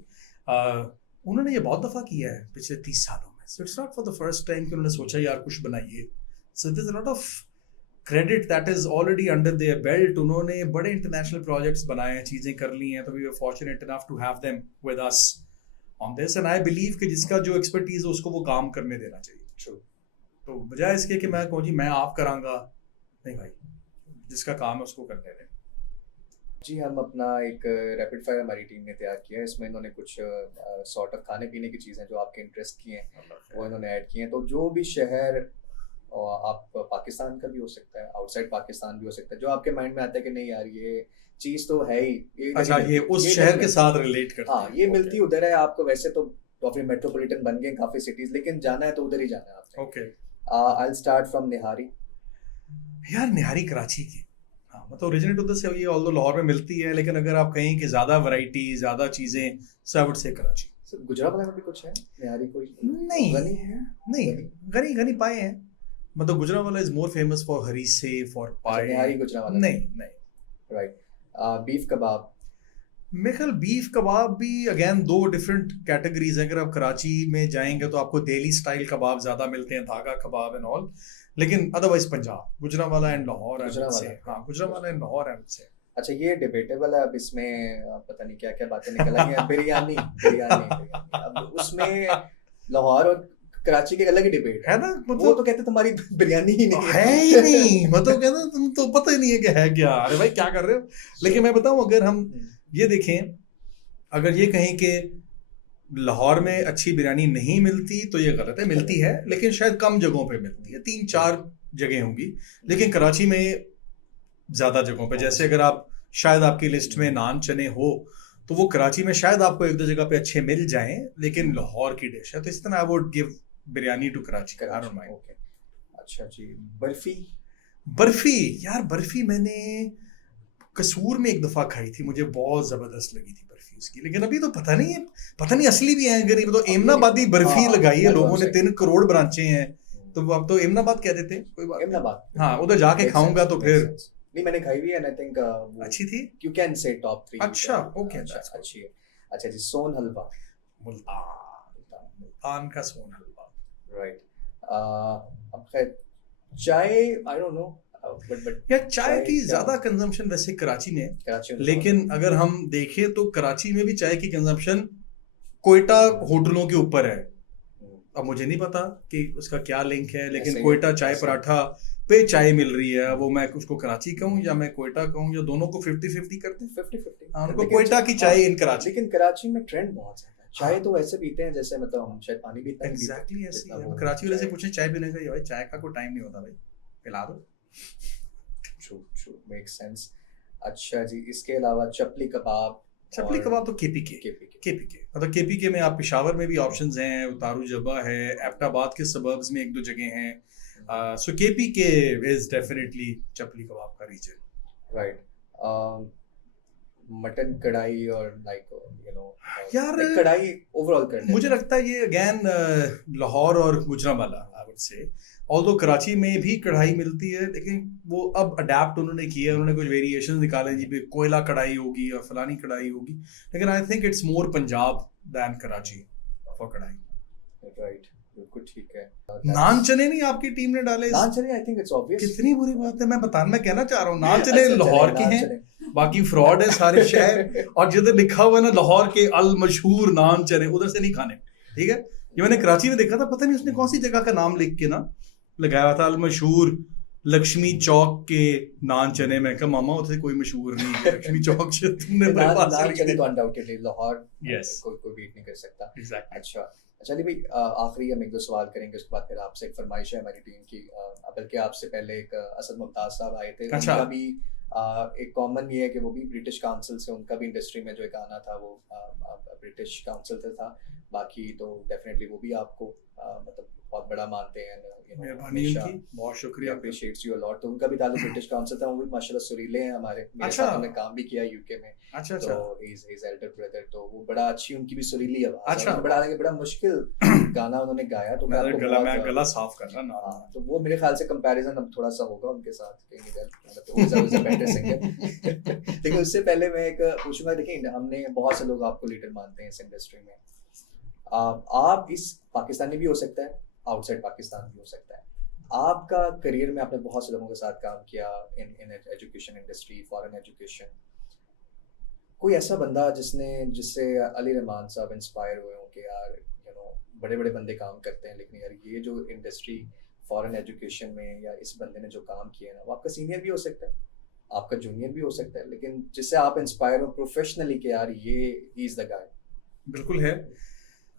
उन्होंने ये बहुत दफा किया है पिछले 30 सालों में, so it's not for the first time कि उन्होंने सोचा यार कुछ बनाइए। So there is a lot of credit that is already under their belt. उन्होंने बड़े इंटरनेशनल प्रोजेक्ट्स बनाए हैं, चीजें कर ली हैं, तो we were fortunate enough to have them with us on this, and I believe कि जिसका जो एक्सपर्टीज है उसको वो काम करने देना चाहिए। True. तो बजाय इसके कि मैं कहूँ जी मैं आप करांगा, नहीं भाई, जिसका काम है उसको करने दें। जी, हम अपना एक रैपिड फायर हमारी टीम ने तैयार किया है। इसमें इन्होंने कुछ सॉर्ट ऑफ खाने पीने की चीज़ें जो आपके इंटरेस्ट की हैं वो इन्होंने ऐड की हैं। तो जो भी शहर, आप पाकिस्तान का भी हो सकता है, आउटसाइड पाकिस्तान भी हो सकता है, जो आपके माइंड में आता है कि नहीं यार ये चीज़ तो है ही, अच्छा ये उस शहर के साथ रिलेट करते हैं। हाँ, ये मिलती उधर है आपको। वैसे तो काफ़ी मेट्रोपॉलिटन बन गए काफ़ी सिटीज़, लेकिन जाना है तो उधर ही जाना है आपको। Okay, I will start from nihari. यार निहारी कराची की, हाँ मतलब ओरिजिनेट उधर से हुई है, ऑल्दो लाहौर में मिलती है, लेकिन अगर आप कहें कि ज़्यादा वैरायटी ज़्यादा चीज़ें, सो आई वुड से कराची। गुजरावाला में भी कुछ है निहारी कोई? नहीं गनी है? नहीं, गनी गनी पाए हैं, मतलब Gujranwala is more famous for harissa, for paye. Nihari Gujranwala नहीं नहीं, राइट। बीफ कबाब? मेरे ख्याल बीफ कबाब भी अगेन दो डिफरेंट कैटेगरीज हैं। अगर आप कराची में जाएंगे तो आपको दिल्ली स्टाइल कबाब ज़्यादा मिलते हैं, धागा कबाब एंड ऑल, लेकिन अदरवाइज पंजाब, गुजरावाला एंड लाहौर, हाँ गुजरावाला एंड लाहौर एंड से। अच्छा ये डिबेटेबल है अब, इसमें पता नहीं क्या क्या बातें निकल आई हैं। बिरयानी बिरयानी अब उसमें लाहौर और कराची के अलग ही डिबेट है ना, वो मतलब तो कहते तुम्हारी बिरयानी ही नहीं है ही नहीं, मतलब कहना तुम तो पता ही नहीं है कि है क्या, अरे भाई क्या कर रहे हो। लेकिन मैं बताऊं, अगर हम ये देखें, अगर ये कहें कि लाहौर में अच्छी बिरयानी नहीं मिलती तो ये गलत है, मिलती है लेकिन शायद कम जगहों पे मिलती है, 3-4 जगह होंगी, लेकिन कराची में ज़्यादा जगहों पे। जैसे अगर आप शायद आपकी लिस्ट में नान चने हो तो वो कराची में शायद आपको 1-2 जगह पे अच्छे मिल जाएं, लेकिन लाहौर की डिश है, तो इस तरह I would give biryani to Karachi. I don't mind. Okay अच्छा जी। बर्फी? बर्फी, यार बर्फी मैंने कसूर में एक दफ़ा खाई थी, मुझे बहुत ज़बरदस्त लगी थी बर्फी उसकी, लेकिन अभी तो पता नहीं असली भी है गरीब, तो एमनाबादी बर्फी लगाई है लोगों ने, 3 करोड़ ब्रांचें हैं, तो अब तो एमनाबाद कह देते हैं, कोई बात एमनाबाद, हाँ उधर जाके खाऊंगा तो फिर। नहीं मैंने खाई हुई है एंड आई थिंक अच्छी थी, यू कैन से टॉप 3। अच्छा ओके, अच्छी है। अच्छा जी, सोन हलवा? मुल्तान का सोन हलवा, राइट। अब खैर चाय, आई डोंट नो, बट यार चाय की ज्यादा कंजम्पशन वैसे कराची में है, कराची में, लेकिन अगर हम देखें तो कराची में भी चाय की कंजम्पशन कोयटा होटलों के ऊपर है। अब मुझे नहीं पता कि उसका क्या लिंक है, लेकिन कोयटा चाय पराठा पे चाय मिल रही है, वो मैं उसको कराची कहूँ या मैं कोयटा कहूँ, या दोनों को 50-50 करते हैं, 50-50। हाँ उनको कोयटा की चाय इन कराची। लेकिन कराची में ट्रेंड बहुत है, चाय तो वैसे पीते हैं जैसे मतलब हम शायद पानी पीते हैं। एग्जैक्टली ऐसी है। कराची वाले से पूछे चाय पीने का, भाई चाय का कोई टाइम नहीं होता भाई, पिला दो। True make sense. अच्छा जी, इसके अलावा चपली कबाब? चपली कबाब तो केपीके मतलब केपीके में आप पेशावर में भी ऑप्शंस हैं, उतारू जबा है, एबटाबाद के सबर्ब्स में 1-2 जगह हैं, सो केपीके इज डेफिनेटली चपली कबाब का रीजन। राइट। मटन कढ़ाई और लाइक यू नो यार कढ़ाई ओवरऑल करने मुझे लगता है ये अगेन लाहौर और गुजरावाला आई वुड से, ऑल्दो कराची में भी कढ़ाई मिलती है, लेकिन वो अब अडेप्ट उन्होंने किया है, उन्होंने कुछ वेरिएशन निकाले जी पे कोयला कढ़ाई होगी या फलानी कढ़ाई होगी, लेकिन I think it's more Punjab than Karachi for karahi. Right, बिल्कुल ठीक है। नान चने नहीं आपकी टीम ने डाले? नान चने आई थिंक इट्स ऑब्वियस। कितनी बुरी बात है, मैं कहना चाह रहा हूँ नान चने लाहौर के हैं, बाकी फ्रॉड है सारे शहर, और जिधर लिखा हुआ है ना लाहौर के अल मशहूर नान चने, उधर से नहीं खाने, ठीक है। ये मैंने कराची में देखा था, पता नहीं उसने कौन सी जगह का नाम लिख के ना लगाया था, अल मशहूर लक्ष्मी चौक के नान चने। मैं कहा मामा उसे कोई मशहूर नहीं है लक्ष्मी चौक से, तुमने नान चने तो अनडाउटेडली लाहौर कोई बीट नहीं कर सकता। एग्जैक्टली। अच्छा चलिए भाई, आखिरी हम 1-2 सवाल करेंगे, उसके बाद फिर आपसे एक फरमाइश है हमारी टीम की, बल्कि आपसे पहले एक असद मुमताज साहब आए थे, अच्छा। उनका भी एक कॉमन ये है कि वो भी ब्रिटिश काउंसिल से, उनका भी इंडस्ट्री में जो एक आना था वो ब्रिटिश काउंसिल से था, बाकी तो डेफिनेटली वो भी आपको मतलब बहुत बड़ा मानते हैं, मेहरबानी उनकी, बहुत शुक्रिया, अप्रिशिएट्स यू अ लॉट। तो उनका भी ताल्लुक ब्रिटिश काउंसिल था, वो भी माशाल्लाह सुरीले हैं हमारे, मेरे अच्छा। साथ उन्होंने काम भी किया यूके में। अच्छा तो हिज एल्डर ब्रदर, तो वो बड़ा अच्छी उनकी भी सुरीली आवाज, अच्छा। बड़ा मुश्किल गाना उन्होंने गाया, तो मैं गला साफ कर रहा ना, तो वो मेरे ख्याल से कंपैरिजन अब थोड़ा सा होगा उनके साथ, कहीं बेटर सिंगर। लेकिन उससे पहले मैं एक पूछूंगा, देखिए हमने बहुत से लोग आपको लीडर मानते हैं इस इंडस्ट्री में, आप इस पाकिस्तानी भी हो सकता है, आउटसाइड पाकिस्तान भी हो सकता है, आपका करियर में आपने बहुत से लोगों के साथ काम किया in education industry, foreign education, कोई ऐसा बंदा जिससे अली रहमान साहब इंस्पायर हुए हो कि यार यू नो बड़े बड़े बंदे काम करते हैं, लेकिन यार ये जो इंडस्ट्री फॉरेन एजुकेशन में या इस बंदे ने जो काम किया है ना, वो आपका सीनियर भी हो सकता है, आपका जूनियर भी हो सकता है, लेकिन जिससे आप इंस्पायर हो प्रोफेशनली कि यार ये ही इज द गाय? बिल्कुल है।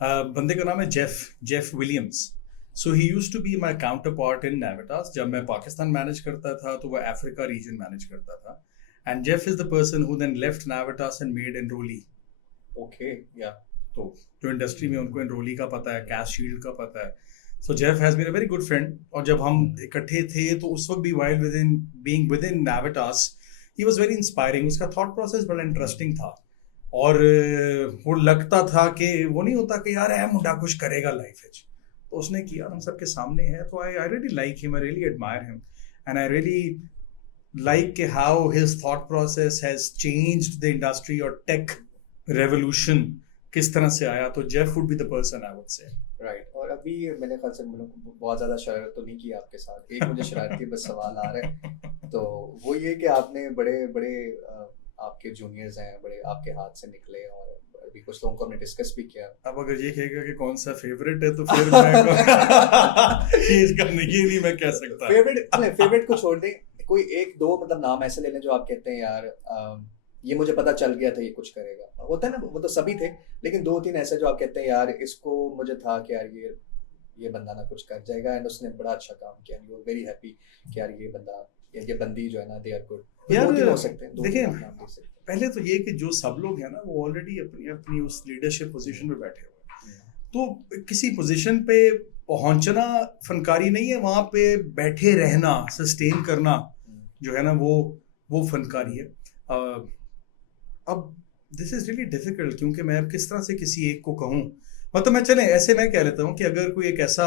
बंदे का नाम है Jeff Williams. So he used to be my counterpart in Navitas. जब मैं पाकिस्तान मैनेज करता था तो वो अफ्रीका रीजन मैनेज करता था, and Jeff is the person who then left Navitas and made Enroly. Okay, या तो जो इंडस्ट्री में उनको एनरोली का पता है, कैश शील्ड का पता है, so Jeff has been a very good friend, और जब हम इकट्ठे थे तो उस वक्त भी while within Navitas he was very inspiring. उसका थॉट प्रोसेस बड़ा इंटरेस्टिंग था, और वो लगता था कि वो नहीं होता कि यार है मुंडा कुछ करेगा लाइफ में, तो उसने किया, हम सबके सामने है. तो I really like him, I really admire him, and I really like how his thought process has changed the industry or tech revolution किस तरह से आया. तो Jeff would be the person I would say. Right. और अभी मेरे ख्याल से बहुत ज़्यादा शरारत तो नहीं की आपके साथ. एक मुझे शरारती बस सवाल आ रहा है, तो वो ये कि आपने बड़े बड़े आपके जूनियर्स हैं, बड़े आपके हाथ से निकले, और अभी कुछ लोगों को हमने डिस्कस भी किया. अब अगर ये कहेगा कि कौन सा फेवरेट है तो फिर मैं ये इसका नहीं मैं कह सकता. फेवरेट को छोड़ दें, कोई एक दो मतलब नाम ऐसे ले लें जो आप कहते हैं यार ये मुझे पता चल गया था ये कुछ करेगा. होता है ना, वो तो सभी थे, लेकिन दो तीन ऐसे जो आप कहते हैं यार इसको मुझे था कि यार ये बंदा ना कुछ कर जाएगा, एंड उसने बड़ा अच्छा काम किया, यू आर वेरी हैप्पी कि यार ये बंदा ये बंदी जो है ना दे आर गुड. यार दो तीन हो सकते हैं, देखिए पहले तो ये कि जो सब लोग हैं ना वो ऑलरेडी अपनी अपनी उस लीडरशिप पोजीशन पे बैठे हुए हैं, तो किसी पोजीशन पे पहुंचना फनकारी नहीं है, वहां पे बैठे रहना, सस्टेन करना जो है ना वो फनकारी है. अब दिस इज रियली डिफिकल्ट, क्योंकि मैं अब किस तरह से किसी एक को कहूँ. मतलब मैं चले ऐसे मैं कह लेता हूँ कि अगर कोई एक ऐसा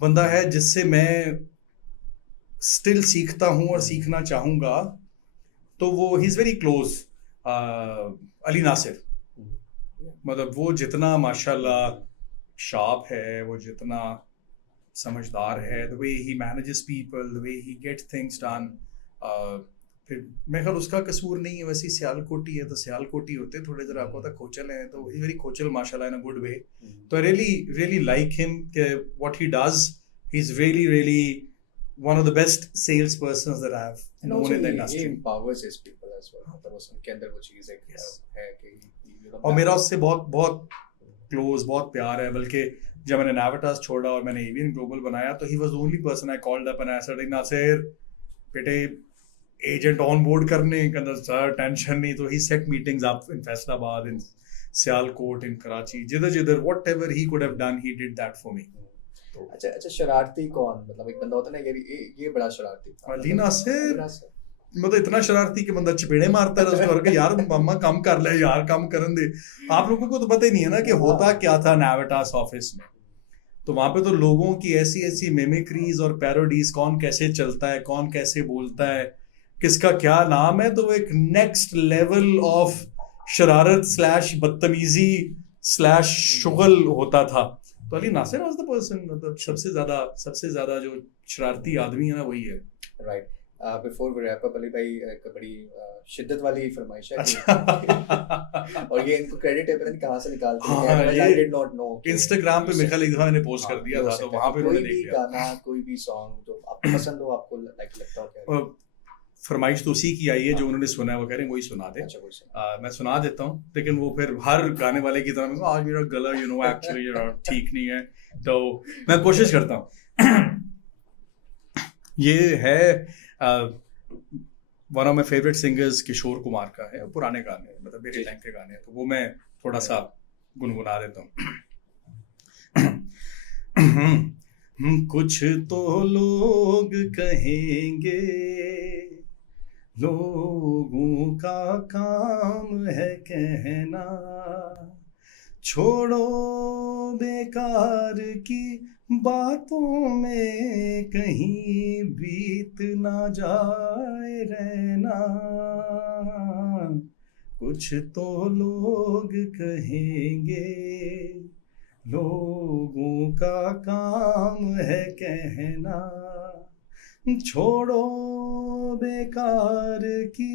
बंदा है जिससे मैं स्टिल सीखता हूँ और सीखना चाहूँगा, तो वो ही is very close Ali Nasir. मतलब वो जितना माशाल्लाह शार्प है, वो जितना समझदार है, the way he manages people, the way he gets things done. फिर मैं ख्याल उसका कसूर नहीं है, वैसे सियालकोटी है तो सियालकोटी होते थोड़े जरा आपको होता खोचल है, तो वेरी खोचल माशाल्लाह इन अ गुड वे. तो आई रियली लाइक हिम कि what he does, he is really one of the best salespersons that I've known in the industry. He empowers his people as well. मतलब उसके अंदर वो चीज़ एक है कि और मेरा उससे बहुत क्लोज, बहुत प्यार है. बल्कि जब मैंने Navitas छोड़ा और मैंने AVN Global बनाया, तो he was the only person I called up and I said, Nasir बेटे एजेंट ऑन बोर्ड करने के अंदर सर टेंशन नहीं. तो he set meetings up in Faisalabad, in Sialkot, in Karachi, जिधर whatever he could have done, he did that for me. अच्छा शरारती कौन, मतलब एक बंदा होता है ना ये बड़ा शरारती था. अली नासिर मतलब इतना शरारती कि बंदा चपेड़े मारता है उसको, और यार मम्मा कम कर ले यार, कम करन दे. आप लोगों को तो पता ही नहीं है ना कि होता क्या था Navitas ऑफिस में. तो वहां पे तो लोगों की ऐसी मिमिक्रीज और पैरोडीज, कौन कैसे चलता है, कौन कैसे बोलता है, किसका क्या नाम है, तो वो एक नेक्स्ट लेवल ऑफ शरारत / बदतमीजी / शुगल होता था. तो Ali Nasir was the person, मतलब सबसे ज्यादा जो शरारती आदमी है ना वही है. Right. Before we wrap up, Ali भाई एक बड़ी शिद्दत वाली फरमाइश है. अच्छा. और ये इनको क्रेडिट है, पता नहीं कहाँ से निकालते हैं. I did not know. Instagram पे मेरे ख्याल एक दफा मैंने पोस्ट कर दिया था, तो वहां पे उन्होंने देख लिया. गाना कोई भी सॉन्ग जो आपको पसंद हो, आपको लाइक लगता हो क्या, फरमाइश तो उसी की आई है जो उन्होंने सुना है, वो कह रहे हैं वही सुना दे. अच्छा, मैं सुना देता हूँ, लेकिन वो फिर हर गाने वाले की तरह आज मेरा गला एक्चुअली ठीक नहीं है, तो मैं कोशिश करता हूँ. ये है one of my favourite singers Kishore Kumar का है, पुराने गाने, मतलब मेरे टाइम के गाने, तो वो मैं थोड़ा सा गुनगुना देता हूँ. कुछ तो लोग कहेंगे, लोगों का काम है कहना, छोड़ो बेकार की बातों में कहीं बीत ना जाए रहना. कुछ तो लोग कहेंगे, लोगों का काम है कहना, छोड़ो बेकार की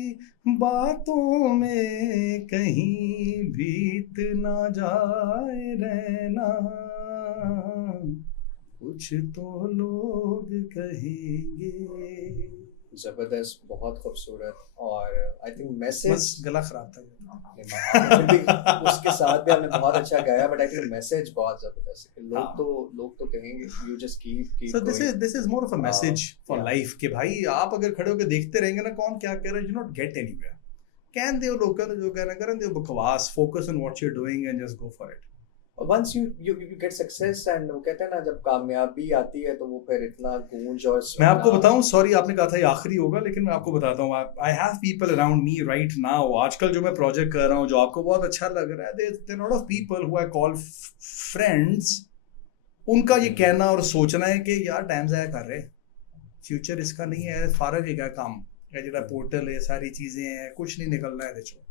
बातों में कहीं बीत ना जाए रहना. कुछ तो लोग कहेंगे. जबरदस्त, बहुत खूबसूरत. और आई थिंक मैसेज, बस गला खराब था उसके साथ भी आपने बहुत अच्छा गाया, बट आई थिंक मैसेज बहुत जबरदस्त है. लोग तो कहेंगे, you just keep so this is more of a message for life कि भाई आप अगर खड़े होकर देखते रहेंगे ना कौन क्या कह रहा है, यू नॉट गेट एनीवेयर. कहन दे लोग जो कहना करन दे बकवास, focus on what you are doing and just go for it. once you get success and वो कहते हैं ना जब कामयाबी आती है तो वो फिर इतना गूंज और मैं आपको बताऊं, सॉरी आपने कहा था ये आखिरी होगा, लेकिन मैं आपको बताता हूँ, I have people around me right now, आजकल जो मैं प्रोजेक्ट कर रहा हूँ जो आपको बहुत अच्छा लग रहा है, there lot of people who I call friends, उनका ये कहना और सोचना है कि यार टाइम ज़ाया कर रहे, फ्यूचर इसका नहीं है, फारग है क्या काम है, जो पोर्टल है, सारी चीज़ें हैं, कुछ नहीं निकलना है देखो,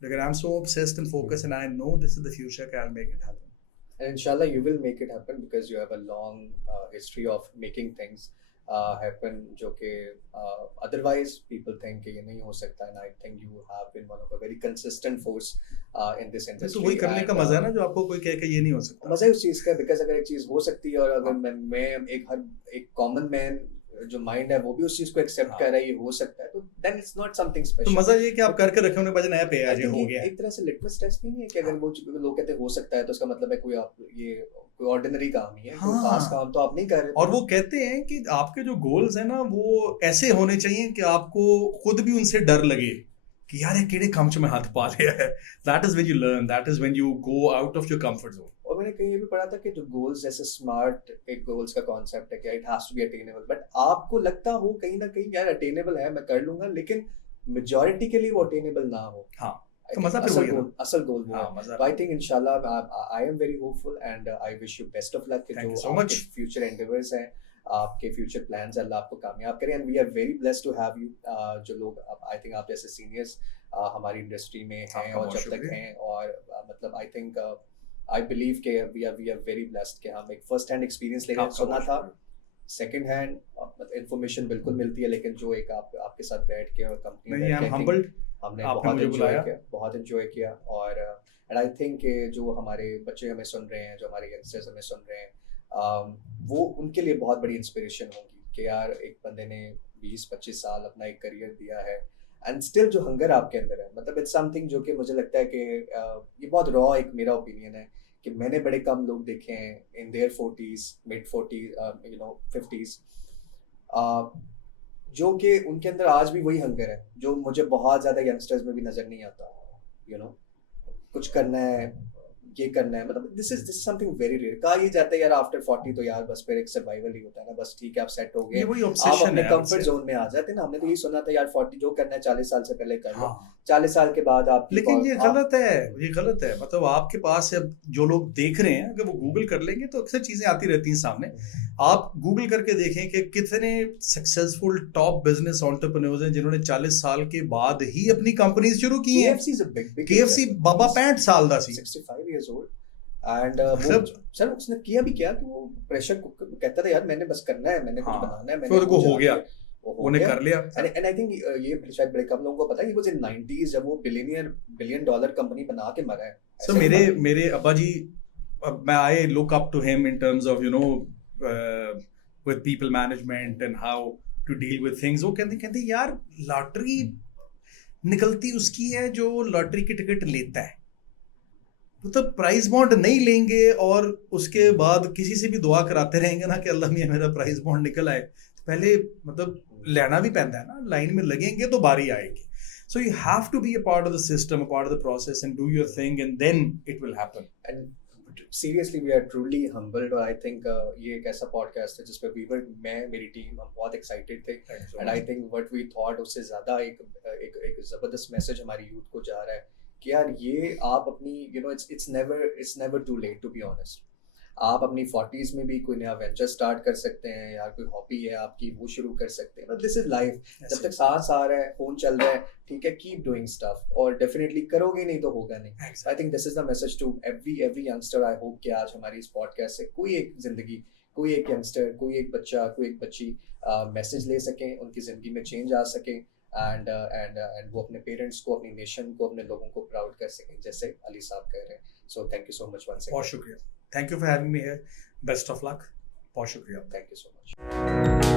लेकिन I am so obsessed and focused and I know this is the future, I'll make it happen. And inshallah you will make it happen because you have a long history of making things happen जो कि otherwise people think कि ये नहीं हो सकता, and I think you have been one of a very consistent force in this industry. तो वही करने का मजा है ना जो आपको कोई कह के ये नहीं हो सकता, मजा उस चीज़ का है, because अगर एक चीज़ हो सकती है और अगर मैं एक कॉमन मैन जो माइंड है वो भी उस चीज को एक्सेप्ट कर रहा है, ये हो सकता है, तो then it's not something special. तो मजा ये कि आप करके रखे होने के बाद नया पे आ जाए, हो गया। एक तरह से लिटमस टेस्ट नहीं है कि अगर वो लोग कहते हैं हो सकता है तो उसका मतलब है कोई आप ये कोई ऑर्डिनरी काम नहीं है, कोई खास काम तो आप नहीं कर रहे। और वो कहते हैं कि आपके जो गोल्स है ना वो ऐसे होने चाहिए कि आपको खुद भी उनसे डर लगे कि यार ये केड़े काम च मैं हाथ पा लिया है। That is when you learn, that is when you go out of your comfort zone. और मैंने कहीं ये भी पढ़ा था कि जो गोल्स जैसे स्मार्ट एक गोल्स का कॉन्सेप्ट है कि it has to be attainable, but आपको लगता हो कहीं ना कहीं यार अटेनेबल है, मैं कर लूंगा, लेकिन मेजॉरिटी के लिए वो अटेनेबल ना हो। हाँ, तो मजा फिर वही है, असल गोल वो है। आई थिंक इंशाल्लाह आई am very hopeful and I wish you best of luck कि जो आपके फ्यूचर एंडेवर्स हैं, आपके फ्यूचर प्लान्स, अल्लाह आपको कामयाब करे, and we are very blessed to have you. जो लोग आई थिंक आप जैसे सीनियर्स हमारी इंडस्ट्री में हैं और जब तक हैं, और मतलब आई थिंक I believe कि we are very blessed कि हम एक first hand experience लेके सुना था, second hand information बिल्कुल मिलती है, लेकिन जो एक आपके साथ बैठ के और कंपनी में हमने बहुत enjoy किया और and I think जो हमारे बच्चे हमें सुन रहे हैं, जो हमारे youngsters हमें सुन रहे हैं, वो उनके लिए बहुत बड़ी इंस्पिरेशन होगी कि यार एक बंदे ने 20-25 साल अपना एक करियर दिया है एंड स्टिल जो हंगर आपके अंदर है, मतलब इट्स समथिंग जो कि मुझे लगता है कि ये बहुत रॉ एक मेरा ओपिनियन है कि मैंने बड़े कम लोग देखे हैं in their 40s, mid 40s, you know 50s, जो कि उनके अंदर आज भी वही हंगर है जो मुझे बहुत ज़्यादा यंगस्टर्स में भी नज़र नहीं आता। यू नो कुछ करना है, ये करना है, मतलब this is something very rare. कहा ये जाता है यार आफ्टर 40 तो यार बस फिर एक सर्वाइवल ही होता है ना, बस ठीक है आप सेट हो गए, आप अपने कंफर्ट जोन में आ जाते हैं ना। हमने तो यही सुना था यार 40 जो करना है 40 साल से पहले कर लो, 40 साल के बाद आप, लेकिन ये गलत है, ये गलत है। मतलब आपके पास जो लोग देख रहे हैं अगर वो गूगल कर लेंगे तो अक्सर चीजें आती रहती हैं सामने। आप गूगल करके देखें कि कितने सक्सेसफुल टॉप बिजनेस एंटरप्रेन्योर्स हैं जिन्होंने 40 साल के बाद ही अपनी कंपनीज शुरू की हैं। KFC बाबा 65 साल दा सी, 65 years old, एंड सर उसने किया भी क्या कि वो प्रेशर कुकर कहता था यार मैंने बस करना है, मैंने कुछ बनाना है, मैंने को हो गया, उन्हें कर लिया। एंड आई थिंक ये शायद बड़े कम लोगों को पता है, ये वाज इन 90s जब वो बिलियन डॉलर कंपनी बना के मरा है। सर मेरे अब्बा जी, मैं I look up to him in terms of you know with people management and how to deal with things. वो कहते यार लॉटरी निकलती उसकी है जो लॉटरी की टिकट लेता है, मतलब प्राइज बॉन्ड नहीं लेंगे और उसके बाद किसी से भी दुआ कराते रहेंगे ना कि अल्लाह मियां मेरा प्राइज बॉन्ड निकल आए, पहले मतलब लेना भी पैदा है ना, लाइन में लगेंगे तो बारी आएगी। So you have to be a part of the system, a part of the process, and do your thing, and then it will happen. And seriously, we are truly humbled. और I think ये एक ऐसा podcast है जिसपे मैं मेरी team हम बहुत excited थे, and I think what we thought उससे ज़्यादा एक ज़बरदस्त मैसेज हमारी यूथ को जा रहा है कि यार ये आप अपनी you know it's never too late to be honest. आप अपनी 40s में भी कोई नया वेंचर स्टार्ट कर सकते हैं, या कोई हॉबी है आपकी वो शुरू कर सकते हैं। दिस इज लाइफ, जब तक सांस आ रहा है, फोन चल रहा है, ठीक है, कीप डूइंग स्टफ, और डेफिनेटली करोगे नहीं तो होगा नहीं। I think this is the message to every youngster. I hope कि आज हमारी इस पॉडकास्ट से कोई एक जिंदगी, कोई एक यंगस्टर, कोई एक बच्चा, कोई एक बच्ची मैसेज ले सकें, उनकी जिंदगी में चेंज आ सके, एंड वो अपने पेरेंट्स को, अपनी नेशन को, अपने लोगों को प्राउड कर सकें जैसे अली साहब कह रहे हैं। So thank you so much once again. बहुत शुक्रिया, thank you for having me here, best of luck, बहुत शुक्रिया, थैंक यू सो मच।